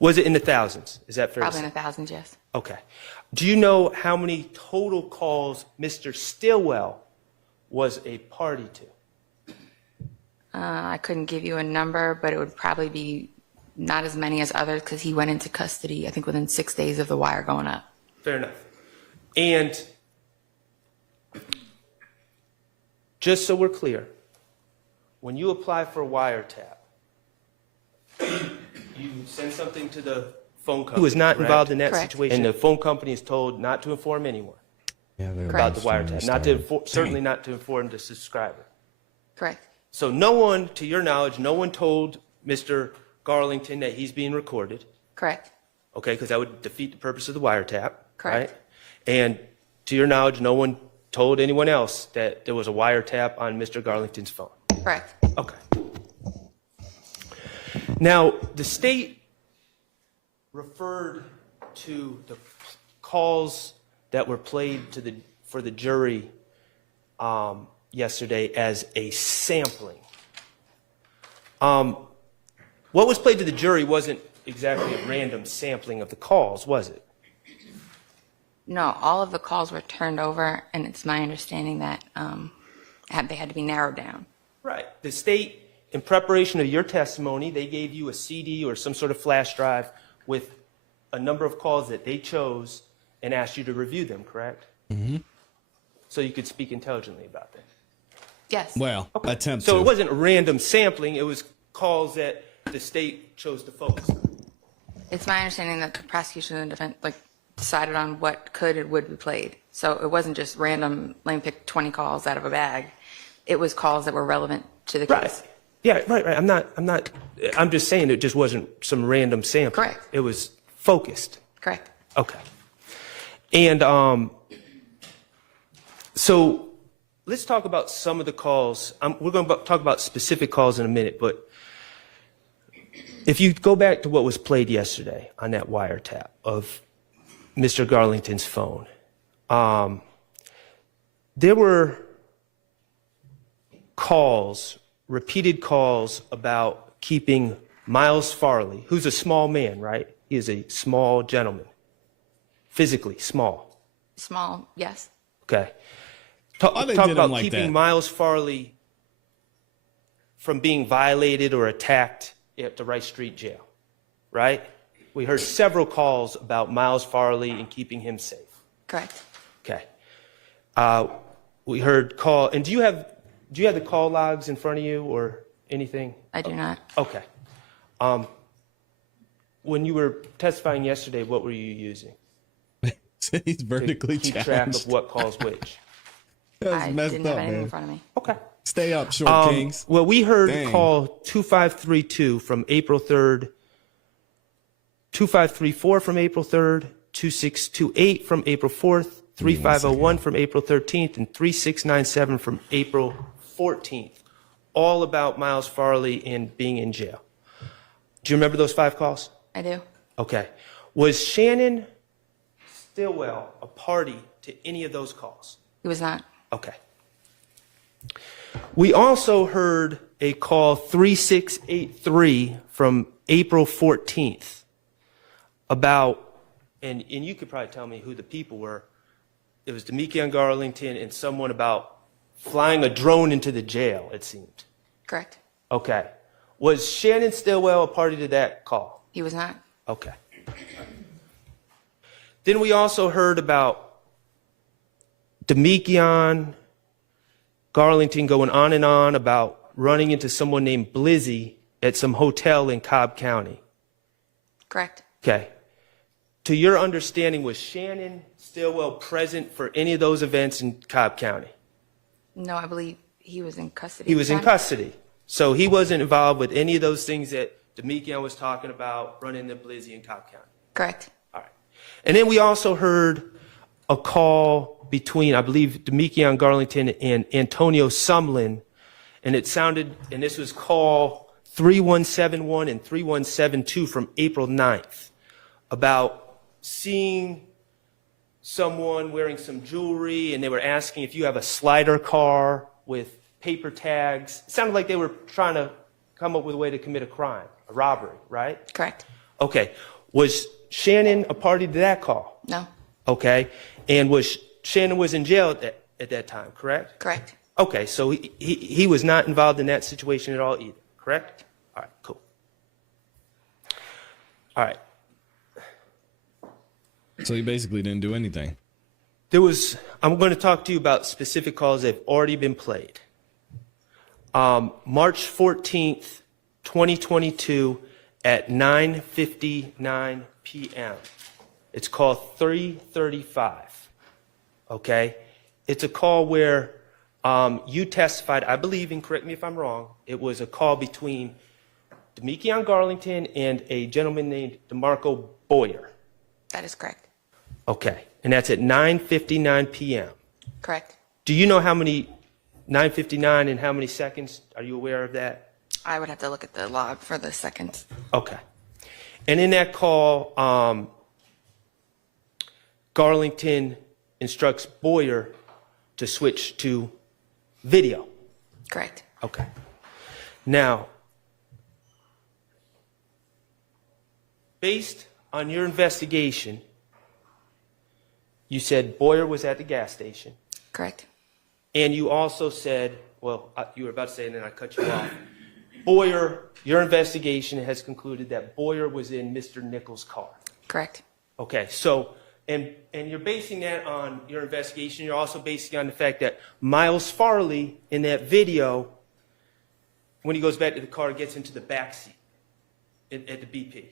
Was it in the thousands? Is that fair Probably to in say? the thousands, yes. Okay. Do you know how many total calls Mr. Stillwell was a party to? I couldn't give you a number, but it would probably be not as many as others because he went into custody, I think, within 6 days of the wire going up. Fair enough. And just so we're clear, when you apply for a wiretap, you send something to the phone company who is not involved in that Correct. situation, and the phone company is told not to inform anyone Yeah, they're about the about wiretap, start. certainly not to inform the subscriber. Correct. So no one, to your knowledge, no one told Mr. Garlington that he's being recorded, Correct. okay, because that would defeat the purpose of the wiretap, Correct. right? And to your knowledge, no one told anyone else that there was a wiretap on Mr. Garlington's phone. Correct. Okay. Now, the state referred to the calls that were played for the jury yesterday as a sampling. What was played to the jury wasn't exactly a random sampling of the calls, was it? No, all of the calls were turned over, and it's my understanding that they had to be narrowed down. Right. The state, in preparation of your testimony, they gave you a CD or some sort of flash drive with a number of calls that they chose and asked you to review them, correct? Mm-hmm. So you could speak intelligently about that. Yes. Well, attempt So to. it wasn't random sampling, it was calls that the state chose to focus on. It's my understanding that the prosecution and defense decided on what could and would be played. So it wasn't just random, let me pick 20 calls out of a bag. It was calls that were relevant to the case. Right. Yeah, right. I'm just saying it just wasn't some random sample. Correct. It was focused. Correct. Okay. And so let's talk about some of the calls. We're going to talk about specific calls in a minute, but if you go back to what was played yesterday on that wiretap of Mr. Garlington's phone, there were calls, repeated calls about keeping Miles Farley, who's a small man, right? He is a small gentleman, physically small. Small, yes. Okay. Why they Talk did him about like keeping that? Miles Farley from being violated or attacked at the Rice Street Jail, right? We heard several calls about Miles Farley and keeping him safe. Correct. Okay. We heard call, and do you have the call logs in front of you or anything? I do not. Okay. When you were testifying yesterday, what were you using? He's vertically to keep challenged. track of what calls which? That's I messed didn't up, have anything in man. front of me. Okay. Stay up, short kings. Well, we heard Dang. call 2532 from April 3rd, 2534 from April 3rd, 2628 from April 4th, 3501 from April 13th, and 3697 from April 14th, all about Miles Farley and being in jail. Do you remember those 5 calls? I do. Okay. Was Shannon Stillwell a party to any of those calls? He was not. Okay. We also heard a call 3683 from April 14th about, and you could probably tell me who the people were. It was Demekion Garlington and someone about flying a drone into the jail, it seemed. Correct. Okay. Was Shannon Stillwell a party to that call? He was not. Okay. Then we also heard about Demekion Garlington going on and on about running into someone named Blizzy at some hotel in Cobb County. Correct. Okay. To your understanding, was Shannon Stillwell present for any of those events in Cobb County? No, I believe he was in custody. He at was the in time. custody. So he wasn't involved with any of those things that Demekion was talking about, running into Blizzy in Cobb County. Correct. All right. And then we also heard a call between, I believe, Demekion Garlington and Antonio Sumlin, and it sounded, and this was call 3171 and 3172 from April 9th, about seeing someone wearing some jewelry, and they were asking if you have a slider car with paper tags. It sounded like they were trying to come up with a way to commit a crime, a robbery, right? Correct. Okay. Was Shannon a party to that call? No. Okay. And Shannon was in jail at that time, correct? Correct. Okay, so he was not involved in that situation at all either, correct? All right, cool. All right. So he basically didn't do anything. I'm going to talk to you about specific calls that have already been played. March 14th, 2022 at 9:59 p.m. It's call 335. Okay? It's a call where you testified, I believe, and correct me if I'm wrong, it was a call between Demekion Garlington and a gentleman named DeMarco Boyer. That is correct. Okay. And that's at 9:59 p.m. Correct. Do you know how many 9:59 and how many seconds? Are you aware of that? I would have to look at the log for the seconds. Okay. And in that call, Garlington instructs Boyer to switch to video. Correct. Okay. Now, based on your investigation, you said Boyer was at the gas station. Correct. And you also said, well, you were about to say, and then I cut you off. Boyer, your investigation has concluded that Boyer was in Mr. Nichols' car. Correct. Okay, so, and you're basing that on your investigation. You're also basing on the fact that Miles Farley, in that video, when he goes back to the car, gets into the back seat at the BP.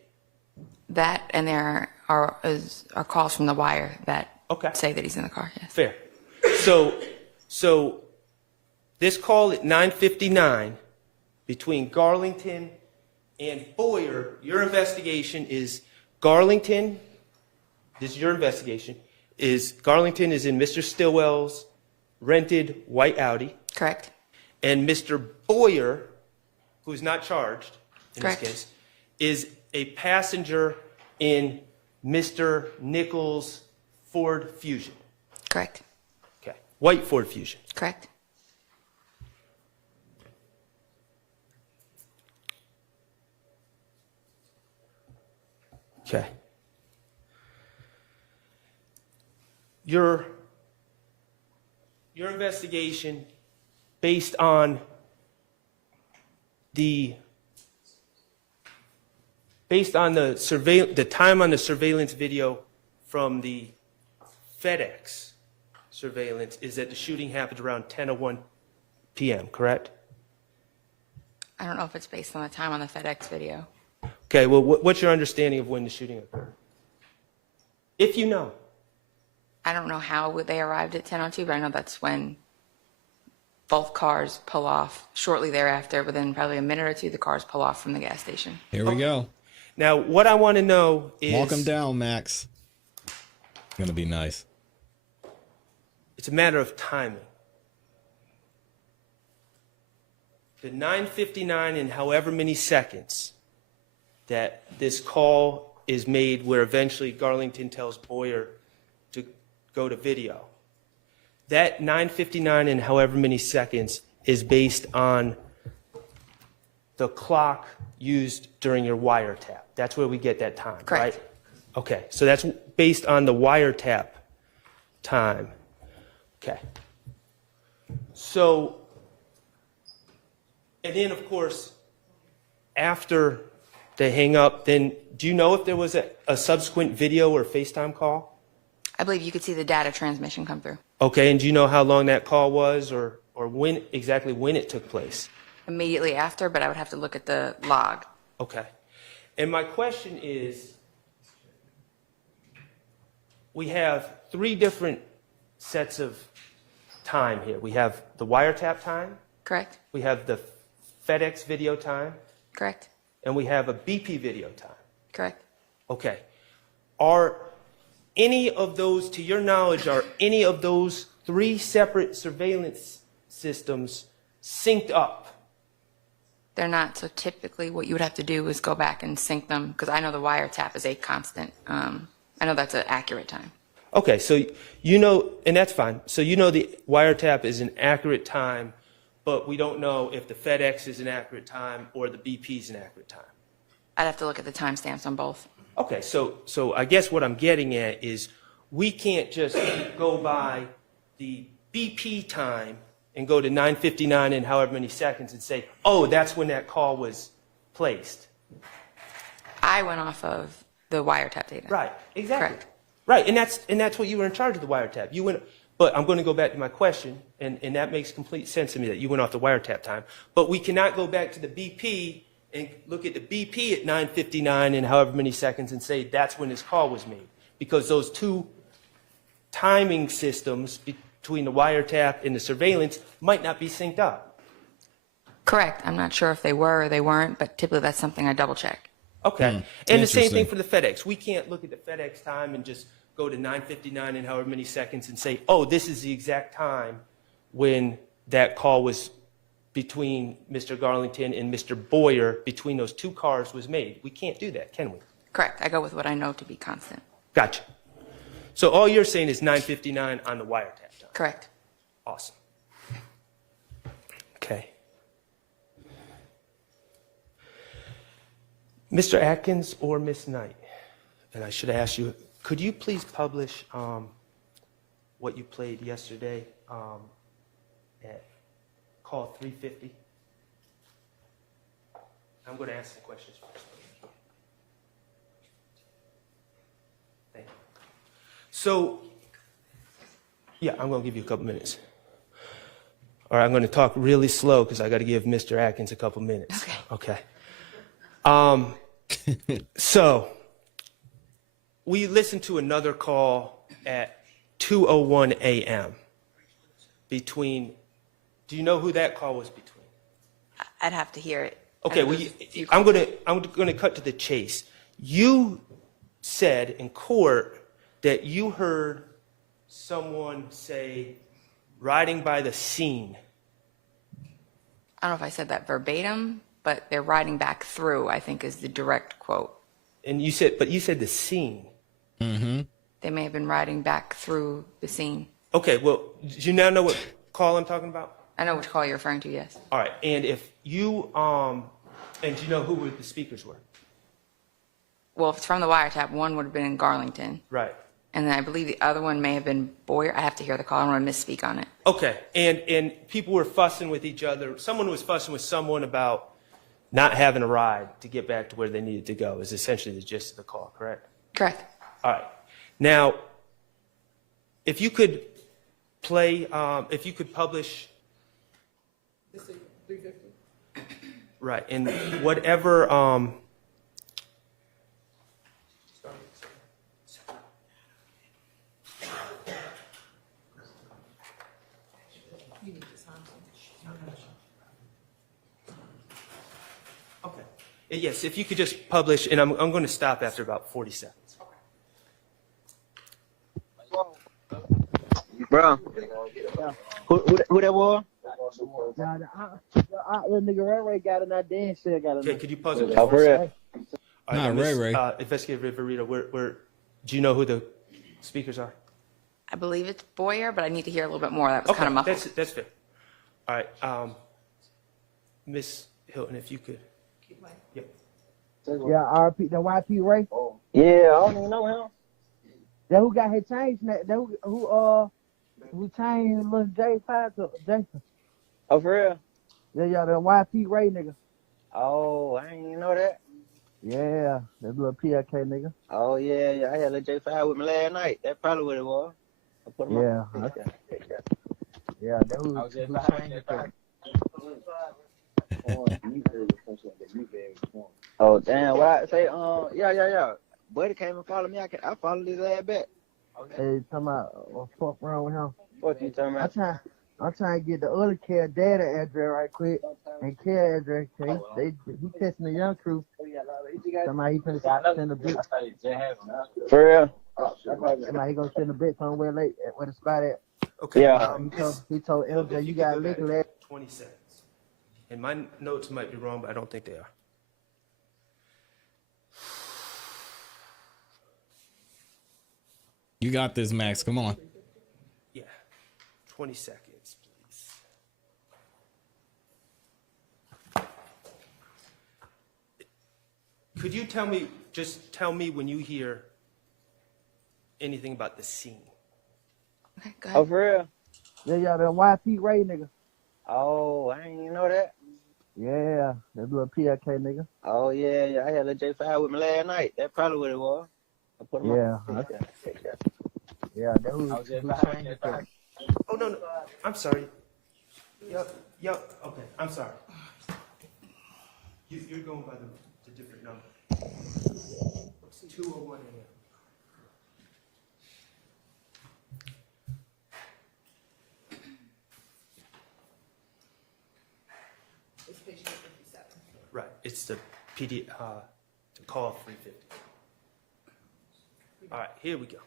That, and there are calls from the wire that Okay. say that he's in the car, yes. Fair. So this call at 9:59 between Garlington and Boyer, your investigation is Garlington, this is your investigation, is Garlington is in Mr. Stillwell's rented white Audi, Correct. and Mr. Boyer, who is not charged in Correct. this case, is a passenger in Mr. Nichols' Ford Fusion. Correct. Okay. White Ford Fusion. Correct. Okay. Your investigation based on the time on the surveillance video from the FedEx surveillance is that the shooting happened around 10:01 p.m., correct? I don't know if it's based on the time on the FedEx video. Okay, well, what's your understanding of when the shooting occurred? If you know. I don't know how they arrived at 10:02, but I know that's when both cars pull off shortly thereafter. Within probably a minute or two, the cars pull off from the gas station. Here we go. Now, what I want to know is... Walk them down, Max. It's going to be nice. It's a matter of timing. The 9:59 and however many seconds that this call is made where eventually Garlington tells Boyer to go to video. That 9:59 and however many seconds is based on the clock used during your wiretap. That's where we get that time, Correct. right? Okay, so that's based on the wiretap time. Okay. So, and then of course, after they hang up, then do you know if there was a subsequent video or FaceTime call? I believe you could see the data transmission come through. Okay, and do you know how long that call was or when exactly when it took place? Immediately after, but I would have to look at the log. Okay. And my question is, we have three different sets of time here. We have the wiretap time, Correct? we have the FedEx video time, Correct? and we have a BP video time. Correct? Okay. Are any of those, to your knowledge, are any of those three separate surveillance systems synced up? They're not, so typically what you would have to do is go back and sync them, because I know the wiretap is a constant. I know that's an accurate time. Okay, so you know, and that's fine. So you know the wiretap is an accurate time, but we don't know if the FedEx is an accurate time or the BP is an accurate time. I'd have to look at the timestamps on both. Okay, so I guess what I'm getting at is we can't just go by the BP time and go to 9:59 and however many seconds and say, oh, that's when that call was placed. I went off of the wiretap data. Right, exactly. Correct. Right, and that's what you were in charge of the wiretap. You went, but I'm going to go back to my question, and that makes complete sense to me that you went off the wiretap time. But we cannot go back to the BP and look at the BP at 9:59 and however many seconds and say that's when this call was made, because those two timing systems between the wiretap and the surveillance might not be synced up. Correct. I'm not sure if they were or they weren't, but typically that's something I double check. Okay. And the same Interesting. thing for the FedEx. We can't look at the FedEx time and just go to 9:59 and however many seconds and say, oh, this is the exact time when that call was between Mr. Garlington and Mr. Boyer, between those two cars was made. We can't do that, can we? Correct. I go with what I know to be constant. Gotcha. So all you're saying is 9:59 on the wiretap time. Correct. Awesome. Okay. Mr. Atkins or Miss Knight, and I should ask you, could you please publish what you played yesterday at call 350? I'm going to ask some questions first. Thank you. So, yeah, I'm going to give you a couple minutes. All right, I'm going to talk really slow because I got to give Mr. Atkins a couple minutes. Okay. So, we listened to another call at 2:01 a.m. between, do you know who that call was between? I'd have to hear it. Okay, well, I'm gonna cut to the chase. You said in court that you heard someone say, riding by the scene. I don't know if I said that verbatim, but they're riding back through, I think is the direct quote. And you said the scene. They may have been riding back through the scene. Okay, well, do you now know what call I'm talking about? I know which call you're referring to, yes. All right, and if you, and do you know who the speakers were? Well, if it's from the Wiretap, one would have been in Garlington. Right. And then I believe the other one may have been Boyer. I have to hear the call. I don't want to misspeak on it. Okay, and people were fussing with each other. Someone was fussing with someone about not having a ride to get back to where they needed to go is essentially the gist of the call, correct? Correct. All right. Now, if you could play, if you could publish. This is 350. Right, and whatever, okay. Yes, if you could just publish, and I'm going to stop after about 40 seconds. Bro, who that was? Nah, the nigga Ray got in that dance shit. Okay, could you pause it? Oh, for real? All Nah, Miss, Ray. Investigative Viverito, where, do you know who the speakers are? I believe it's Boyer, but I need to hear a little bit more. That was kind of muffled. That's fair. All right, Miss Hilton, if you could. Yep. Yeah, RP, the YP Ray. Yeah, I don't even know him. That who got his change? That who changed little J5 to Jason? Oh, for real? Yeah, the YP Ray nigga. Oh, I ain't even know that. Yeah, that little PLK nigga. Oh yeah, I had a J5 with me last night. That's probably what it was. I put him on. Okay. Yeah, that who changed it. Oh damn! What I say? Yeah. Buddy came and followed me. I followed his ass back. Hey, talking about what the fuck wrong with him? What you talking about? I'm trying to get the other care data address right quick and care address. He testing the young crew. Somebody he finna send a bit. For real? Somebody he gonna send a bit somewhere late where the spot at. Okay. Yeah. He told LJ you got liquor last 20 seconds. And my notes might be wrong, but I don't think they are. You got this, Max. Come on. Yeah. 20 seconds, please. Could you tell me when you hear anything about the scene? Okay, go ahead. Oh, for real? Yeah, the YP Ray nigga. Oh, I ain't even know that. Yeah, that little PLK nigga. Oh, yeah, I had a J5 with me last night. That's probably what it was. I put him on. Okay. Yeah, that who changed it. Oh, no. I'm sorry. Yep. Okay, I'm sorry. You're going by the different number. It's 2:01 a.m. It's patient 57. Right. It's the PD, to call 350. All right, here we go.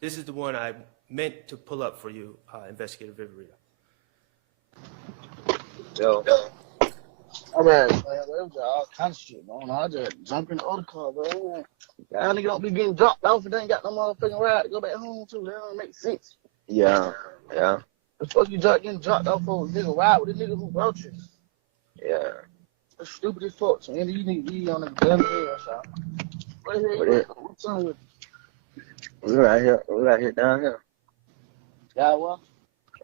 This is the one I meant to pull up for you, Investigative Viverito. Yo. All right. There was all kinds of shit going on. I just jumped in the other car, bro. Y'all niggas don't be getting dropped off and they ain't got no motherfucking ride to go back home to. That don't make sense. Yeah. It's supposed to be getting dropped off for a nigga ride with the nigga who brought you. Yeah. That's stupid as fuck. So, you need to be on the damn hill, so. What's on with we right here down here. Yeah, what?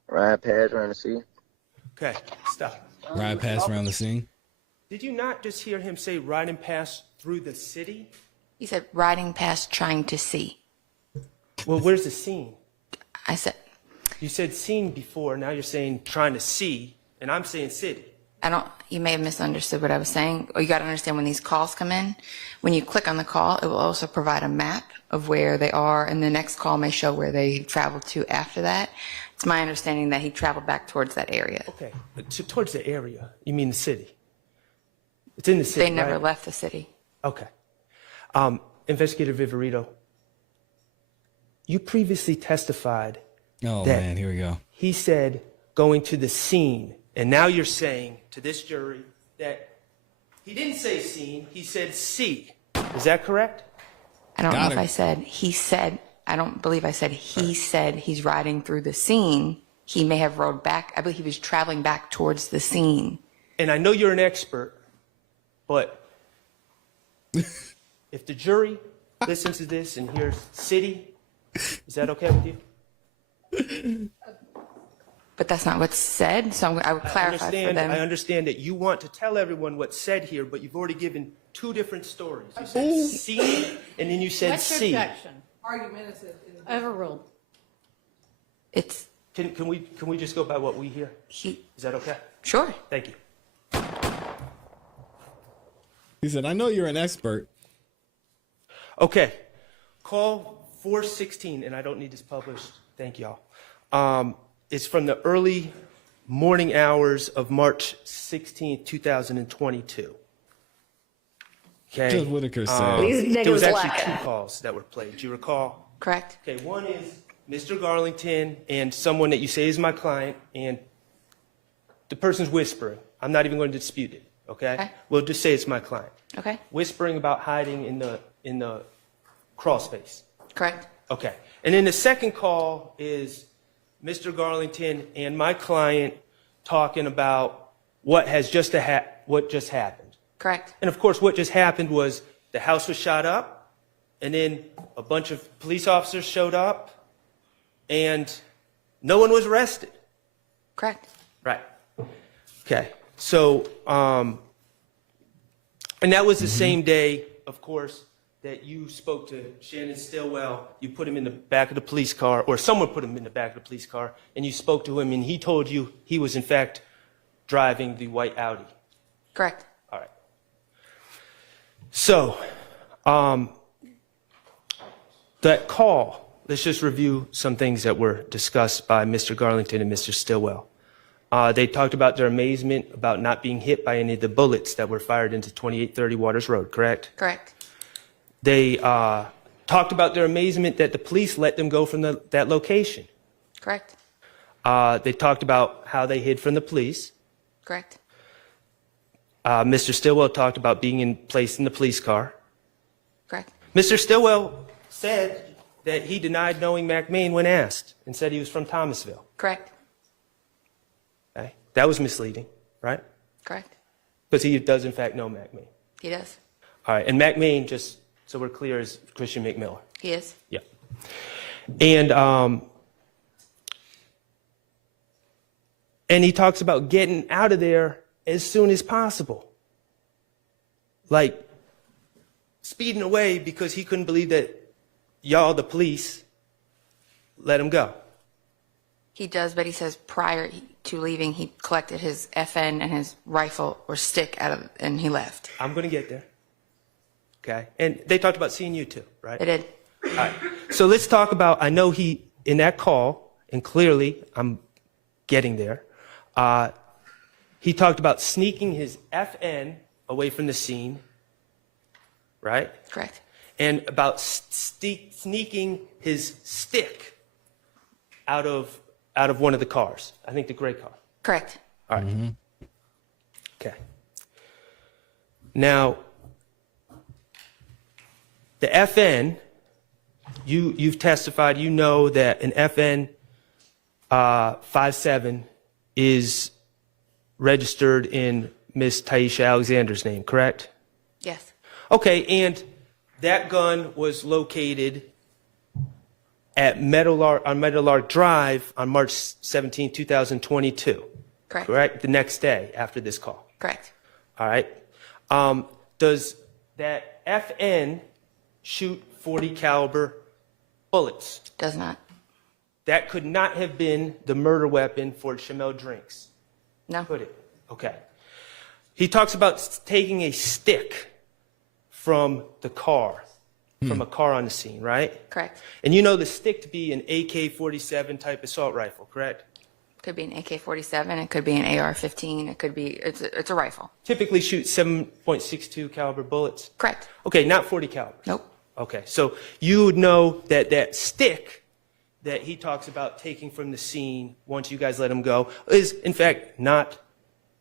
Ride past around the sea. Okay, stop. Ride past around the scene. Did you not just hear him say riding past through the city? He said riding past trying to see. Well, where's the scene? I said, You said scene before, now you're saying trying to see, and I'm saying city. You may have misunderstood what I was saying. Or you got to understand when these calls come in, when you click on the call, it will also provide a map of where they are, and the next call may show where they traveled to after that. It's my understanding that he traveled back towards that area. Okay, but towards the area, you mean the city? It's in the city, They never right? left the city. Okay. Investigator Viverito, you previously testified Oh, that man, here we go. he said going to the scene, and now you're saying to this jury that he didn't say scene, he said see. Is that correct? I don't know Got if it. I said he said. I don't believe I said he said he's riding through the scene. He may have rode back. I believe he was traveling back towards the scene. And I know you're an expert, but if the jury listens to this and hears city, is that okay with you? But that's not what's said, so I would clarify for them. I understand that you want to tell everyone what's said here, but you've already given two different stories. You said scene, and then you said What's your see. objection? Argumentative. Overruled. It's Can we just go by what we hear? he. Is that okay? Sure. Thank you. He said, I know you're an expert. Okay. Call 416, and I don't need this published. Thank y'all. It's from the early morning hours of March 16th, 2022. Okay. Judge Whitaker said. There was actually two calls that were played. Do you recall? Correct. Okay, one is Mr. Garlington and someone that you say is my client, and the person's whispering. I'm not even going to dispute it, okay? Okay. We'll just say it's my client. Okay. Whispering about hiding in the crawl space. Correct. Okay. And then the second call is Mr. Garlington and my client talking about what just happened. Correct. And of course, what just happened was the house was shot up, and then a bunch of police officers showed up, and no one was arrested. Correct. Right. Okay. So, and that was the same day, of course, that you spoke to Shannon Stillwell. You put him in the back of the police car, or someone put him in the back of the police car, and you spoke to him, and he told you he was, in fact, driving the white Audi. Correct. All right. So, that call, let's just review some things that were discussed by Mr. Garlington and Mr. Stillwell. They talked about their amazement about not being hit by any of the bullets that were fired into 2830 Waters Road, correct? Correct. They talked about their amazement that the police let them go from that location. Correct. They talked about how they hid from the police. Correct. Mr. Stillwell talked about being placed in the police car. Correct. Mr. Stillwell said that he denied knowing McMain when asked and said he was from Thomasville. Correct. Okay? That was misleading, right? Correct. Because he does, in fact, know McMain. He does. All right, and McMain, just so we're clear, is Christian McMiller. He is. Yeah. And he talks about getting out of there as soon as possible. Like speeding away because he couldn't believe that y'all, the police, let him go. He does, but he says prior to leaving, he collected his FN and his rifle or stick and he left. I'm going to get there. Okay? And they talked about seeing you too, right? They did. All right. So let's talk about, I know he, in that call, and clearly I'm getting there, he talked about sneaking his FN away from the scene, right? Correct. And about sneaking his stick out of one of the cars. I think the gray car. Correct. All right. Mm-hmm. Okay. Now, the FN, you've testified, you know that an FN 57 is registered in Miss Taisha Alexander's name, correct? Yes. Okay, and that gun was located at Meadowlark Drive on March 17, 2022. Correct. Correct? The next day after this call. Correct. All right. Does that FN shoot .40 caliber bullets? Does not. That could not have been the murder weapon for Shamel Drinks. No. Could it? Okay. He talks about taking a stick from the car, from a car on the scene, right? Correct. And you know the stick to be an AK-47 type assault rifle, correct? Could be an AK-47, it could be an AR-15, it could be, it's a rifle. Typically shoot 7.62 caliber bullets. Correct. Okay, not 40 caliber. Nope. Okay, so you would know that that stick that he talks about taking from the scene once you guys let him go is, in fact, not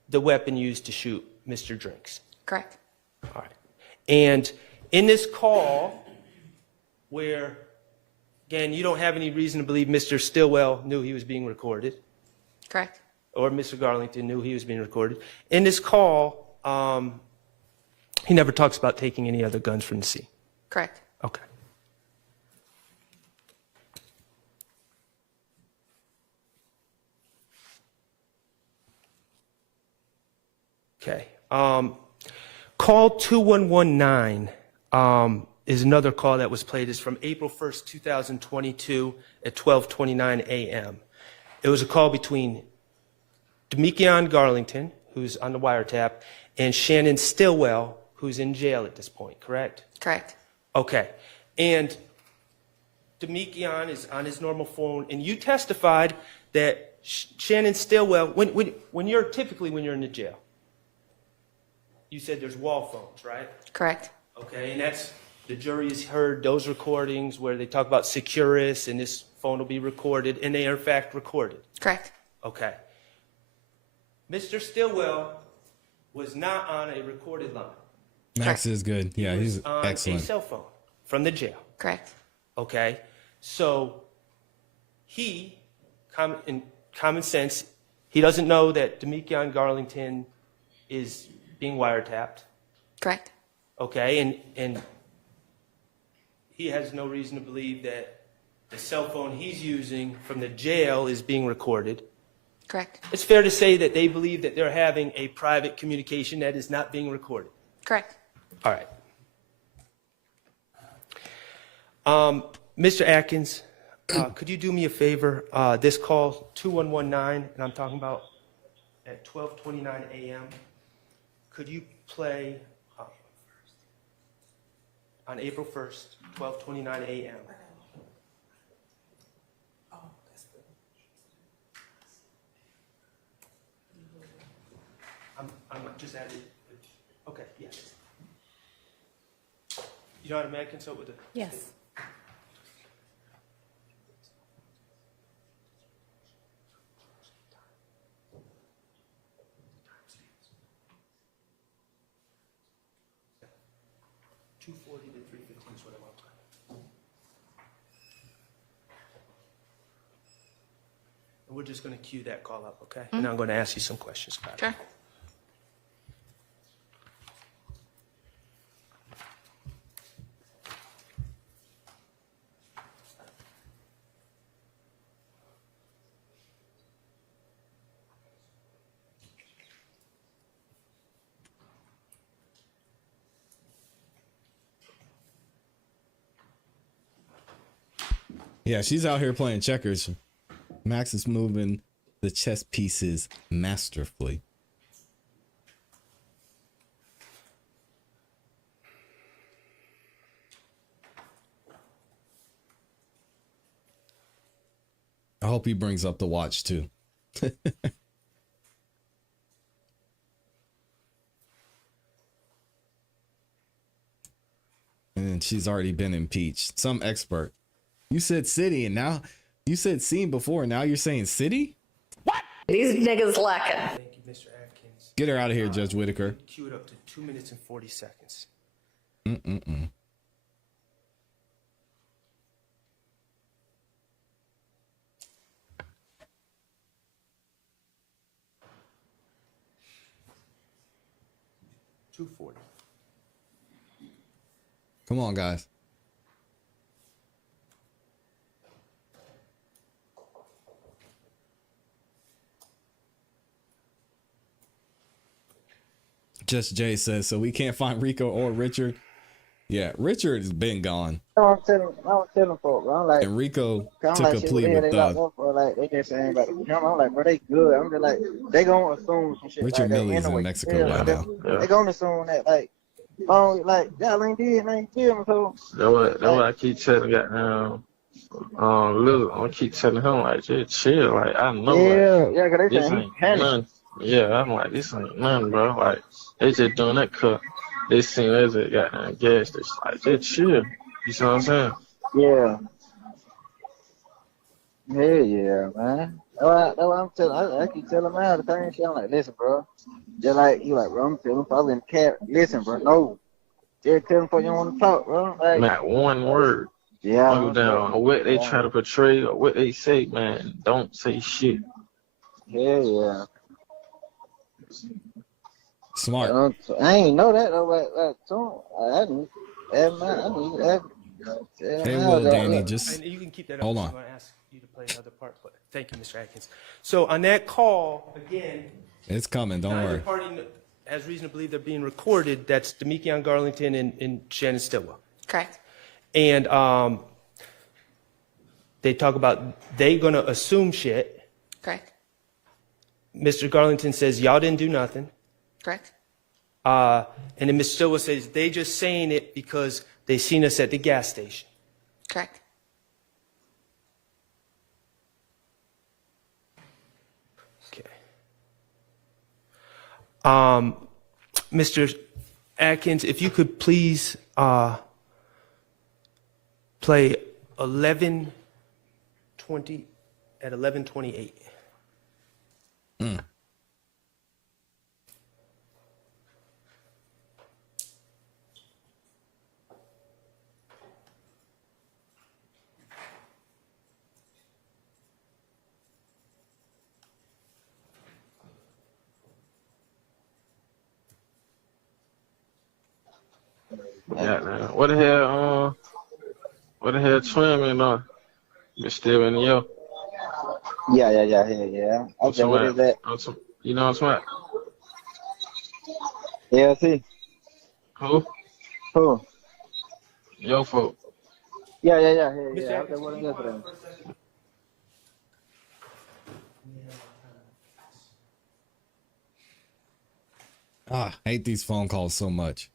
the weapon used to shoot Mr. Drinks. Correct. All right. And in this call, where, again, you don't have any reason to believe Mr. Stillwell knew he was being recorded, Correct. or Mr. Garlington knew he was being recorded. In this call, he never talks about taking any other guns from the scene. Correct. Okay. Okay. Call 2119 is another call that was played. It's from April 1st, 2022 at 12:29 a.m. It was a call between Demekion Garlington, who's on the wiretap, and Shannon Stillwell, who's in jail at this point, correct? Correct. Okay. And Demekion is on his normal phone, and you testified that Shannon Stillwell, when you're in the jail, you said there's wall phones, right? Correct. Okay, and that's, the jury has heard those recordings where they talk about Securus, and this phone will be recorded, and they are in fact recorded. Correct. Okay. Mr. Stillwell was not on a recorded line. Max is good. Yeah, he's on excellent. a cell phone from the jail. Correct. Okay, so he, in common sense, he doesn't know that Demekion Garlington is being wiretapped. Correct. Okay, and he has no reason to believe that the cell phone he's using from the jail is being recorded. Correct. It's fair to say that they believe that they're having a private communication that is not being recorded. Correct. All right. Mr. Atkins, could you do me a favor? This call, 2119, and I'm talking about at 12:29 a.m., could you play on April 1st, 12:29 a.m.? I'm just adding. Okay, yes. You know how to make consult with it? Yes. $240 to $315 is what I want to play. And we're just going to cue that call up, okay? And I'm going to ask you some questions about it. Sure. Yeah, she's out here playing checkers. Max is moving the chess pieces masterfully. I hope he brings up the watch too. And she's already been impeached. Some expert. You said city, and now you said scene before, and now you're saying city? What? These niggas lacking. Thank you, Mr. Atkins. Get her out of here, Judge Whitaker. Cue it up to 2 minutes and 40 seconds. 240. Come on, guys. Just Jay says, so we can't find Rico or Richard. Yeah, Richard has been gone. I'm telling folks, bro. I'm like, And Rico I'm took like, a shit, what plea the hell with they locked Thug. up for? Like, they just saying about the camera. I'm like, bro, they good. I'm just like, they gonna assume some shit Richard like that Millie's in anyway. Mexico right now. They gonna assume that, like, oh, like, y'all ain't did nothing, feel me? So, That's what I keep telling goddamn Lil. I keep telling him like, just chill. Like I know, yeah, cause they this saying he ain't panicked. nothing. Yeah, I'm like, this ain't nothing, bro. Like they just doing that cut. They seen as a goddamn gas station. Like just chill. You see what I'm saying? Yeah. Hell yeah, man. That's what I'm telling. I keep telling man the same shit. I'm like, listen, bro. Just like you, like, bro. I'm telling probably in the cab. Listen, bro. No, just tell them before you don't want to talk, bro. Like, Not one word. yeah. Go down or what they try to portray or what they say, man. Don't say shit. Hell yeah. Smart. I ain't know that though, but so I didn't. Hey, Lil Danny, just And you can keep that up. hold I'm on. going to ask you to play another part. But thank you, Mr. Atkins. So on that call, again, It's coming. Don't neither worry. party has reason to believe they're being recorded. That's Demekion Garlington and Shannon Stillwell. Correct. And they talk about they going to assume shit. Correct. Mr. Garlington says, y'all didn't do nothing. Correct. And then Mr. Stillwell says, they just saying it because they seen us at the gas station. Correct. Okay. Mr. Atkins, if you could please play 11:20 at 11:28. Yeah, man. What the hell twin man you still in yo. Yeah. Okay, what is that? You know what I'm saying? Yeah, see. Who? Yo folk. Yeah. Okay, what is that for them? I hate these phone calls so much.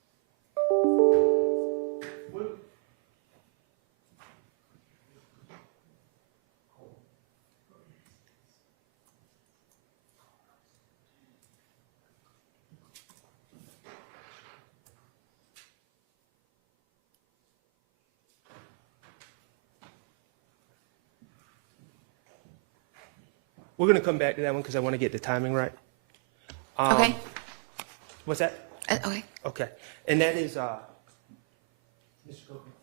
We're going to come back to that one because I want to get the timing right. Okay. What's that? Okay. Okay. And that is, Mr. Copeland,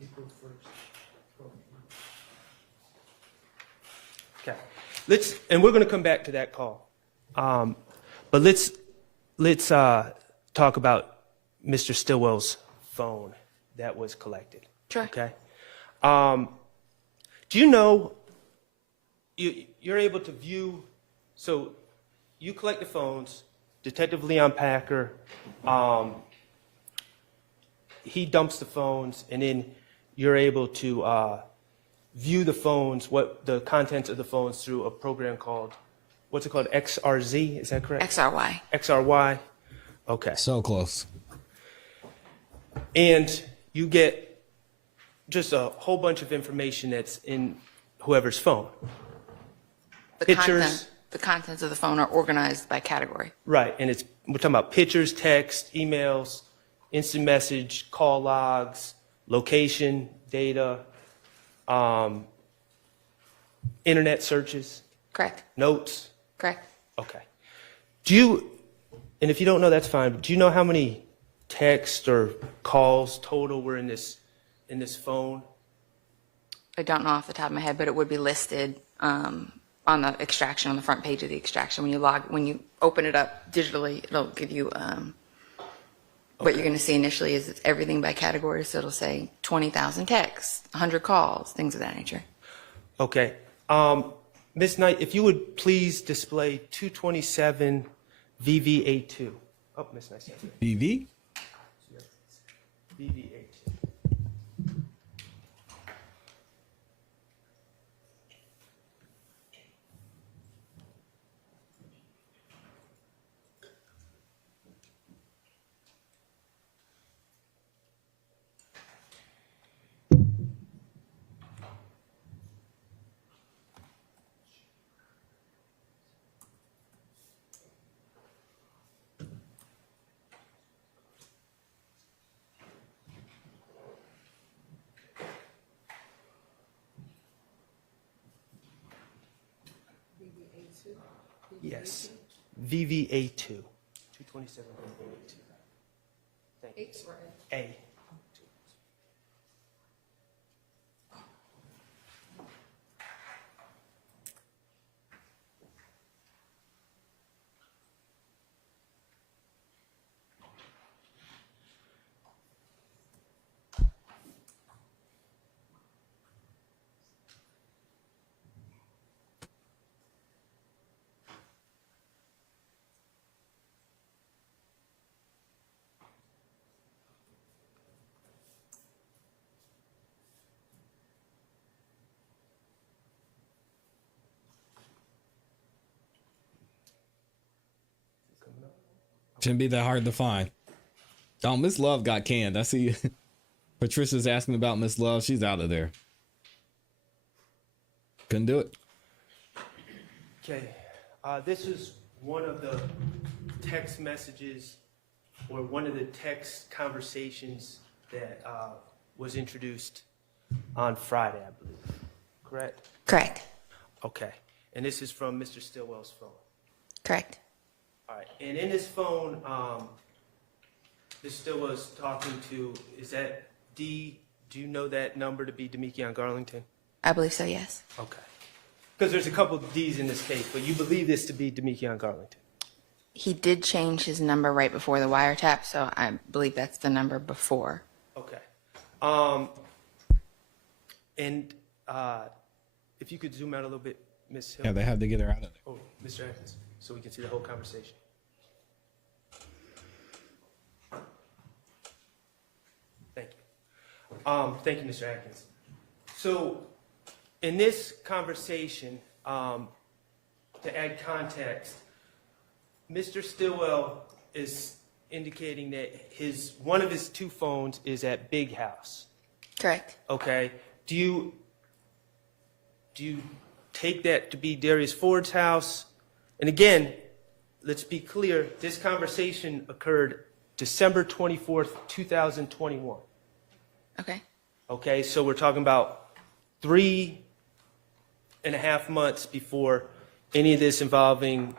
you go first. Okay. And we're going to come back to that call. But let's talk about Mr. Stillwell's phone that was collected. Sure. Okay. Do you know you're able to view, so you collect the phones, Detective Leon Packer, he dumps the phones, and then you're able to view the phones, what the contents of the phones through a program called, what's it called, XRZ, is that correct? XRY. XRY, okay. So close. And you get just a whole bunch of information that's in whoever's phone. Pictures. The contents of the phone are organized by category. Right, and we're talking about pictures, text, emails, instant message, call logs, location, data, internet searches. Correct. Notes. Correct. Okay. And if you don't know, that's fine, but do you know how many texts or calls total were in this phone? I don't know off the top of my head, but it would be listed on the extraction, on the front page of the extraction. When you open it up digitally, it'll give you what you're going to see initially is it's everything by category. So it'll say 20,000 texts, 100 calls, things of that nature. Okay. Ms. Knight, if you would please display 227 VVA2. Oh, Ms. Knight. BV? VV8. Yes. VVA2. 227 VVA2. Thank you. H or A. A? Shouldn't be that hard to find. Oh, Miss Love got canned. I see Patricia's asking about Miss Love. She's out of there. Couldn't do it. Okay. This is one of the text messages or one of the text conversations that was introduced on Friday, I believe. Correct? Correct. Okay. And this is from Mr. Stillwell's phone. Correct. All right. And in his phone, Mr. Stillwell's talking to, is that D? Do you know that number to be Demekion Garlington? I believe so, yes. Okay. Because there's a couple of D's in this case, but you believe this to be Demekion Garlington? He did change his number right before the wiretap, so I believe that's the number before. Okay. And if you could zoom out a little bit, Ms. Hill. Yeah, they had to get her out of there. Oh, Mr. Atkins, so we can see the whole conversation. Thank you. Thank you, Mr. Atkins. So, in this conversation, to add context, Mr. Stillwell is indicating that one of his two phones is at Big House. Correct. Okay. Do you take that to be Darius Ford's house? And again, let's be clear, this conversation occurred December 24th, 2021. Okay. Okay, so we're talking about 3.5 months before any of this involving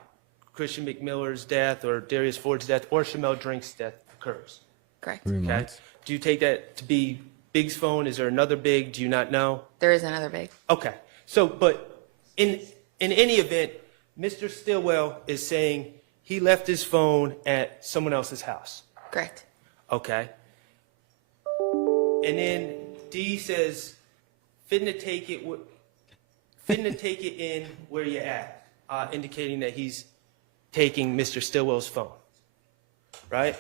Christian McMiller's death or Darius Ford's death or Shamel Drink's death occurs. Correct. 3 Okay. months. Do you take that to be Big's phone? Is there another Big? Do you not know? There is another big. Okay. So, but in any event, Mr. Stillwell is saying he left his phone at someone else's house. Correct. Okay. And then D says, finna take it in where you at, indicating that he's taking Mr. Stillwell's phone, right?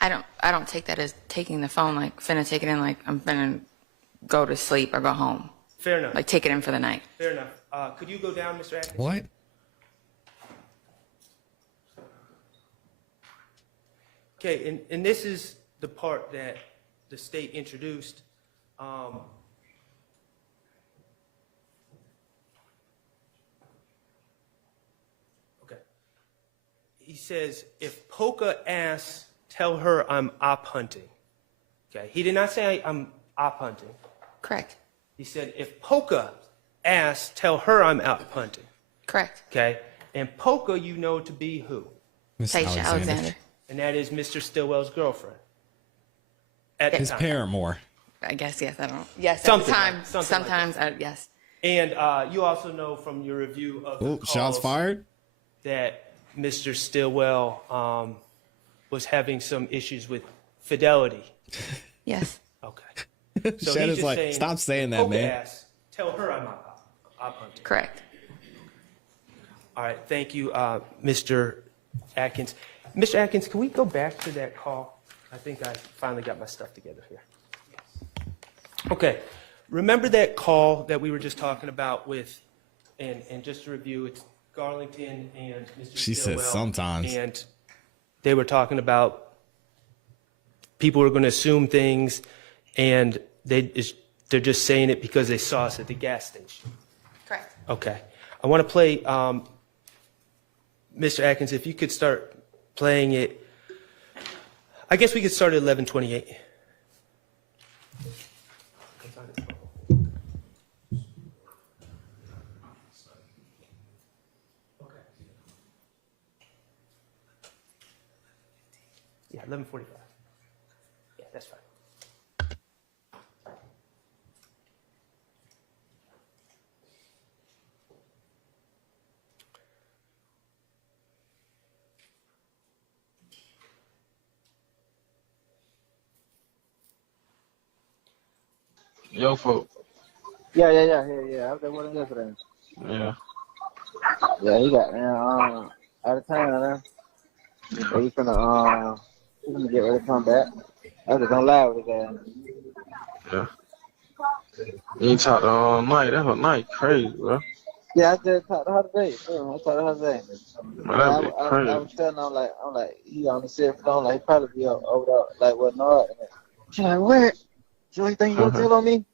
I don't take that as taking the phone, like finna take it in, like I'm finna go to sleep or go home. Fair enough. Like take it in for the night. Fair enough. Could you go down, Mr. Atkins? What? Okay, and this is the part that the state introduced. Okay. He says, if Polka asks, tell her I'm op hunting. Okay, he did not say I'm op hunting. Correct. He said, if Polka asks, tell her I'm op hunting. Correct. Okay, and Polka you know to be who? Miss Taisha Alexander. And that is Mr. Stillwell's girlfriend. At the His time. paramour. I guess, yes, I don't. Yes, Something at the time, like- something like sometimes, yes. And you also know from your review of the Oh, shots calls fired. that Mr. Stillwell was having some issues with fidelity. Yes. Okay. So Shannon's he's just like, saying, stop saying that, Polka man. asks, tell her I'm op hunting. Correct. All right. Thank you, Mr. Atkins. Mr. Atkins, can we go back to that call? I think I finally got my stuff together here. Okay. Remember that call that we were just talking about with, and just to review, it's Garlington and Mr. She Stillwell, says sometimes. And they were talking about people were going to assume things, and they're just saying it because they saw us at the gas station. Correct. Okay. I want to play, Mr. Atkins, if you could start playing it. I guess we could start at 11:28. Yeah, 11:45. Yeah, that's fine. Yo, folk. Yeah. I was there with him yesterday. Yeah. Yeah, he got out of town now. So he's gonna get ready to come back. I was just gonna lie with his ass. Yeah. You ain't talked all night. That whole night crazy, bro. Yeah, I just talked to her today. I talked to her today. Man, that be crazy. I was telling her, I'm like, he on the cell phone, like, he probably be over there, like, what not? She like, what? You really think you gonna tell on me?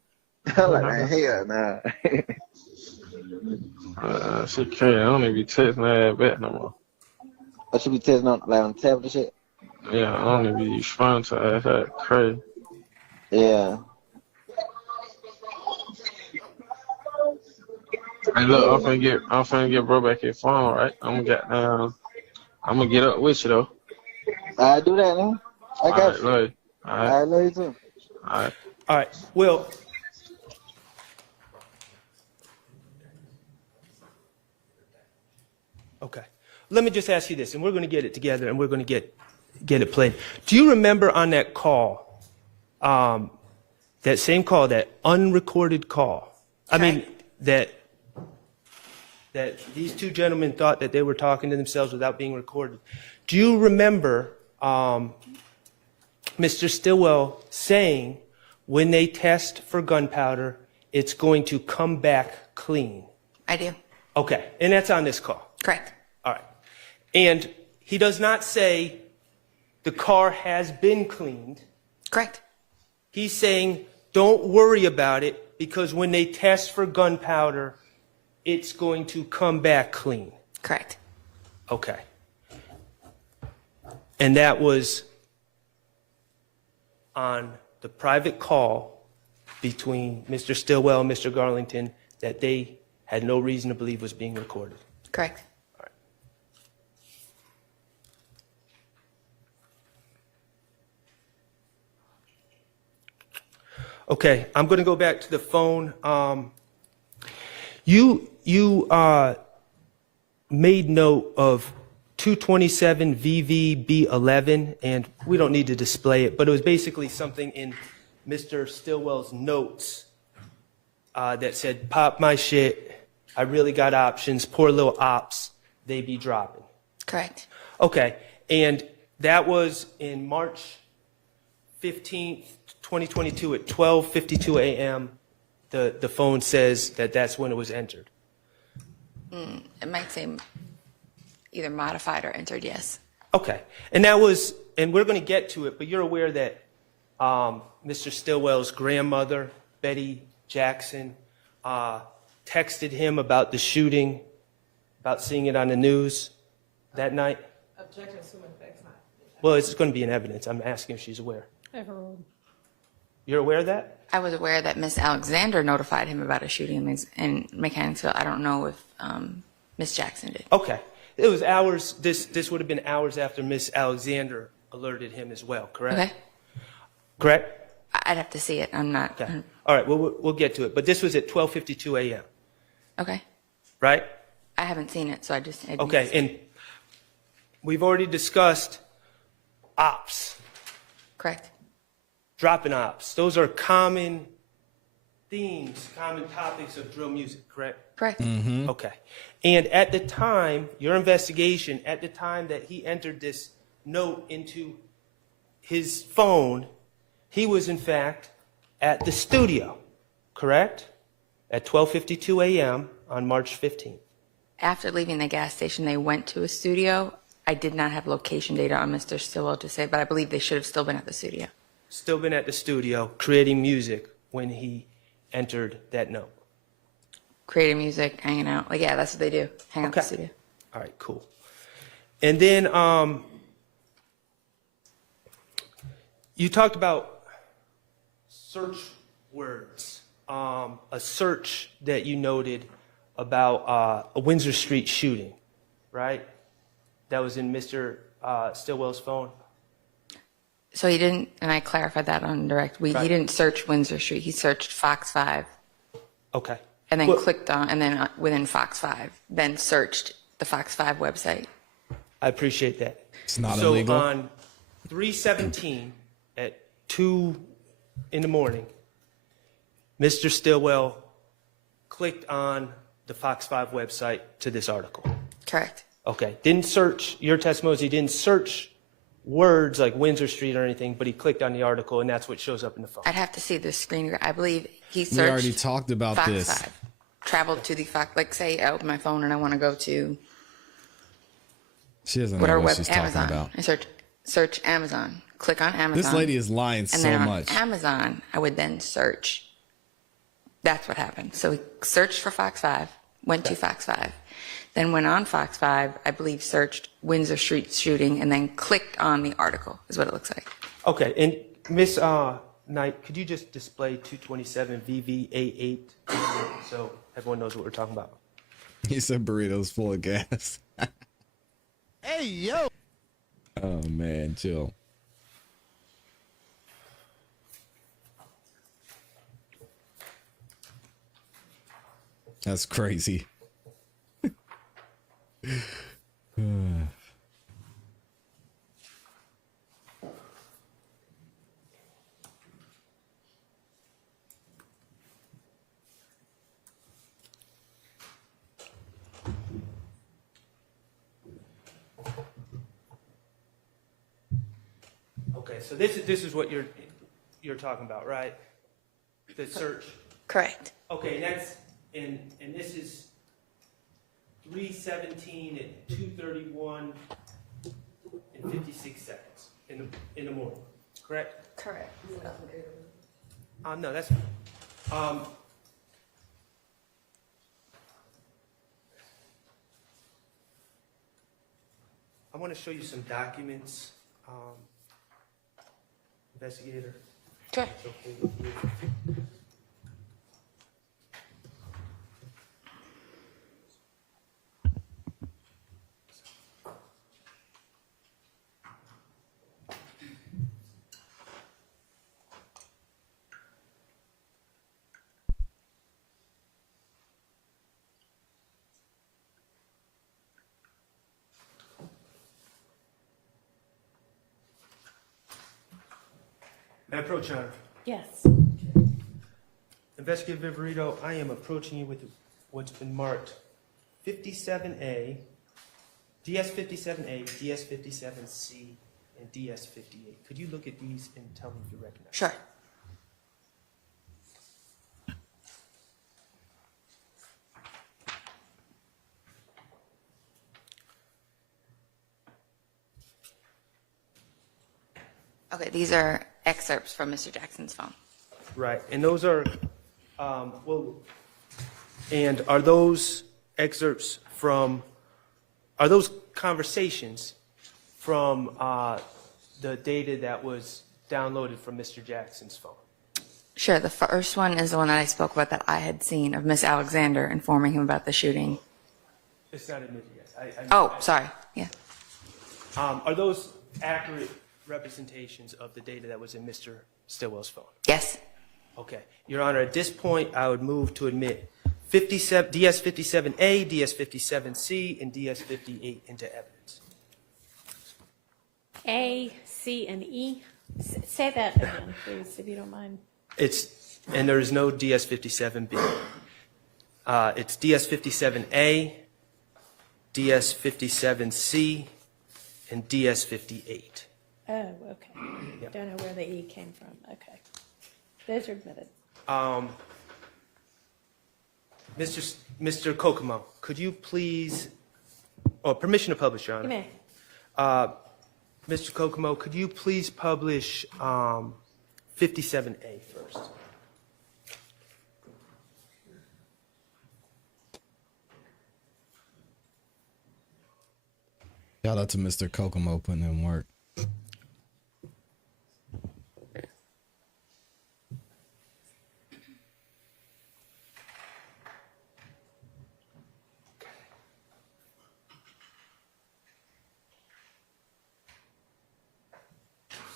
I'm like, man, hell nah. She crazy. I don't even be texting that back no more. I should be texting on, like, on the tablet and shit? Yeah, I don't even be responding to her. That crazy. Yeah. Hey, look, I'm finna get bro back his phone, right? I'm gonna get up with you though. I do that, man. I got you. Love you. I love you too. All right. Well, okay. Let me just ask you this, and we're going to get it together, and we're going to get it played. Do you remember on that call, that same call, that unrecorded call? I mean, that these two gentlemen thought that they were talking to themselves without being recorded. Do you remember Mr. Stillwell saying, when they test for gunpowder, it's going to come back clean? I do. Okay, and that's on this call. Correct. All right. And he does not say the car has been cleaned. Correct. He's saying, don't worry about it, because when they test for gunpowder, it's going to come back clean. Correct. Okay. And that was on the private call between Mr. Stillwell and Mr. Garlington that they had no reason to believe was being recorded. Correct. All right. Okay, I'm going to go back to the phone. You made note of 227 VVB11, and we don't need to display it, but it was basically something in Mr. Stillwell's notes that said, pop my shit, I really got options, poor little ops, they be dropping. Correct. Okay, and that was in March 15th, 2022 at 12:52 a.m. The phone says that that's when it was entered. It might say either modified or entered, yes. Okay, and that was, and we're going to get to it, but you're aware that Mr. Stillwell's grandmother, Betty Jackson, texted him about the shooting, about seeing it on the news that night? Objection, assuming facts not. Well, it's going to be in evidence. I'm asking if she's aware. You're aware of that? I was aware that Miss Alexander notified him about a shooting in Mechanicsville. I don't know if Miss Jackson did. Okay. It was hours, this would have been hours after Miss Alexander alerted him as well, correct? Okay. Correct? I'd have to see it. I'm not. Okay. All right, well, we'll get to it. But this was at 12:52 a.m., Okay. right? I haven't seen it, so I just. Okay, and we've already discussed ops. Correct. Dropping ops. Those are common themes, common topics of drill music, correct? Correct. Okay. And at the time, your investigation, at the time that he entered this note into his phone, he was in fact at the studio, correct? At 12:52 a.m. on March 15th. After leaving the gas station, they went to a studio. I did not have location data on Mr. Stillwell to say, but I believe they should have still been at the studio. Still been at the studio creating music when he entered that note. Creating music, hanging out. Like, yeah, that's what they do. Hang out at the Okay. studio. All right, cool. And then you talked about search words, a search that you noted about a Windsor Street shooting, right? That was in Mr. Stillwell's phone. So he didn't, and I clarified that on direct. He Right. didn't search Windsor Street. He searched Fox 5 Okay. and then Well- clicked on, and then within Fox 5, then searched the Fox 5 website. I appreciate that. It's not so illegal. on 3/17 at 2 in the morning, Mr. Stillwell clicked on the Fox 5 website to this article. Correct. Okay. Didn't search, your testimony is he didn't search words like Windsor Street or anything, but he clicked on the article and that's what shows up in the phone. I'd have to see the screen. I believe he searched. We already talked about Fox this. 5. Traveled to the Fox, like say I open my phone and I want to go to She doesn't know whatever what web, she's Amazon. talking about. I search Amazon. Click on Amazon. This lady is lying and so then on much. Amazon, I would then search. That's what happened. So he searched for Fox 5, went to Fox 5, then went on Fox 5, I believe searched Windsor Street shooting, and then clicked on the article, is what it looks like. Okay. And Miss Knight, could you just display 227 VV88 so everyone knows what we're talking about? He said burritos full of gas. Hey, yo. Oh man, chill. That's crazy. Okay, so this is what you're talking about, right? The search. Correct. Okay, and that's and this is 3:17 at 2:31 and 56 seconds in the morning, correct? Correct. No, that's fine. I want to show you some documents, investigator. Sure. It's okay with you. May I approach, Your Honor? Yes. Investigative Viverito, I am approaching you with what's been marked 57A, DS57A, DS57C, and DS58. Could you look at these and tell me if you recognize? Sure. Okay, these are excerpts from Mr. Jackson's phone. Right, and those are, and are those excerpts from, are those conversations from the data that was downloaded from Mr. Jackson's phone? Sure, the first one is the one that I spoke about that I had seen of Miss Alexander informing him about the shooting. It's not admitted yet. Oh, sorry, yeah. Are those accurate representations of the data that was in Mr. Stillwell's phone? Yes. Okay. Your Honor, at this point, I would move to admit DS57A, DS57C, and DS58 into evidence. A, C, and E. Say that again, please, if you don't mind. And there is no DS57B. It's DS57A, DS57C, and DS58. Oh, okay. Don't know where the E came from. Okay. Those are admitted. Mr. Kokomo, could you please, permission to publish, Your Honor. You may. Mr. Kokomo, could you please publish 57A first? Shout out to Mr. Kokomo putting in work.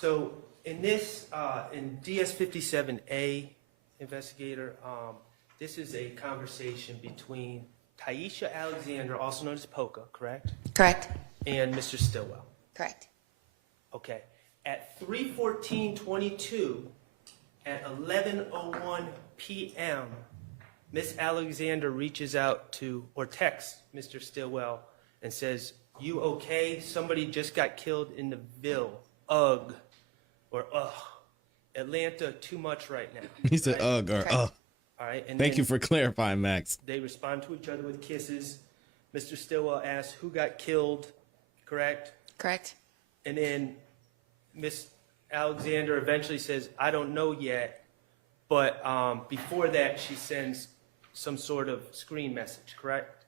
So in this, in DS57A, investigator, this is a conversation between Taisha Alexander, also known as Polka, correct? Correct. And Mr. Stillwell. Correct. Okay. At 3:14:22, at 11:01 p.m., Miss Alexander reaches out to, or texts Mr. Stillwell and says, "You okay? Somebody just got killed in the Ville. Ugh." Or ugh. Atlanta, too much right now. He said ugh or ugh. All right. And Thank then you for clarifying, Max. they respond to each other with kisses. Mr. Stillwell asks who got killed, correct? Correct. And then Miss Alexander eventually says, "I don't know yet," but before that she sends some sort of screen message, correct?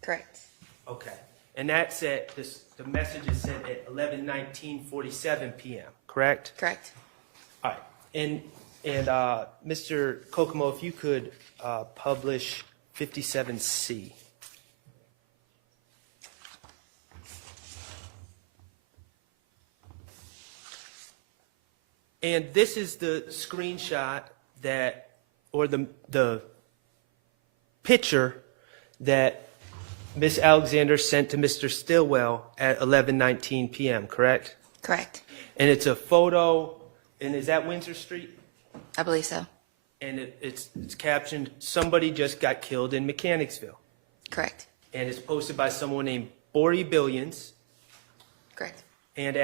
Correct. Okay. And that's at this. The message is sent at 11:19:47 p.m. Correct? Correct. All right. And Mr. Kokomo, if you could publish 57C. And this is the screenshot that, or the picture that Miss Alexander sent to Mr. Stillwell at 11:19 p.m., correct? Correct. And it's a photo, and is that Windsor Street? I believe so. And it's captioned, "Somebody just got killed in Mechanicsville." Correct. And it's posted by someone named Bori Billions. Correct. And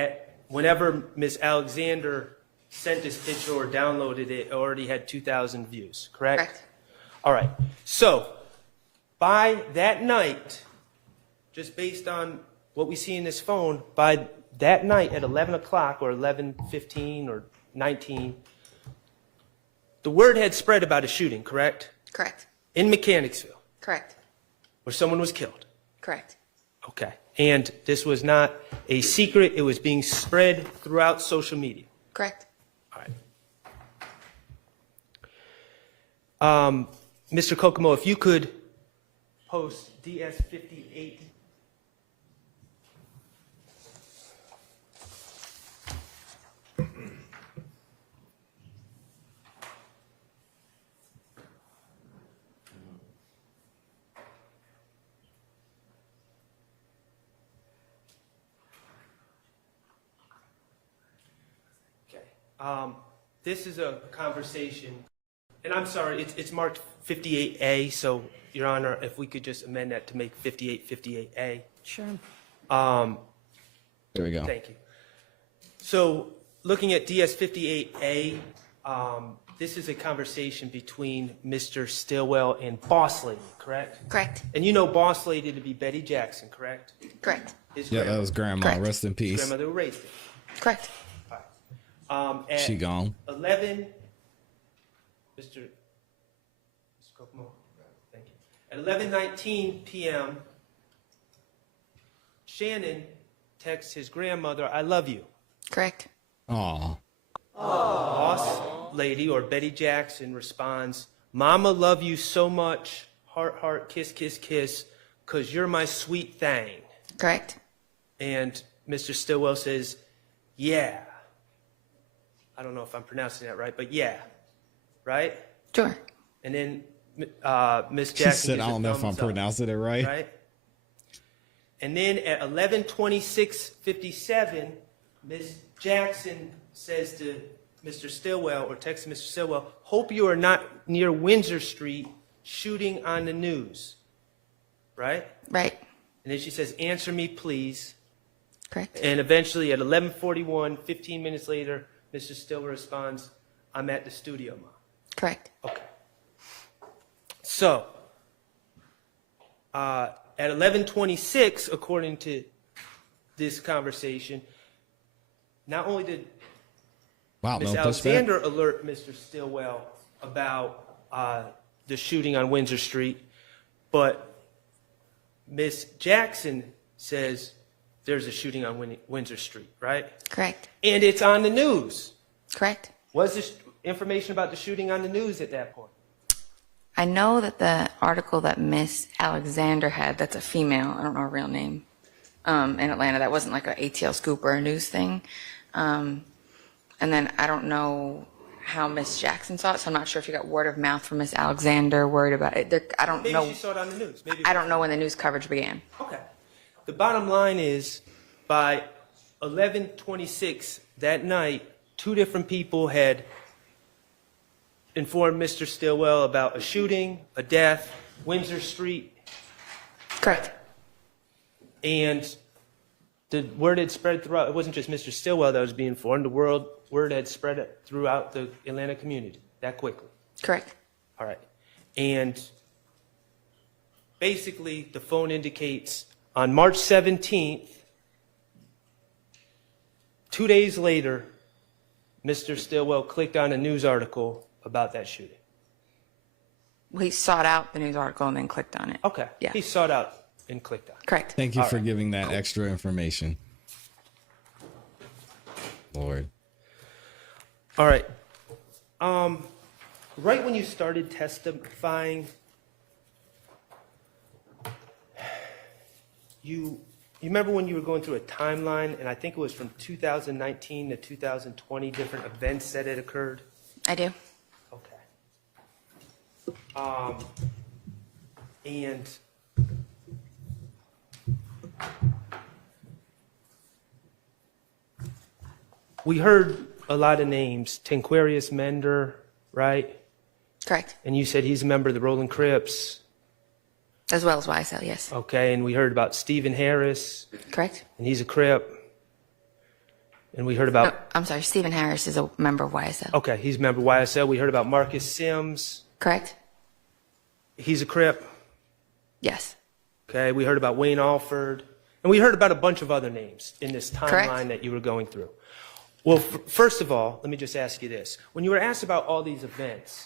whenever Miss Alexander sent this picture or downloaded it, it already had 2,000 views, correct? Correct. All right. So by that night, just based on what we see in this phone, by that night at 11 o'clock or 11:15 or 19, the word had spread about a shooting, correct? Correct. In Mechanicsville, Correct. where someone was killed. Correct. Okay. And this was not a secret. It was being spread throughout social media. Correct. All right. Mr. Kokomo, if you could post DS58. This is a conversation, and I'm sorry, it's marked 58A, so, Your Honor, if we could just amend that to make 58A. Sure. There we go. Thank you. So, looking at DS58A, this is a conversation between Mr. Stillwell and Boss Lady, correct? Correct. And you know Boss Lady to be Betty Jackson, correct? Correct. His Yeah, that was grandma. Correct. Rest in his peace. grandmother who raised him. Correct. At She gone. 11, Mr. Kokomo, thank you. At 11:19 p.m., Shannon texts his grandmother, "I love you." Correct. Aw. Boss Lady, or Betty Jackson, responds, "Mama love you so much, heart, heart, kiss, kiss, kiss, 'cause you're my sweet thing." Correct. And Mr. Stillwell says, "Yeah." I don't know if I'm pronouncing that right, but yeah, right? Sure. And then Miss She Jackson said, gives I a don't know if I'm thumbs up, pronouncing it right. right? And then at 11:26:57, Miss Jackson says to Mr. Stillwell, or texts Mr. Stillwell, "Hope you are not near Windsor Street shooting on the news." Right? Right. And then she says, "Answer me, please." Correct. And eventually at 11:41, 15 minutes later, Mr. Stillwell responds, "I'm at the studio, Ma." Correct. Okay. So, at 11:26, according to this conversation, not only did Wow, Ms. no pushback. Alexander alert Mr. Stillwell about the shooting on Windsor Street, but Ms. Jackson says there's a shooting on Windsor Street, right? Correct. And it's on the news. Correct. Was this information about the shooting on the news at that point? I know that the article that Miss Alexander had, that's a female, I don't know her real name, in Atlanta, that wasn't like an ATL scoop or a news thing. And then I don't know how Miss Jackson saw it, so I'm not sure if you got word of mouth from Miss Alexander, worried about it. I don't know. Maybe she saw it on the news. Maybe I don't know when the news coverage began. Okay. The bottom line is, by 11:26 that night, two different people had informed Mr. Stillwell about a shooting, a death, Windsor Street. Correct. And the word had spread throughout. It wasn't just Mr. Stillwell that was being informed. The word had spread throughout the Atlanta community that quickly. Correct. All right. And basically, the phone indicates on March 17th, 2 days later, Mr. Stillwell clicked on a news article about that shooting. We sought out the news article and then clicked on it. Okay. Yeah. He sought out and clicked on it. Correct. Thank you All for right. giving that extra information. Lord. All right. Right when you started testifying, you remember when you were going through a timeline, and I think it was from 2019 to 2020, different events that had occurred? I do. Okay. And we heard a lot of names. Tanquarius Mender, right? Correct. And you said he's a member of the Rolling Crips. As well as YSL, yes. Okay, and we heard about Stephen Harris, Correct. and he's a Crip. And we heard No, about, I'm sorry, Stephen Harris is a member of YSL. okay, he's a member of YSL. We heard about Marcus Sims. Correct. He's a Crip. Yes. Okay, we heard about Wayne Alford. And we heard about a bunch of other names in this timeline Correct. that you were going through. Well, first of all, let me just ask you this. When you were asked about all these events,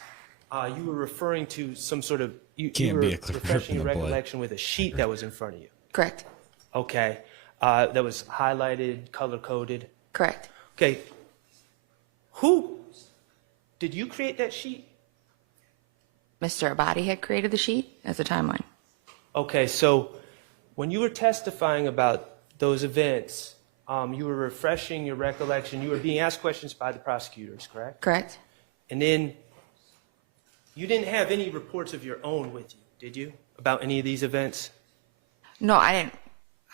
you were referring to some sort of, you Can't were be a Crip refreshing in your the blood. recollection with a sheet that was in front of you. Correct. Okay, that was highlighted, color-coded. Correct. Okay, did you create that sheet? Mr. Abadi had created the sheet as a timeline. Okay, so when you were testifying about those events, you were refreshing your recollection. You were being asked questions by the prosecutors, correct? Correct. And then you didn't have any reports of your own with you, did you, about any of these events? No, I didn't.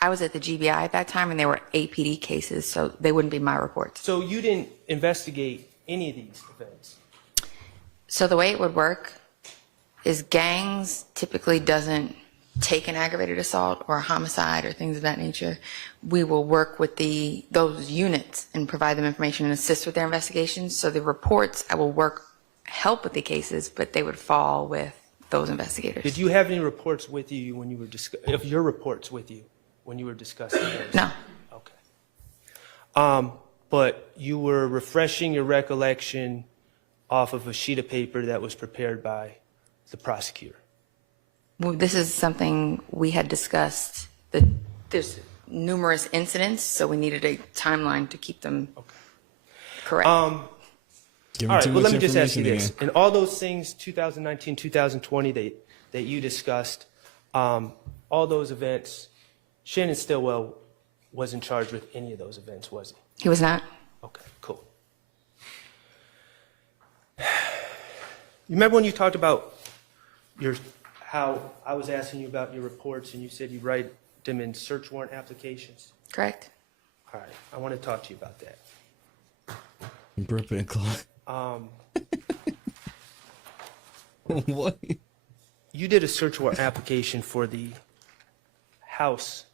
I was at the GBI at that time, and they were APD cases, so they wouldn't be my reports. So you didn't investigate any of these events? So the way it would work is gangs typically doesn't take an aggravated assault or a homicide or things of that nature. We will work with those units and provide them information and assist with their investigations. So the reports, I will help with the cases, but they would fall with those investigators. Did you have any reports with you when you were of your reports with you when you were discussing those? No. Okay. But you were refreshing your recollection off of a sheet of paper that was prepared by the prosecutor. Well, this is something we had discussed. There's numerous incidents, so we needed a timeline to keep them correct. All right, well, let me just ask you this. In all those things, 2019, 2020, that you discussed, all those events, Shannon Stillwell wasn't charged with any of those events, was he? He was not. Okay, cool. You remember when you talked about how I was asking you about your reports and you said you write them in search warrant applications? Correct. All right, I want to talk to you about that. Brooklyn clock. What? You did a search warrant application for the house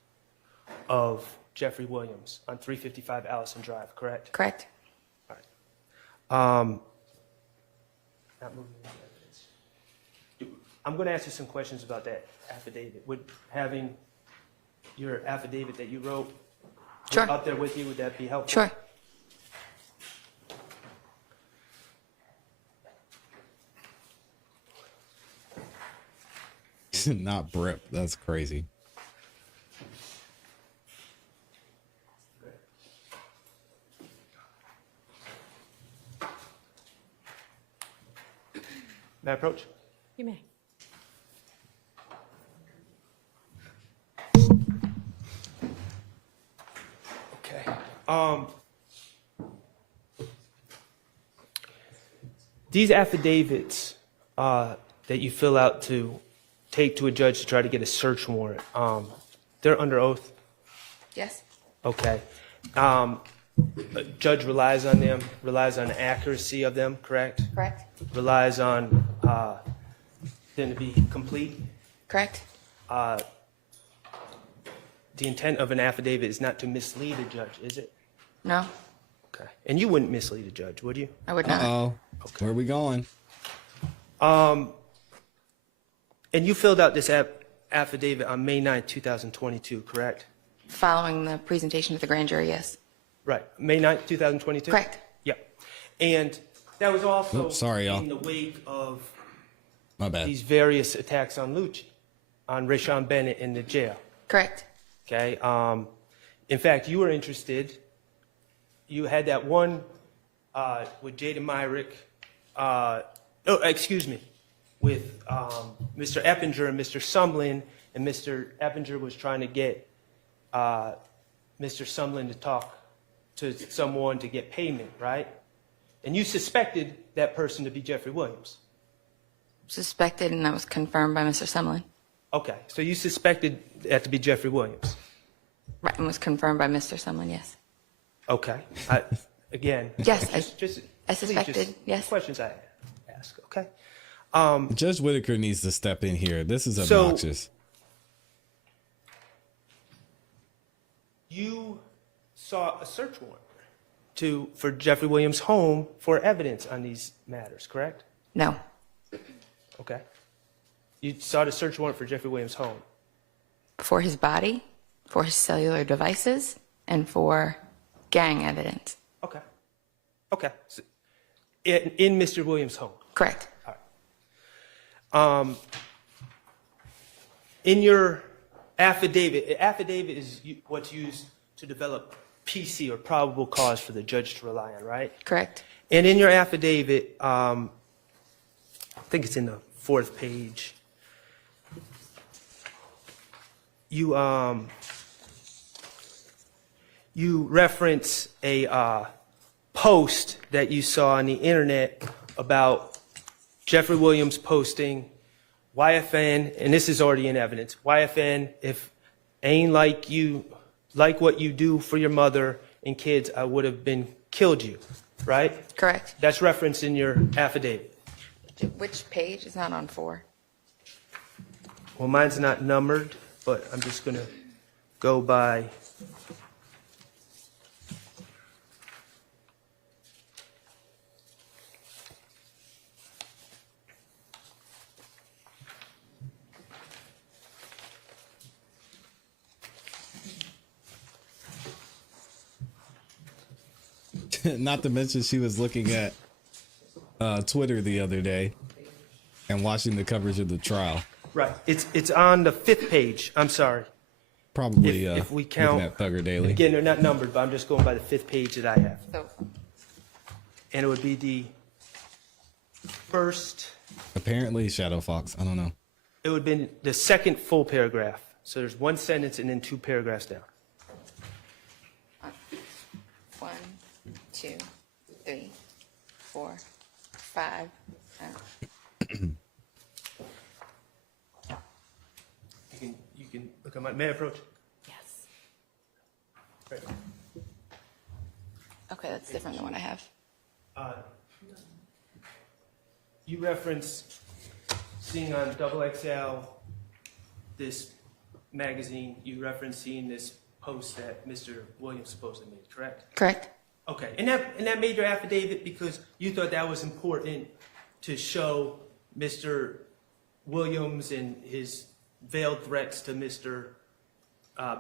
of Jeffrey Williams on 355 Allison Drive, correct? Correct. Not moving into evidence. I'm going to ask you some questions about that affidavit. Would having your affidavit that you wrote Sure. up there with you, would that be helpful? Sure. Not Brip. That's crazy. May I approach? You may. Okay. These affidavits that you fill out to take to a judge to try to get a search warrant, they're under oath? Yes. Okay. A judge relies on them, relies on the accuracy of them, correct? Correct. Relies on them to be complete? Correct. The intent of an affidavit is not to mislead a judge, is it? No, Okay. And you wouldn't mislead a judge, would you? I would not. Uh-oh. Where are we going? And you filled out this affidavit on May 9th, 2022, correct? Following the presentation to the grand jury, yes. Right. May 9th, 2022? Correct. Yeah. And that was also Oops, sorry, y'all. in the wake of My bad. these various attacks on Lucci, on Rashawn Bennett in the jail. Correct. Okay. In fact, you were interested. You had that one with Jaden Myrick. With Mr. Eppinger and Mr. Sumlin, and Mr. Eppinger was trying to get Mr. Sumlin to talk to someone to get payment, right? And you suspected that person to be Jeffrey Williams. Suspected, and that was confirmed by Mr. Sumlin. Okay, so you suspected that to be Jeffrey Williams. Right, and was confirmed by Mr. Sumlin, yes. Okay. Again. Yes, just I suspected, please, just yes. Questions I ask, okay? Judge Whitaker needs to step in here. This is obnoxious. You saw a search warrant for Jeffrey Williams' home for evidence on these matters, correct? No, Okay. You sought a search warrant for Jeffrey Williams' home. for his body, for his cellular devices, and for gang evidence. Okay. Okay. So, in Mr. Williams' home. Correct. In your affidavit is what's used to develop PC, or probable cause, for the judge to rely on, right? Correct. And in your affidavit, I think it's in the 4th page, you reference a post that you saw on the internet about Jeffrey Williams posting, YFN, and this is already in evidence, YFN, if ain't like what you do for your mother and kids, I would have been killed you, right? Correct. That's referenced in your affidavit. Which page is not on 4? Well, mine's not numbered, but I'm just going to go by. Not to mention she was looking at Twitter the other day and watching the coverage of the trial. Right. It's on the 5th page. I'm sorry. Probably if we count, looking at Thugger Daily. Again, they're not numbered, but I'm just going by the 5th page that I have. So, And it would be the first, Apparently Shadow Fox. I don't know. it would have been the 2nd full paragraph. So there's one sentence and then 2 paragraphs down. 1, 2, 3, 4, 5. You can look at my, may I approach? Yes. Right. Okay, that's different than what I have. You reference seeing on XXL this magazine, you reference seeing this post that Mr. Williams supposedly made, correct? Correct. Okay, and that made your affidavit because you thought that was important to show Mr. Williams and his veiled threats to Mr.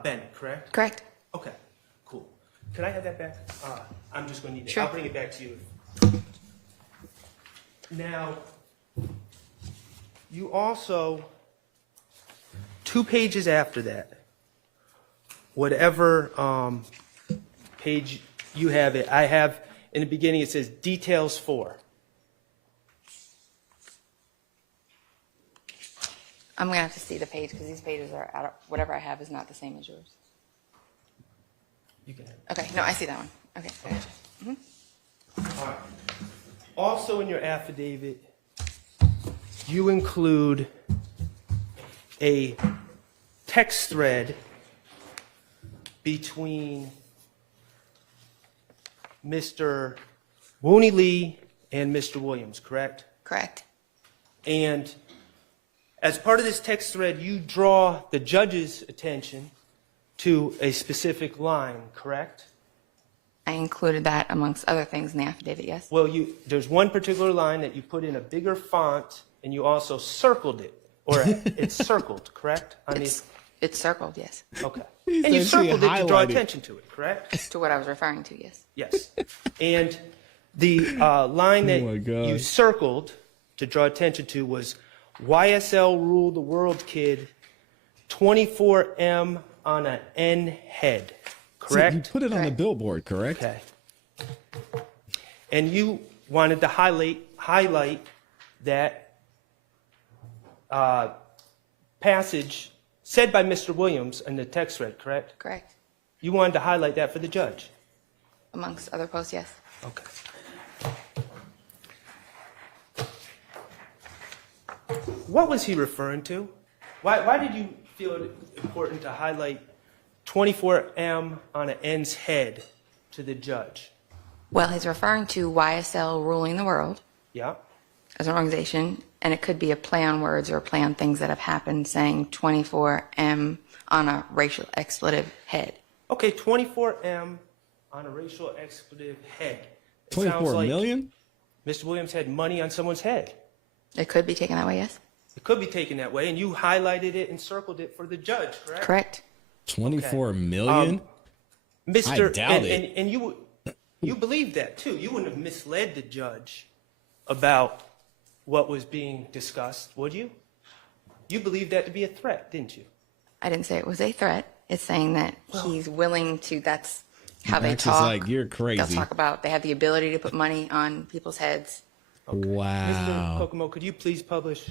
Bennett, correct? Correct. Okay, cool. Can I have that back? I'm just going to need it. Sure. I'll bring it back to you. Now, you also, 2 pages after that, whatever page you have it, I have in the beginning it says details 4. I'm going to have to see the page because these pages are out of, whatever I have is not the same as yours. You can have it. Okay, no, I see that one. Okay, I got you. All right. Also in your affidavit, you include a text thread between Mr. Wooney Lee and Mr. Williams, correct? Correct. And as part of this text thread, you draw the judge's attention to a specific line, correct? I included that amongst other things in the affidavit, yes? Well, there's one particular line that you put in a bigger font, and you also circled it, or it's circled, correct? It's circled, yes. Okay. And you circled it to draw highlighted. attention to it, correct? To what I was referring to, yes. Yes. And the line that my God. you circled to draw attention to was YSL rule the world, kid, 24M on an N head, correct? So you put it on the billboard, correct? Okay. And you wanted to highlight that passage said by Mr. Williams in the text thread, correct? Correct. You wanted to highlight that for the judge. Amongst other posts, yes. Okay. What was he referring to? Why did you feel it important to highlight 24M on an N's head to the judge? Well, he's referring to YSL ruling the world Yeah. as an organization, and it could be a play on words or a play on things that have happened, saying 24M on a racial expletive head. Okay, 24M on a racial expletive head. It 24 sounds like million? Mr. Williams had money on someone's head. It could be taken that way, yes? It could be taken that way, and you highlighted it and circled it for the judge, correct? Correct. 24 million? Mr. I doubt it. And you believe that too. You wouldn't have misled the judge about what was being discussed, would you? You believed that to be a threat, didn't you? I didn't say it was a threat. It's saying that he's willing to, that's how they Max is talk. like, you're crazy. They'll talk about, they have the ability to put money on people's heads. Wow. Mr. Kokomo, could you please publish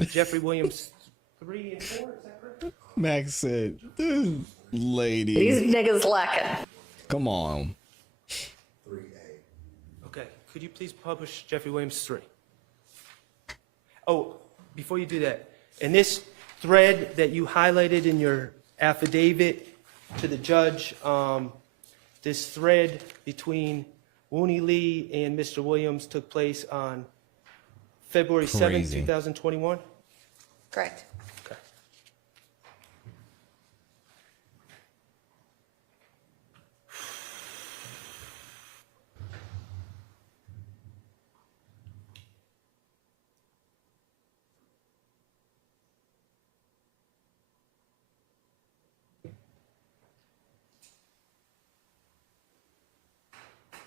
Jeffrey Williams 3 and 4? Is that correct? Max said, this lady. These niggas lacking. Come on. Okay. Could you please publish Jeffrey Williams 3? Oh, before you do that, in this thread that you highlighted in your affidavit to the judge, this thread between Wooney Lee and Mr. Williams took place on February 7th, Crazy. 2021? Correct. Okay.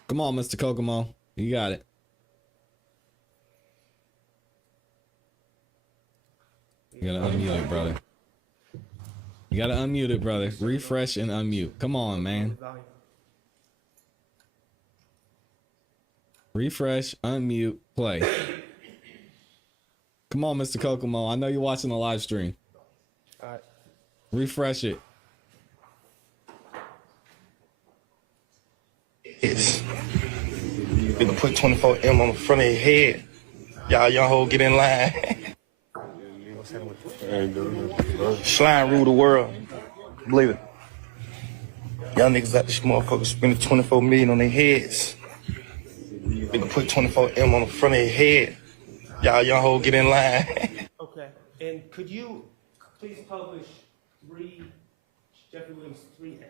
Come on, Mr. Kokomo. You got it. You gotta unmute it, brother. You gotta unmute it, brother. Refresh and unmute. Come on, man. Refresh, unmute, play. Come on, Mr. Kokomo. I know you're watching the live stream. All right. Refresh it. You can put 24M on the front of your head. Y'all young hoes get in line. Slime rule the world. Believe it. Y'all niggas out this motherfucker spending 24 million on their heads. You can put 24M on the front of your head. Y'all young hoes get in line. Okay. And could you please publish 3 Jeffrey Williams 3A.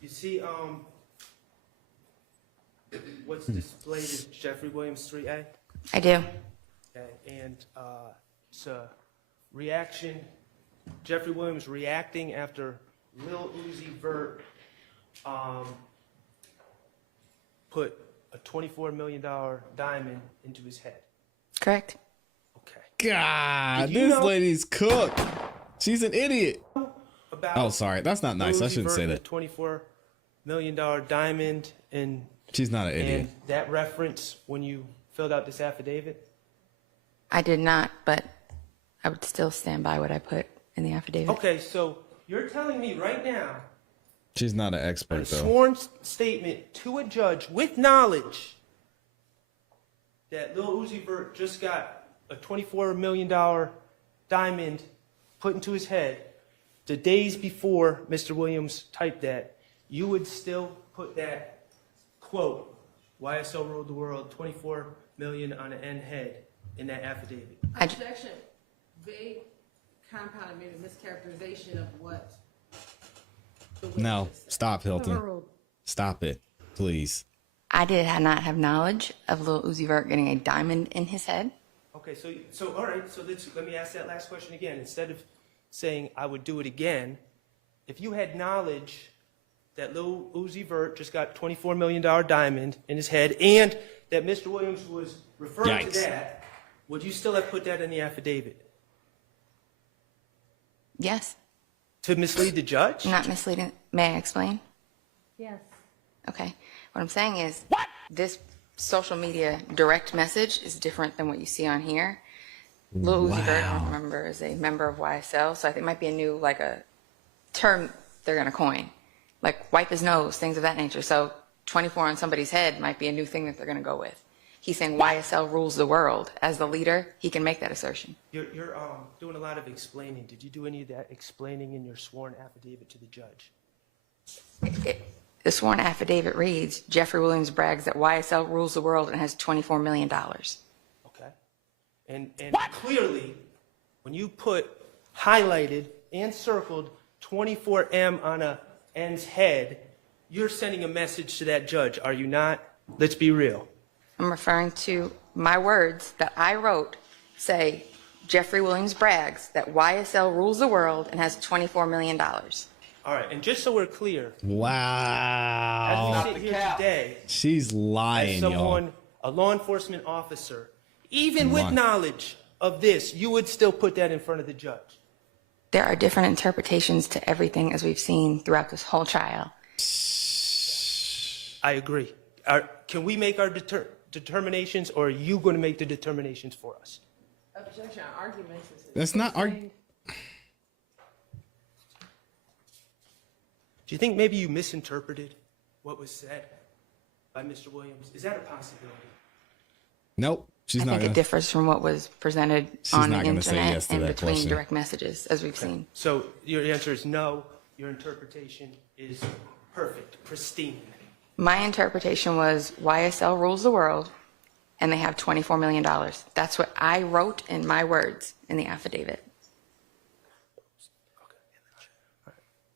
You see, what's displayed is Jeffrey Williams 3A. I do. Okay, and it's a reaction, Jeffrey Williams reacting after Lil Uzi Vert put a $24 million diamond into his head. Correct. Okay. God, Did you this know lady's cooked. She's an idiot. about Oh, sorry. That's not nice. Lil I Uzi shouldn't Vert say and that. the $24 million diamond and She's not an idiot. and that reference when you filled out this affidavit? I did not, but I would still stand by what I put in the affidavit. Okay, so you're telling me right now She's not an a expert, though. sworn statement to a judge with knowledge that Lil Uzi Vert just got a $24 million diamond put into his head the days before Mr. Williams typed that, you would still put that quote, YSL ruled the world, 24 million on an N head in that affidavit. Objection. Vague, compounded, maybe mischaracterization of what the witness No, said. stop, Hilton. Stop it, please. I did not have knowledge of Lil Uzi Vert getting a diamond in his head. Okay, so all right, so let me ask that last question again. Instead of saying I would do it again, if you had knowledge that Lil Uzi Vert just got $24 million diamond in his head and that Mr. Williams was referring to that, would you still have put that in the affidavit? Yes. To mislead the judge? Not misleading. May I explain? Yes. Okay. What I'm saying is this social media direct message is different than what you see on here. Lil Uzi Vert, I don't remember, is a member of YSL, so I think it might be a new, like a term they're going to coin. Like wipe his nose, things of that nature. So 24 on somebody's head might be a new thing that they're going to go with. He's saying YSL rules the world. As the leader, he can make that assertion. You're doing a lot of explaining. Did you do any of that explaining in your sworn affidavit to the judge? The sworn affidavit reads, Jeffrey Williams brags that YSL rules the world and has $24 million. Okay. And clearly, when you put highlighted and circled 24M on a N's head, you're sending a message to that judge, are you not? Let's be real. I'm referring to my words that I wrote say, Jeffrey Williams brags that YSL rules the world and has $24 million. All right, and just so we're clear, Wow. as we sit here today, She's lying, as y'all. someone, a law enforcement officer, even with knowledge of this, you would still put that in front of the judge. There are different interpretations to everything as we've seen throughout this whole trial. I agree. Can we make our determinations, or are you going to make the determinations for us? Objection, arguments. That's not Do you think maybe you misinterpreted what was said by Mr. Williams? Is that a possibility? Nope. She's I not think gonna. it differs from what was presented She's on the not gonna say internet yes to and that between question. direct messages, as we've seen. So your answer is no. Your interpretation is perfect, pristine. My interpretation was YSL rules the world and they have $24 million. That's what I wrote in my words in the affidavit.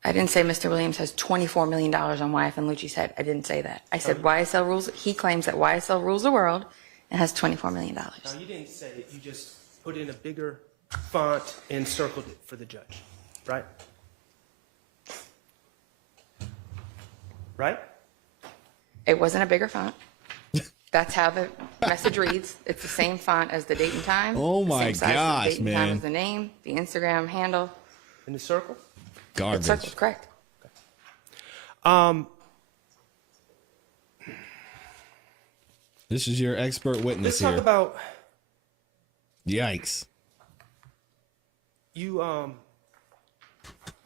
I didn't say Mr. Williams has $24 million on YF and Lucci's head. I didn't say that. I said YSL rules, he claims that YSL rules the world and has $24 million. Now, you didn't say it. You just put in a bigger font and circled it for the judge, right? Right? It wasn't a bigger font. That's how the message reads. It's the same font as the date and time. Oh my same size as gosh, the date and time man. as the name, the Instagram handle. In the circle? Garbage. It's circled, correct. This is your expert witness Let's talk here. about Yikes. you,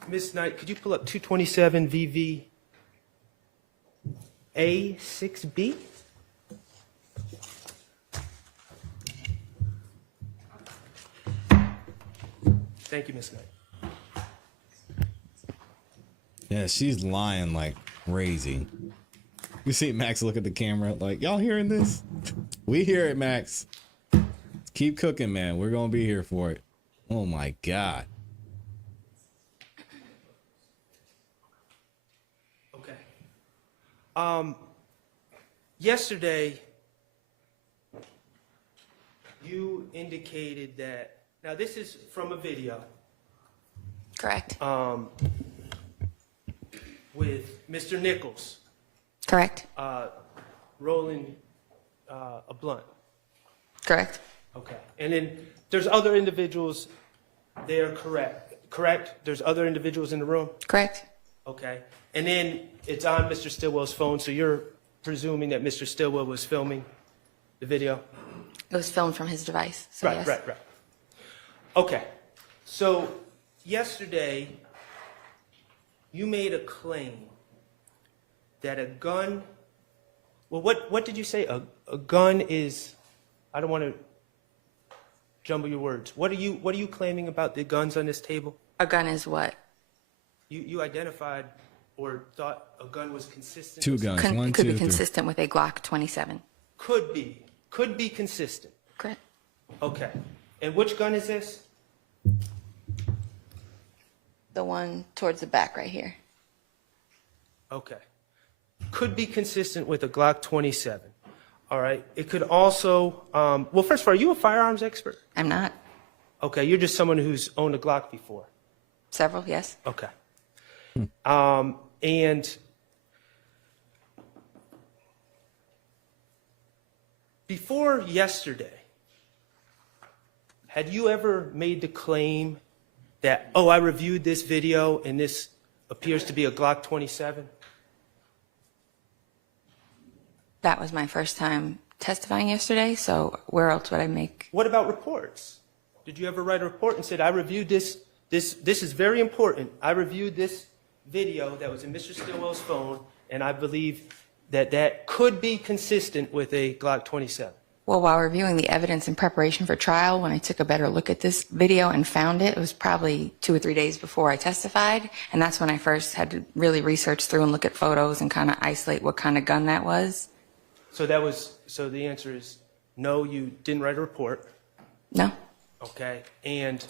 Miss Knight. Could you pull up 227 VV A6B? Thank you, Ms. Knight. Yeah, she's lying like crazy. You see Max look at the camera like, y'all hearing this? We hear it, Max. Keep cooking, man. We're going to be here for it. Oh, my God. Okay. Yesterday, you indicated that, now this is from a video. Correct. With Mr. Nichols. Correct. Rolling a blunt. Correct. Okay. And then there's other individuals there, correct? There's other individuals in the room? Correct. Okay. And then it's on Mr. Stillwell's phone, so you're presuming that Mr. Stillwell was filming the video? It was filmed from his device. So Right, yes. right. Okay. So yesterday, you made a claim that a gun, well, what did you say? A gun is, I don't want to jumble your words. What are you claiming about the guns on this table? A gun is what? You identified or thought a gun was consistent. Two guns. One, could two, be three. consistent with a Glock 27. Could be consistent. Correct. Okay. And which gun is this? The one towards the back right here. Okay. Could be consistent with a Glock 27. All right. It could also, well, first of all, are you a firearms expert? I'm not. Okay. You're just someone who's owned a Glock before. Several, yes. Okay. And before yesterday, had you ever made the claim that, oh, I reviewed this video and this appears to be a Glock 27? That was my first time testifying yesterday, so where else would I make? What about reports? Did you ever write a report and said, I reviewed this is very important. I reviewed this video that was in Mr. Stillwell's phone, and I believe that could be consistent with a Glock 27. Well, while reviewing the evidence in preparation for trial, when I took a better look at this video and found it, it was probably 2 or 3 days before I testified, and that's when I first had to really research through and look at photos and kind of isolate what kind of gun that was. So the answer is no, you didn't write a report. No. Okay. And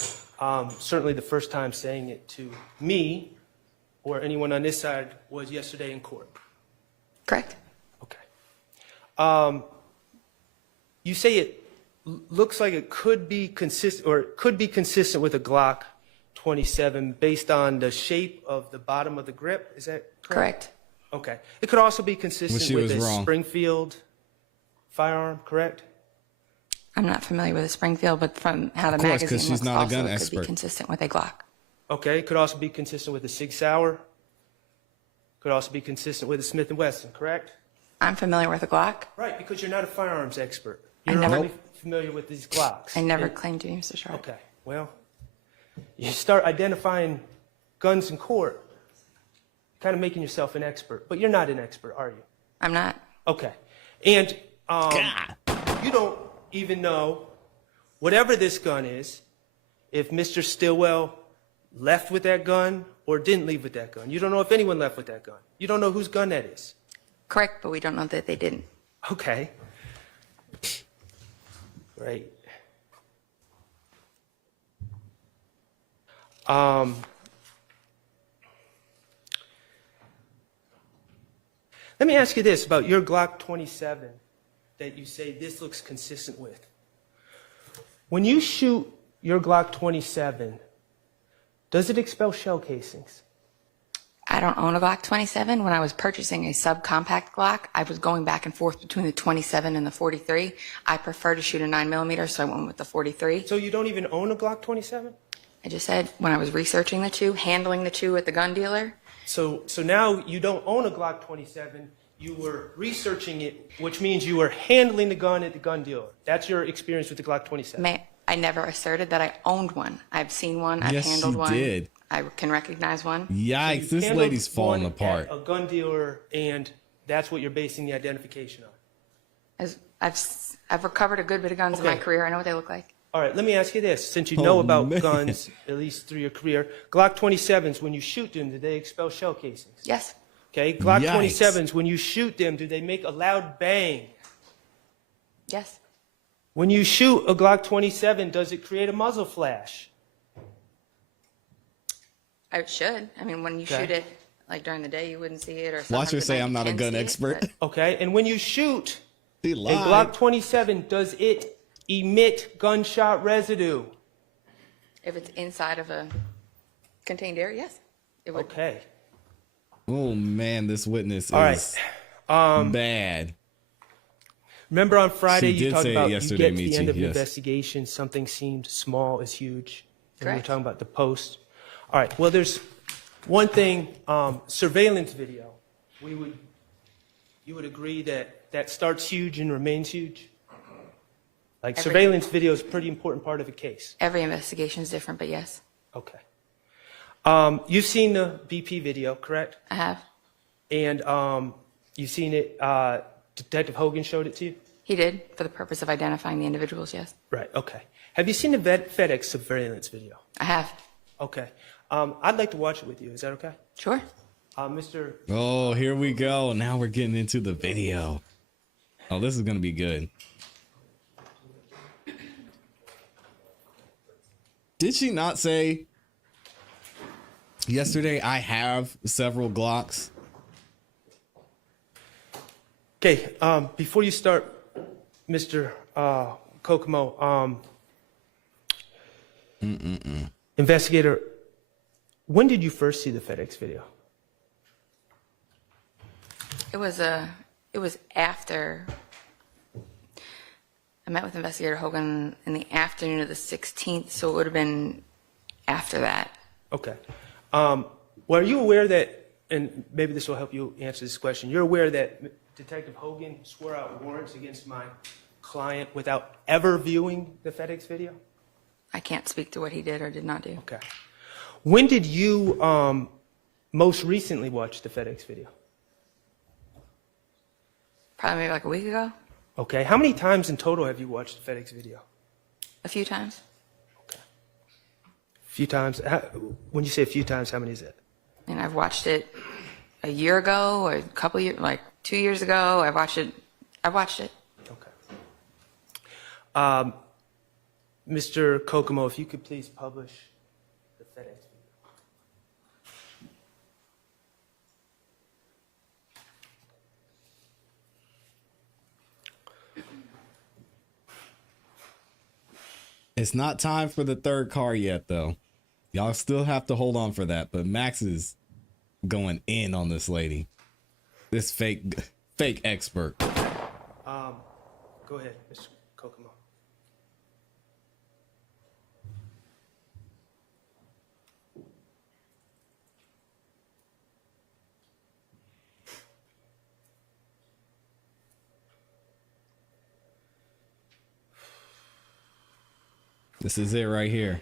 certainly the first time saying it to me or anyone on this side was yesterday in court. Correct. Okay. You say it looks like it could be consistent, or it could be consistent with a Glock 27 based on the shape of the bottom of the grip. Is that correct? Correct. Okay. It could also be consistent with a wrong. Springfield firearm, correct? I'm not familiar with a Springfield, but from how the Of course, magazine 'cause she's looks, not a also gun it could expert. be consistent with a Glock. Okay. It could also be consistent with a Sig Sauer. Could also be consistent with a Smith & Wesson, correct? I'm familiar with a Glock. Right, because you're not a firearms expert. I You're never- only familiar with these Glocks. I never claimed to be, Mr. Sharp. Okay, well, you start identifying guns in court, kind of making yourself an expert. But you're not an expert, are you? I'm not. Okay. And you don't even know, whatever this gun is, if Mr. Stillwell left with that gun or didn't leave with that gun. You don't know if anyone left with that gun. You don't know whose gun that is. Correct, but we don't know that they didn't. Okay. Great. Let me ask you this about your Glock 27 that you say this looks consistent with. When you shoot your Glock 27, does it expel shell casings? I don't own a Glock 27. When I was purchasing a subcompact Glock, I was going back and forth between the 27 and the 43. I prefer to shoot a 9mm, so I went with the 43. So you don't even own a Glock 27? I just said when I was researching the two, handling the two at the gun dealer. So now you don't own a Glock 27. You were researching it, which means you were handling the gun at the gun dealer. That's your experience with the Glock 27. I never asserted that I owned one. I've seen one. I've Yes, handled you one. did. I can recognize one. Yikes, So you this handled lady's falling one apart. at a gun dealer, and that's what you're basing the identification on. I've recovered a good bit of guns in my Okay. career. I know what they look like. All right, let me ask you this. Since you know Oh, about man. guns, at least through your career, Glock 27s, when you shoot them, do they expel shell casings? Yes. Okay, Glock Yikes. 27s, when you shoot them, do they make a loud bang? Yes. When you shoot a Glock 27, does it create a muzzle flash? I should. I mean, when you Okay. shoot it, like during the day, you wouldn't see it. Or Watch her sometimes at say night I'm you not a can gun see it, expert. but Okay, and when you shoot He a lied. Glock 27, does it emit gunshot residue? if it's inside of a contained area, yes, it would. Okay. Oh man, this witness All right. is bad. Remember on Friday She you did talked say it about you yesterday, get to the Michi, end of the yes. investigation, something seemed small is huge. And we were Correct. talking about the post. All right, well, there's one thing, surveillance video. You would agree that starts huge and remains huge? Like Every- surveillance video is a pretty important part of a case. Every investigation is different, but yes, Okay. You've seen the BP video, correct? I have. And you've seen it, Detective Hogan showed it to you? He did for the purpose of identifying the individuals, yes. Right, okay. Have you seen the FedEx surveillance video? I have. Okay. I'd like to watch it with you. Is that okay? Sure. Mr. Oh, here we go. Now we're getting into the video. Oh, this is gonna be good. Did she not say yesterday I have several Glocks? Okay, before you start, Mr. Kokomo, investigator, when did you first see the FedEx video? It was after I met with Investigator Hogan in the afternoon of the 16th, so it would have been after that. Okay. Well, are you aware that, and maybe this will help you answer this question, you're aware that Detective Hogan swore out warrants against my client without ever viewing the FedEx video? I can't speak to what he did or did not do. Okay. When did you most recently watch the FedEx video? Probably maybe like a week ago, Okay. How many times in total have you watched the FedEx video? a few times. A few times. When you say a few times, how many is it? And I've watched it a year ago, or a couple years, like 2 years ago. I've watched it. Okay. Mr. Kokomo, if you could please publish the FedEx video. It's not time for the third car yet, though. Y'all still have to hold on for that. But Max is going in on this lady, this fake expert. Go ahead, Mr. Kokomo. This is it right here.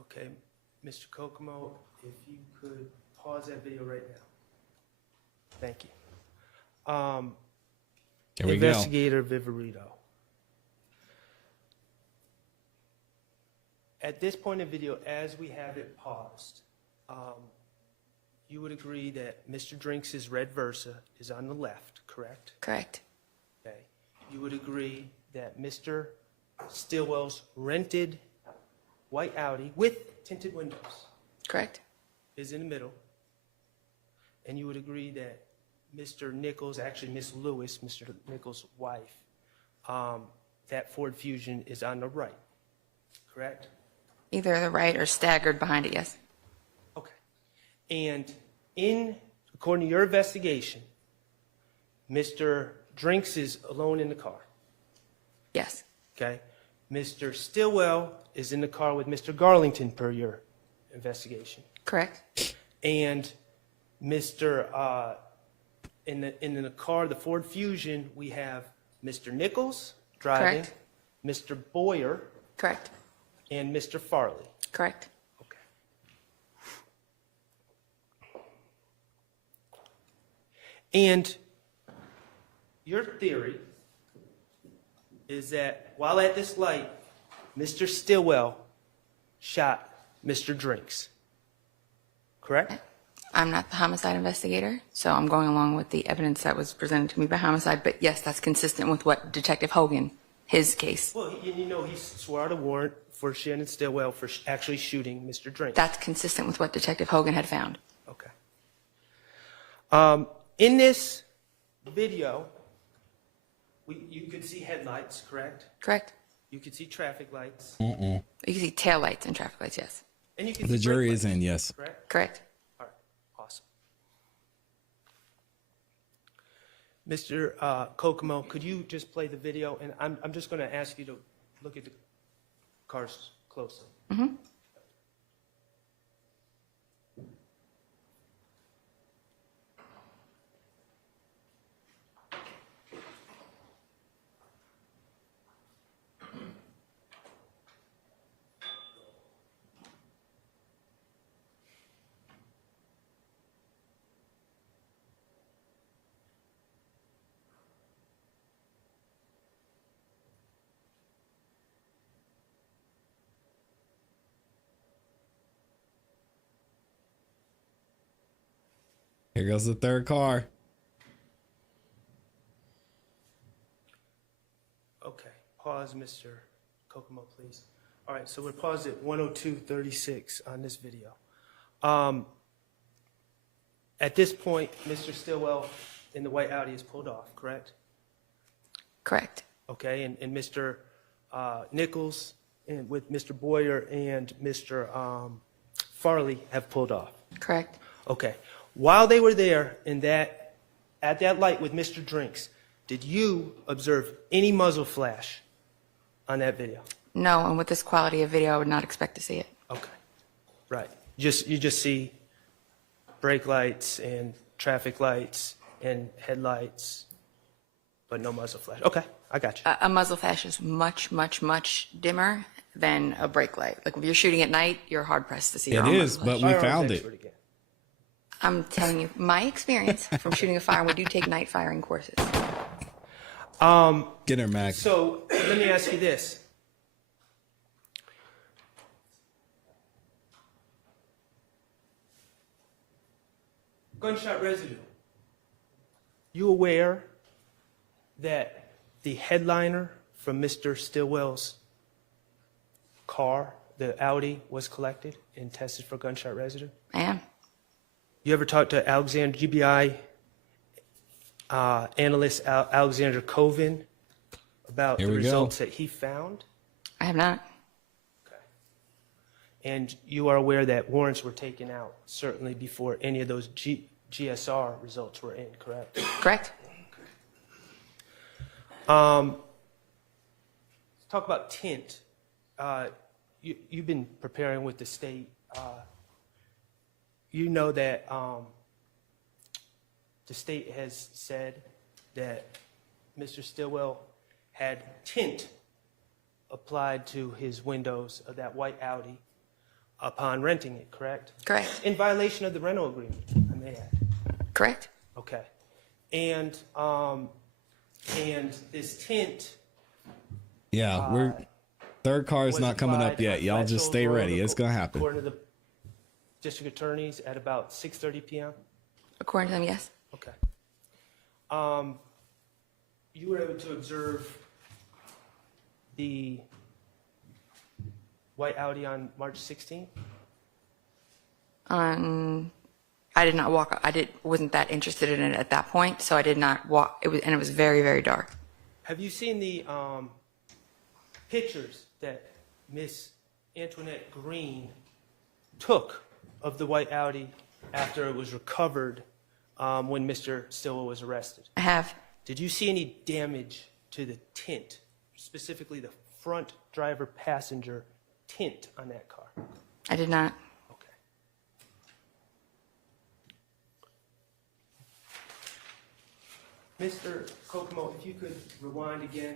Okay, Mr. Kokomo, if you could pause that video right now. Thank you. Here we go. Investigator Viverito. At this point in the video, as we have it paused, you would agree that Mr. Drinks' red Versa is on the left, correct? Correct. Okay. You would agree that Mr. Stillwell's rented white Audi with tinted windows Correct. is in the middle. And you would agree that Mr. Nichols, actually Miss Lewis, Mr. Nichols' wife, that Ford Fusion is on the right, correct? Either the right or staggered behind it, yes. Okay. And according to your investigation, Mr. Drinks is alone in the car. Yes. Okay. Mr. Stillwell is in the car with Mr. Garlington per your investigation. Correct. And Mr. In the car, the Ford Fusion, we have Mr. Nichols driving, Correct. Mr. Boyer, Correct. and Mr. Farley. Correct. Okay. And your theory is that while at this light, Mr. Stillwell shot Mr. Drinks. Correct? I'm not the homicide investigator, so I'm going along with the evidence that was presented to me by homicide. But yes, that's consistent with what Detective Hogan, his case. Well, you know, he swore out a warrant for Shannon Stillwell for actually shooting Mr. Drinks. That's consistent with what Detective Hogan had found. Okay. In this video, you could see headlights, correct? Correct. You could see traffic lights. You can see tail lights and traffic lights, yes. And you can The see jury brake is lights, in, yes. correct? Correct. All right, awesome. Mr. Kokomo, could you just play the video? And I'm just going to ask you to look at the cars closely. Mm-hmm. Here goes the third car. Okay, pause, Mr. Kokomo, please. All right, so we're paused at 102:36 on this video. At this point, Mr. Stillwell in the white Audi is pulled off, correct? Correct. Okay, and Mr. Nichols and with Mr. Boyer and Mr. Farley have pulled off. Correct. Okay. While they were there at that light with Mr. Drinks, did you observe any muzzle flash on that video? No, and with this quality of video, I would not expect to see it. Okay. Right. You just see brake lights and traffic lights and headlights, but no muzzle flash. Okay, I got you. A muzzle flash is much, much, much dimmer than a brake light. Like if you're shooting at night, you're hard pressed to see your It own is, muzzle but flash. we found it. I'm telling you, my experience from shooting a firearm, we do take night firing courses. Get her, Mac. So let me ask you this. Gunshot residue. You aware that the headliner from Mr. Stillwell's car, the Audi, was collected and tested for gunshot residue? I am. You ever talked to Alexander GBI analyst Alexander Coven about the results that he found? I have not. Okay. And you are aware that warrants were taken out certainly before any of those GSR results were in, correct? Correct. Let's talk about tint. You've been preparing with the state. You know that the state has said that Mr. Stillwell had tint applied to his windows of that white Audi upon renting it, correct? Correct. In violation of the rental agreement, I may add. Correct. Okay. And this tint. Yeah, we're third car is not coming up yet. Y'all just stay ready. It's gonna happen. According to the district attorneys at about 6:30 p.m. According to them, yes. Okay. You were able to observe the white Audi on March 16th? I did not walk. Wasn't that interested in it at that point, so I did not walk. It was very, very dark. Have you seen the pictures that Miss Antoinette Green took of the white Audi after it was recovered when Mr. Stillwell was arrested? I have. Did you see any damage to the tint, specifically the front driver passenger tint on that car? I did not. Okay. Mr. Kokomo, if you could rewind again.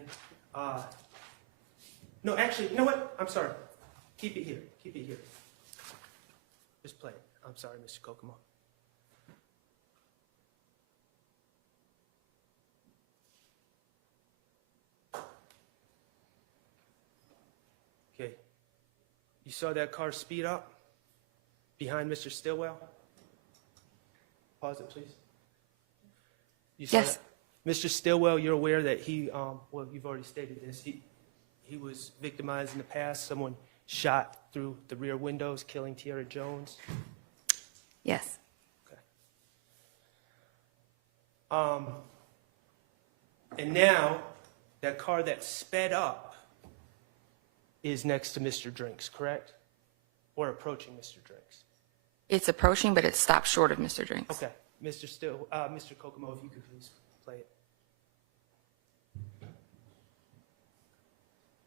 No, actually, you know what? I'm sorry. Keep it here. Keep it here. Just play it. I'm sorry, Mr. Kokomo. Okay. You saw that car speed up behind Mr. Stillwell? Pause it, please. You saw Yes. that? Mr. Stillwell, you're aware that he, well, you've already stated this, he was victimized in the past. Someone shot through the rear windows, killing Tiara Jones. Yes. And now, that car that sped up is next to Mr. Drinks, correct? Or approaching Mr. Drinks? It's approaching, but it stopped short of Mr. Drinks. Okay. Mr. Kokomo, if you could please play it.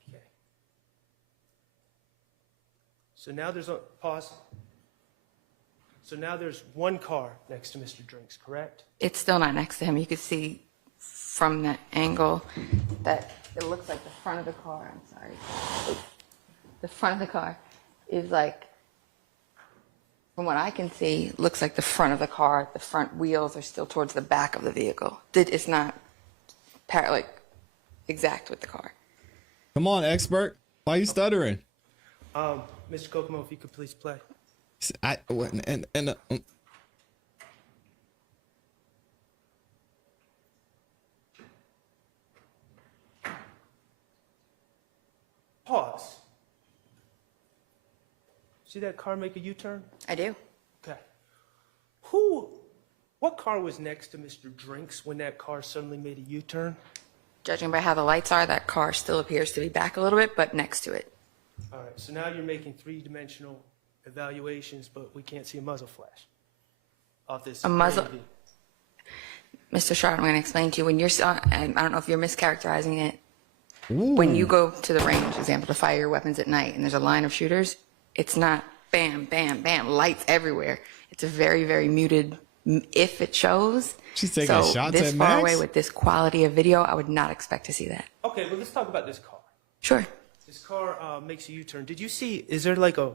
Okay. So now there's a pause. So now there's one car next to Mr. Drinks, correct? It's still not next to him. You could see from that angle that it looks like the front of the car. I'm sorry. The front of the car is like, from what I can see, looks like the front of the car. The front wheels are still towards the back of the vehicle. It's not exact with the car. Come on, expert. Why are you stuttering? Mr. Kokomo, if you could please play. Pause. See that car make a U-turn? I do. Okay. What car was next to Mr. Drinks when that car suddenly made a U-turn? Judging by how the lights are, that car still appears to be back a little bit, but next to it. All right, so now you're making three-dimensional evaluations, but we can't see a muzzle flash off this. A muzzle. AV. Mr. Sharp, I'm going to explain to you. When you're, I don't know if you're mischaracterizing it. Ooh. When you go to the range, for example, to fire your weapons at night, and there's a line of shooters, it's not bam, bam, bam, lights everywhere. It's a very, very muted, if it shows. She's taking shots this at far Max? away with this quality of video, I would not expect to see that. Okay, well, let's talk about this car. Sure. This car makes a U-turn. Did you see, is there like a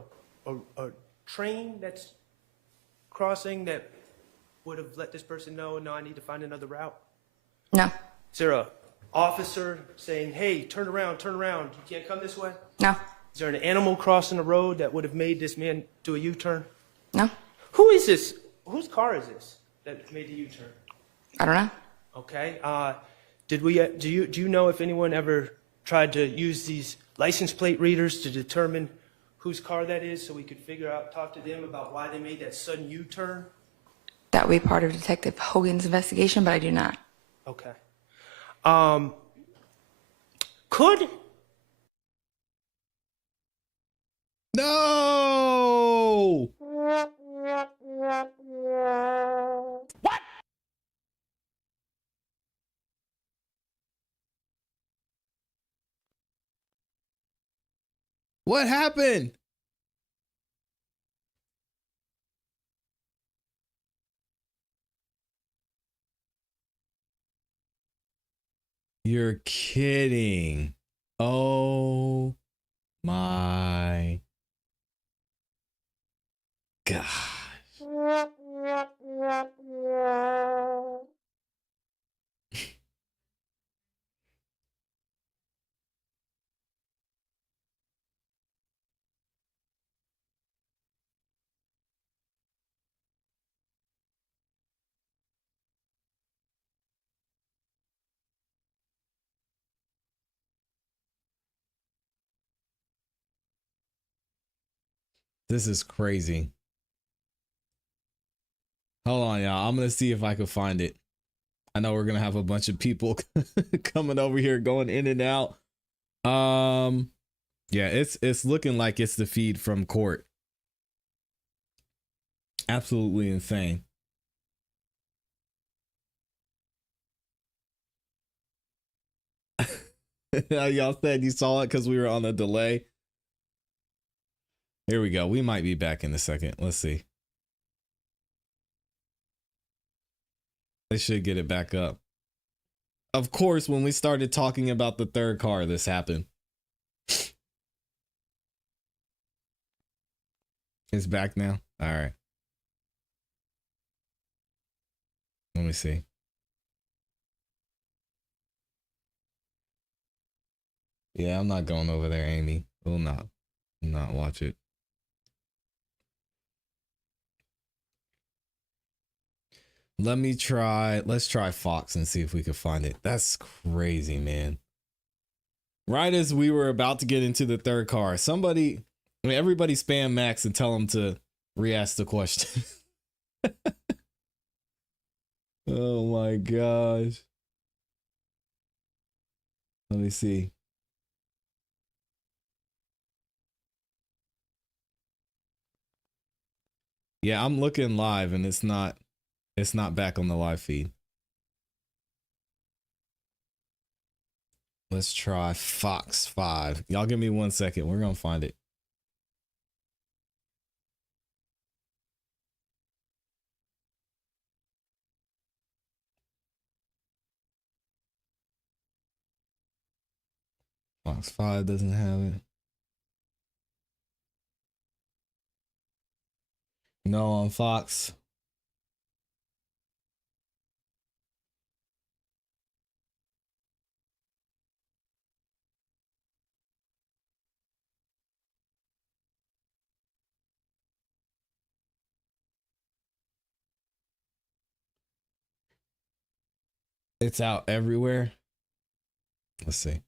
train that's crossing that would have let this person know, no, I need to find another route? No. Is there a officer saying, hey, turn around, you can't come this way? No. Is there an animal crossing the road that would have made this man do a U-turn? No. Who is this? Whose car is this that made the U-turn? I don't know. Okay. Do you know if anyone ever tried to use these license plate readers to determine whose car that is so we could talk to them about why they made that sudden U-turn? That would be part of Detective Hogan's investigation, but I do not. Okay. Could... No! What? What happened? You're kidding. Oh my gosh. This is crazy. Hold on, y'all. I'm going to see if I can find it. I know we're going to have a bunch of people coming over here, going in and out. Yeah, it's looking like it's the feed from court. Absolutely insane. Y'all said you saw it because we were on a delay. Here we go. We might be back in a second. Let's see. They should get it back up. Of course, when we started talking about the third car, this happened. It's back now? All right. Let me see. Yeah, I'm not going over there, Amy. We'll not watch it. Let's try Fox and see if we can find it. That's crazy, man. Right as we were about to get into the third car, everybody spam Max and tell him to re-ask the question. Oh my gosh. Let me see. Yeah, I'm looking live and it's not back on the live feed. Let's try Fox 5. Y'all give me 1 second. We're going to find it. Fox 5 doesn't have it. No on Fox. It's out everywhere. Let's see.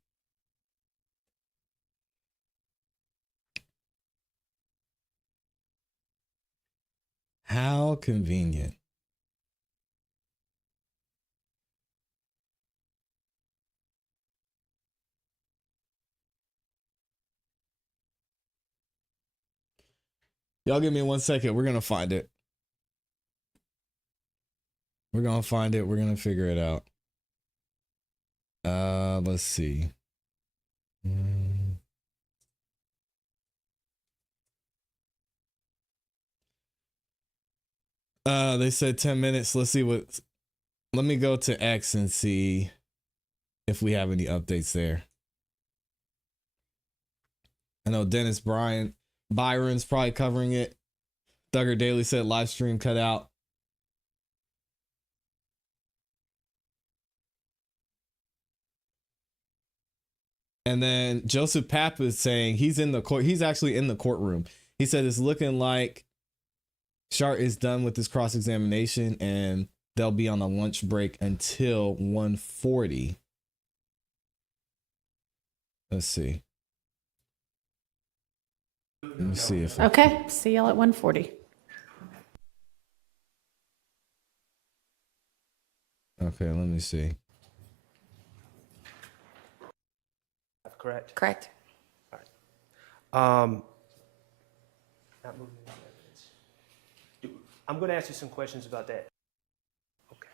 How convenient. Y'all give me 1 second. We're going to find it. We're going to find it. We're going to figure it out. Let's see. They said 10 minutes. Let's see let me go to X and see if we have any updates there. I know Dennis Byron's probably covering it. Thugger Daily said live stream cut out. And then Joseph Papp is saying he's in the court. He's actually in the courtroom. He said it's looking like Shart is done with his cross-examination and they'll be on a lunch break until 1:40. Let's see. Let me see if Okay, see y'all at 1:40. Okay, let me see. Correct? Correct. All right. Not moving any evidence. I'm going to ask you some questions about that. Okay.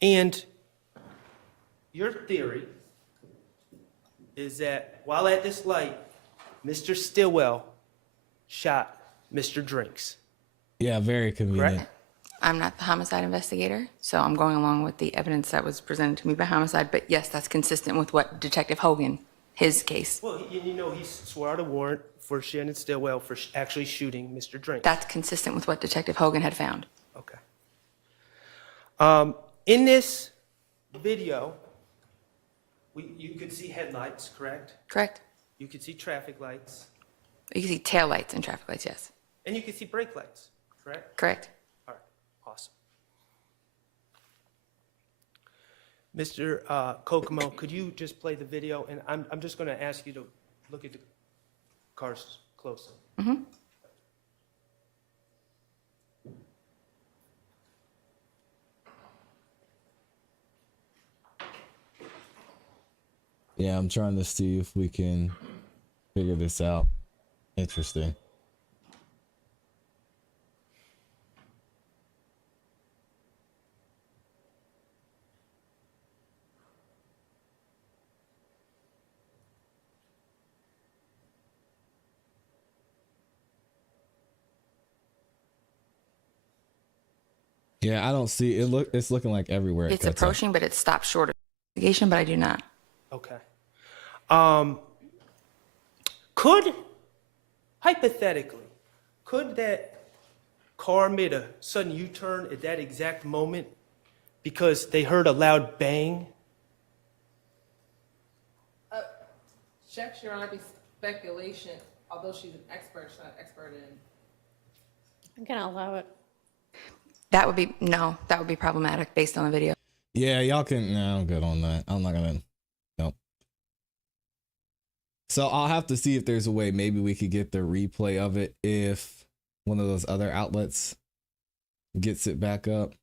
And your theory is that while at this light, Mr. Stillwell shot Mr. Drinks. Yeah, very convenient. Correct? I'm not the homicide investigator, so I'm going along with the evidence that was presented to me by homicide. But yes, that's consistent with what Detective Hogan, his case. Well, you know, he swore out a warrant for Shannon Stillwell for actually shooting Mr. Drinks. That's consistent with what Detective Hogan had found. Okay. In this video, you could see headlights, correct? Correct. You could see traffic lights. You can see tail lights and traffic lights, yes. And you could see brake lights, correct? Correct. All right, awesome. Mr. Kokomo, could you just play the video? And I'm just going to ask you to look at the cars closely. Mm-hmm. Yeah, I'm trying to see if we can figure this out. Interesting. Yeah, I don't see it. It's looking like everywhere. It's approaching, but it stopped short of investigation, but I do not. Okay. Hypothetically, could that car made a sudden U-turn at that exact moment because they heard a loud bang? Checks, Your Honor, be speculation, although she's an expert, she's not an expert in. I'm going to allow it. That would be problematic based on the video. Yeah, y'all can. No, I'm good on that. I'm not gonna. Nope. So I'll have to see if there's a way. Maybe we could get the replay of it if one of those other outlets gets it back up.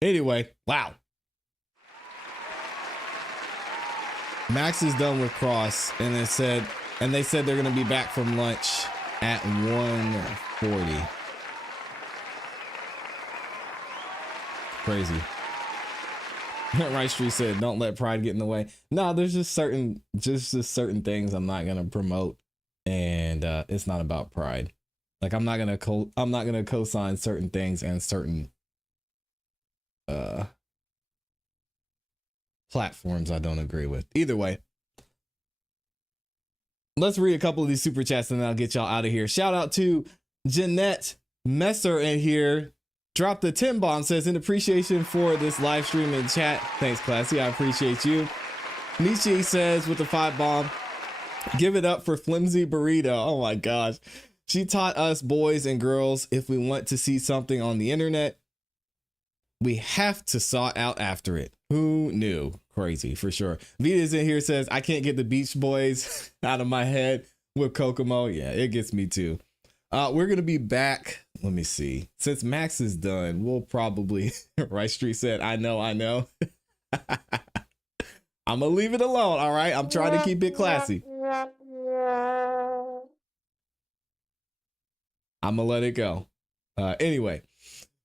Anyway, wow. Max is done with Cross, and they said they're gonna be back from lunch at 1:40. Crazy. Right Street said, "Don't let pride get in the way." No, there's just certain things I'm not gonna promote, and it's not about pride. Like I'm not gonna co-sign certain things and certain platforms I don't agree with. Either way, let's read a couple of these super chats and then I'll get y'all out of here. Shout out to Jeanette Messer in here. Dropped the 10 bomb, says, in appreciation for this live stream and chat. Thanks, ClassE. I appreciate you. Nietzsche says with the 5 bomb, give it up for Flimsy Burrito. Oh my gosh. She taught us boys and girls, if we want to see something on the internet, we have to saw out after it. Who knew? Crazy for sure. Vita's in here, says, I can't get the Beach Boys out of my head with Kokomo. Yeah, it gets me too. We're going to be back. Let me see. Since Max is done, we'll probably, Right Street said, I know. I'm going to leave it alone. All right. I'm trying to keep it classy. I'm going to let it go. Anyway,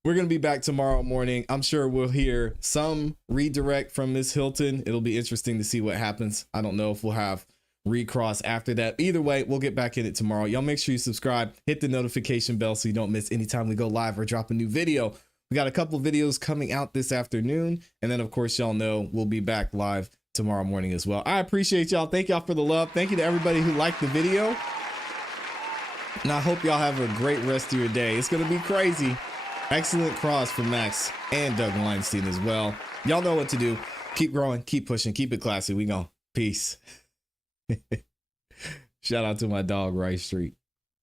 we're going to be back tomorrow morning. I'm sure we'll hear some redirect from Miss Hilton. It'll be interesting to see what happens. I don't know if we'll have recross after that. Either way, we'll get back in it tomorrow. Y'all make sure you subscribe, hit the notification bell so you don't miss any time we go live or drop a new video. We got a couple videos coming out this afternoon, and then of course y'all know we'll be back live tomorrow morning as well. I appreciate y'all. Thank y'all for the love. Thank you to everybody who liked the video, and I hope y'all have a great rest of your day. It's gonna be crazy. Excellent cross from Max and Doug Weinstein as well. Y'all know what to do. Keep growing, keep pushing, keep it classy. We go. Peace. Shout out to my dog, Rice Street.